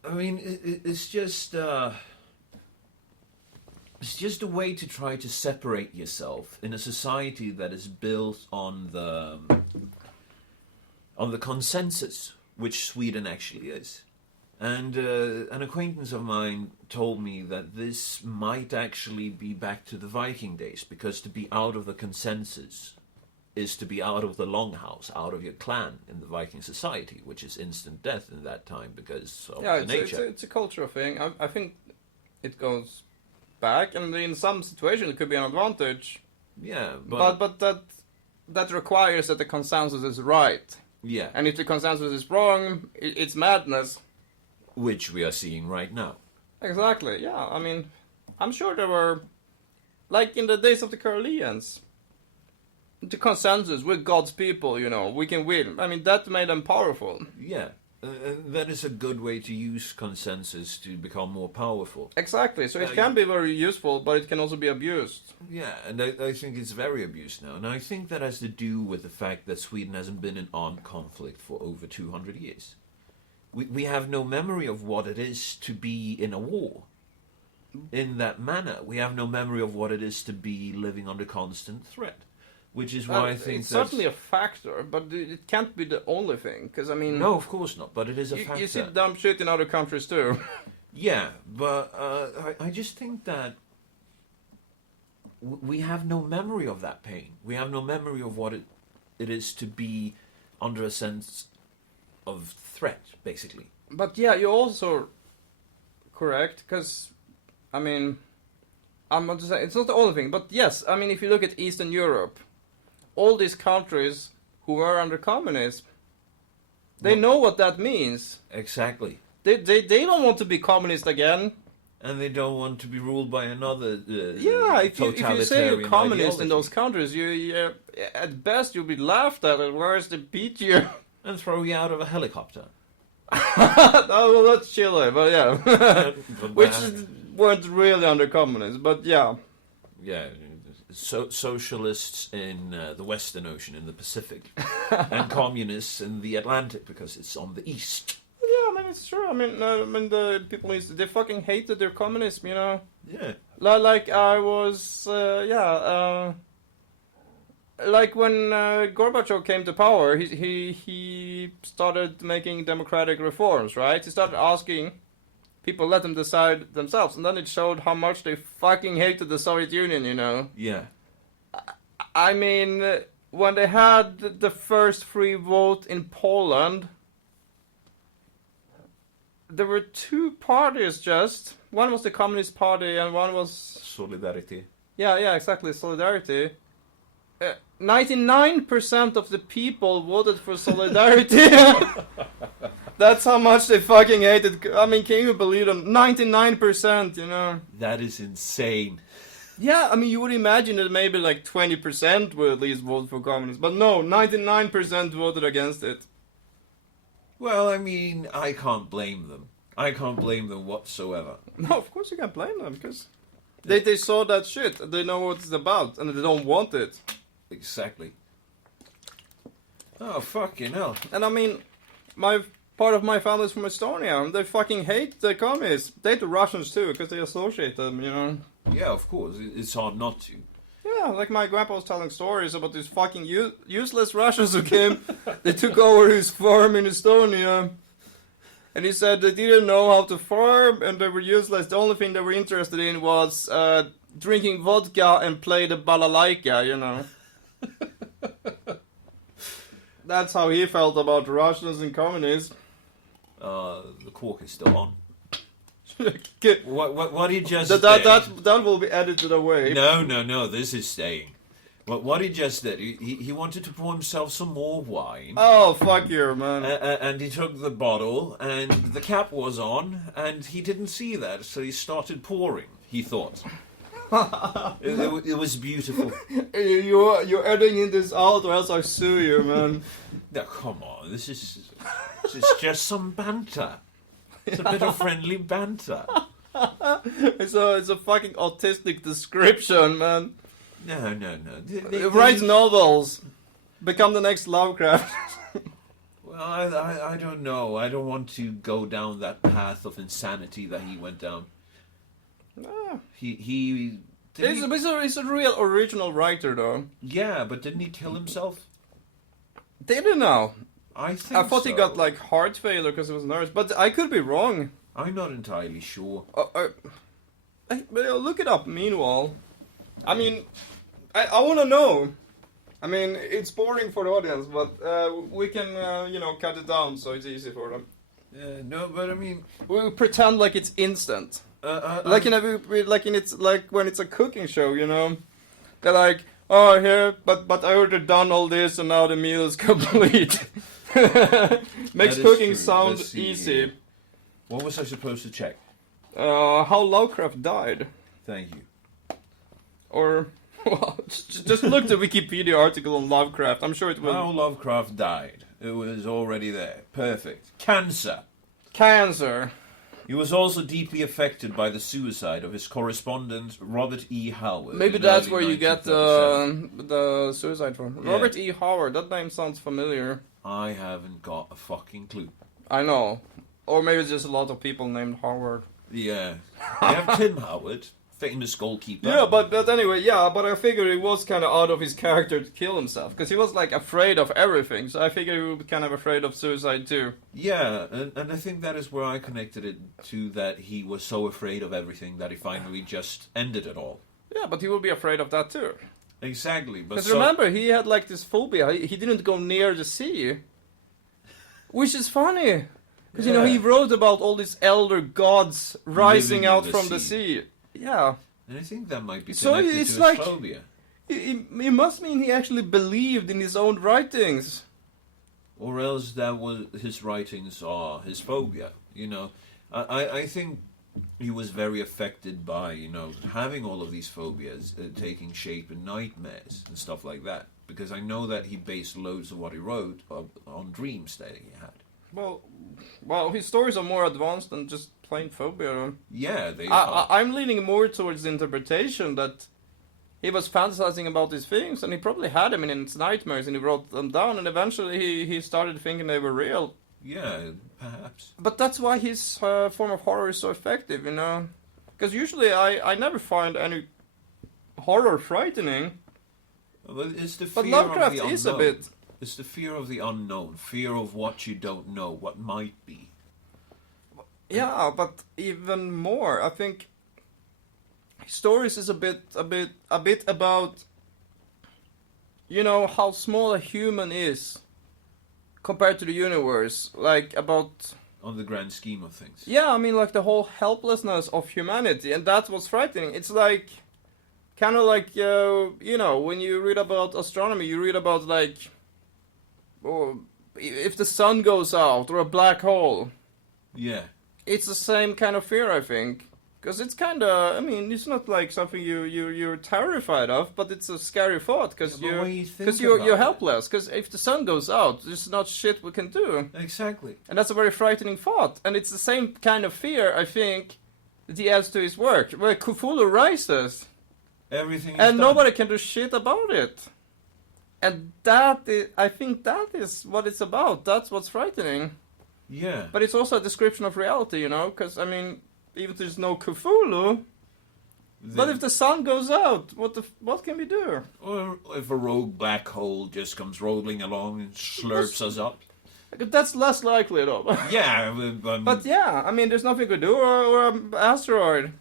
I mean, it's just a way to try to separate yourself in a society that is built on the consensus, which Sweden actually is. And an acquaintance of mine told me that this might actually be back to the Viking days, because to be out of the consensus is to be out of the longhouse, out of your clan in the Viking society, which is instant death in that time because of the nature. It's a cultural thing. I think it goes back, and in some situations it could be an advantage. Yeah, but that requires that the consensus is right. Yeah, And if the consensus is wrong, it's madness. which we are seeing right now. Exactly, yeah. I mean, I'm sure there were, like in the days of the Caroleans, the consensus, we're God's people, we can win. I mean, that made them powerful. Yeah, That is a good way to use consensus to become more powerful. Exactly. So it can be very useful, but it can also be abused. Yeah, and I think it's very abused now. And I think that has to do with the fact that Sweden hasn't been in armed conflict for over 200 years. We have no memory of what it is to be in a war in that manner. We have no memory of what it is to be living under constant threat. Which is why I think it's certainly a factor, but it can't be the only thing. Because I mean, no, of course not. But it is a factor. You see dumb shit in other countries too. Yeah, but I just think that we have no memory of that pain. We have no memory of what it is to be under a sense of threat, basically. But yeah, you're also correct. Because I mean, I'm not to say it's not the only thing. But yes, I mean, if you look at Eastern Europe. All these countries who were under communism, they know what that means. Exactly. They don't want to be communist again. And they don't want to be ruled by another if you say you're communist in those countries, you at best you'll be laughed at, and whereas they beat you. And throw you out of a helicopter. Oh, well, that's Chile, but yeah. Which weren't really under communism, but yeah. Yeah. Socialists in the Western Ocean, in the Pacific, and communists in the Atlantic because it's on the east. Yeah, I mean it's true. I mean the people they fucking hated their communism, you know. Yeah. Like I was, like when Gorbachev came to power, he started making democratic reforms, right? He started asking people let them decide themselves, and then it showed how much they fucking hated the Soviet Union, you know. Yeah. I mean, when they had the first free vote in Poland, there were two parties just. One was the Communist Party and one was... Solidarity. Yeah, exactly, Solidarity. 99% of the people voted for Solidarity. That's how much they fucking hated. I mean, can you believe them? 99%, you know. That is insane. Yeah, I mean, you would imagine that maybe like 20% would at least vote for communism. But no, 99% voted against it. Well, I mean, I can't blame them. I can't blame them whatsoever. No, of course you can't blame them, because they saw that shit. They know what it's about, and they don't want it. Exactly. Oh, fucking hell. And I mean, part of my family's from Estonia, and they fucking hate the communists. They hate the Russians too, because they associate them, you know. Yeah, of course. It's hard not to. Yeah, like my grandpa was telling stories about these fucking useless Russians who came. They took over his farm in Estonia. And he said they didn't know how to farm, and they were useless. The only thing they were interested in was drinking vodka and play the balalaika, you know. That's how he felt about Russians and communists. The cork is still on. Okay. What he just that will be edited away. No, this is staying. What he just did, he wanted to pour himself some more wine. Oh, fuck you, man. And he took the bottle, and the cap was on, and he didn't see that, so he started pouring, he thought. It was beautiful. You're editing this out, or else I sue you, man. Now, come on, this is just some banter. It's a bit of friendly banter. It's a fucking autistic description, man. No. Write novels. Become the next Lovecraft. Well, I don't know. I don't want to go down that path of insanity that he went down. Ah. He's a real original writer, though. Yeah, but didn't he kill himself? Didn't know. I thought he got like heart failure because he was nervous, but I could be wrong. I'm not entirely sure. Look it up. Meanwhile, I mean, I want to know. I mean, it's boring for the audience, but we can cut it down so it's easy for them. No, but I mean, we pretend like it's instant. Like when it's a cooking show, you know, they're like, oh here, but I already done all this and now the meal is complete. Makes cooking sound easy. What was I supposed to check? How Lovecraft died. Thank you. Or Well, just look the Wikipedia article on Lovecraft. I'm sure it will. How Lovecraft died. It was already there. Perfect. Cancer. Cancer. He was also deeply affected by the suicide of his correspondent Robert E. Howard. Maybe in that's early where you get 1937. the suicide from. Yeah. Robert E. Howard. That name sounds familiar. I haven't got a fucking clue. I know. Or maybe it's just a lot of people named Howard. Yeah. We have Tim Howard, famous goalkeeper. Yeah, but anyway, yeah, but I figured it was kind of out of his character to kill himself, because he was like afraid of everything, so I figured he would be kind of afraid of suicide too. Yeah, and I think that is where I connected it to, that he was so afraid of everything that he finally just ended it all. Yeah, but he would be afraid of that too. Exactly, but Because remember, he had like this phobia, he didn't go near the sea. Which is funny. Because, you know, he wrote about all these elder gods rising Living in out the from the sea. Yeah. And I think that might be So connected it's to like- his phobia. It must mean he actually believed in his own writings. Or else that was his writings are his phobia. You know, I think he was very affected by, you know, having all of these phobias taking shape in nightmares and stuff like that. Because I know that he based loads of what he wrote on dreams that he had. Well, his stories are more advanced than just plain phobia. Yeah, they are. I'm leaning more towards the interpretation that he was fantasizing about these things, and he probably had them in his nightmares, and he wrote them down, and eventually he started thinking they were real. Yeah, perhaps. But that's why his form of horror is so effective, you know? Because usually I never find any horror frightening, But it's the fear but Lovecraft of the unknown. is a bit... It's the fear of the unknown, fear of what you don't know, what might be. Yeah, but even more, I think stories is a bit about, you know, how small a human is compared to the universe. Like about, On the grand scheme of things. yeah, I mean, like the whole helplessness of humanity, and that's what's frightening. It's like, kind of like, you know, when you read about astronomy, you read about like, oh, if the sun goes out or a black hole. Yeah. It's the same kind of fear, I think. Because it's kind of, I mean, it's not like something you're terrified of, but it's a scary thought, because Yeah, but when you think you're about it- helpless. Because if the sun goes out, there's not shit we can do. Exactly. And that's a very frightening thought. And it's the same kind of fear, I think, that he adds to his work. Where Cthulhu rises, Everything is and done. nobody can do shit about it. And that is, I think that is what it's about. That's what's frightening. Yeah. But it's also a description of reality, you know? Because, I mean, even if there's no Cthulhu, but if the sun goes out, what can we do? Or if a rogue black hole just comes rolling along and slurps us up. That's less likely, though. Yeah, But yeah, I mean, there's nothing we could do, or an asteroid.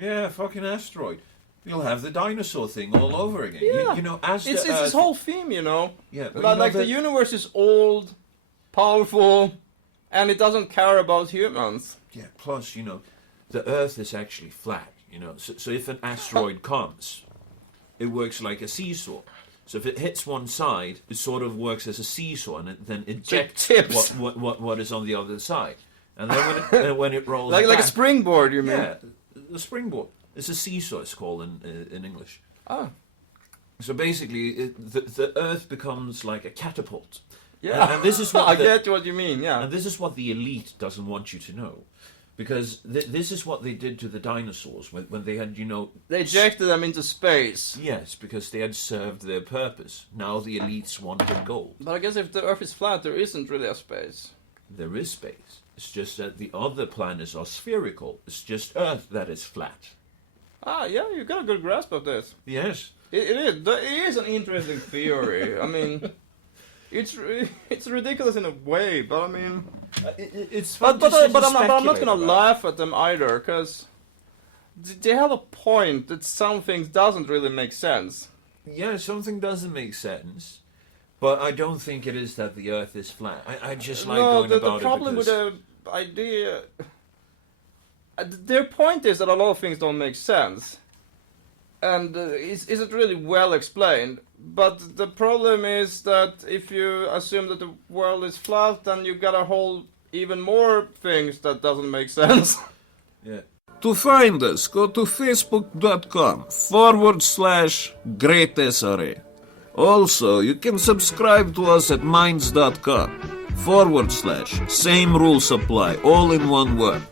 yeah, fucking asteroid. You'll have the dinosaur thing all over again. Yeah. You know, as It's the this Earth- whole theme, you know? Yeah, but Like, you know the that- universe is old, powerful, and it doesn't care about humans. Yeah, plus, you know, the Earth is actually flat, you know. So if an asteroid comes, it works like a seesaw. So if it hits one side, it sort of works as a seesaw, and then ejects tips. what is on the other side. And then when it rolls Like a back- springboard, you mean? Yeah, the springboard. It's a seesaw, it's called in English. Ah, So basically, the Earth becomes like a catapult. yeah. And this is what I the- get what you mean, yeah. And this is what the elite doesn't want you to know. Because this is what they did to the dinosaurs when they had, you know... They ejected them into space. Yes, because they had served their purpose. Now the elites wanted gold. But I guess if the Earth is flat, there isn't really a space. There is space. It's just that the other planets are spherical. It's just Earth that is flat. Ah, yeah, you got a good grasp of this. Yes. It is an interesting theory. I mean, it's ridiculous in a way, but I mean, It's fun but to sit I'm and not speculate gonna about. laugh at them either, because they have a point that some things doesn't really make sense. Yeah, something doesn't make sense. But I don't think it is that the Earth is flat. I just like going the about problem it with because... the idea, their point is that a lot of things don't make sense, and isn't really well explained. But the problem is that if you assume that the world is flat, then you got a whole even more things that doesn't make sense. Yeah. To find us, go to facebook.com/greatsra. Also, you can subscribe to us at minds.com /same rules apply, all in one word.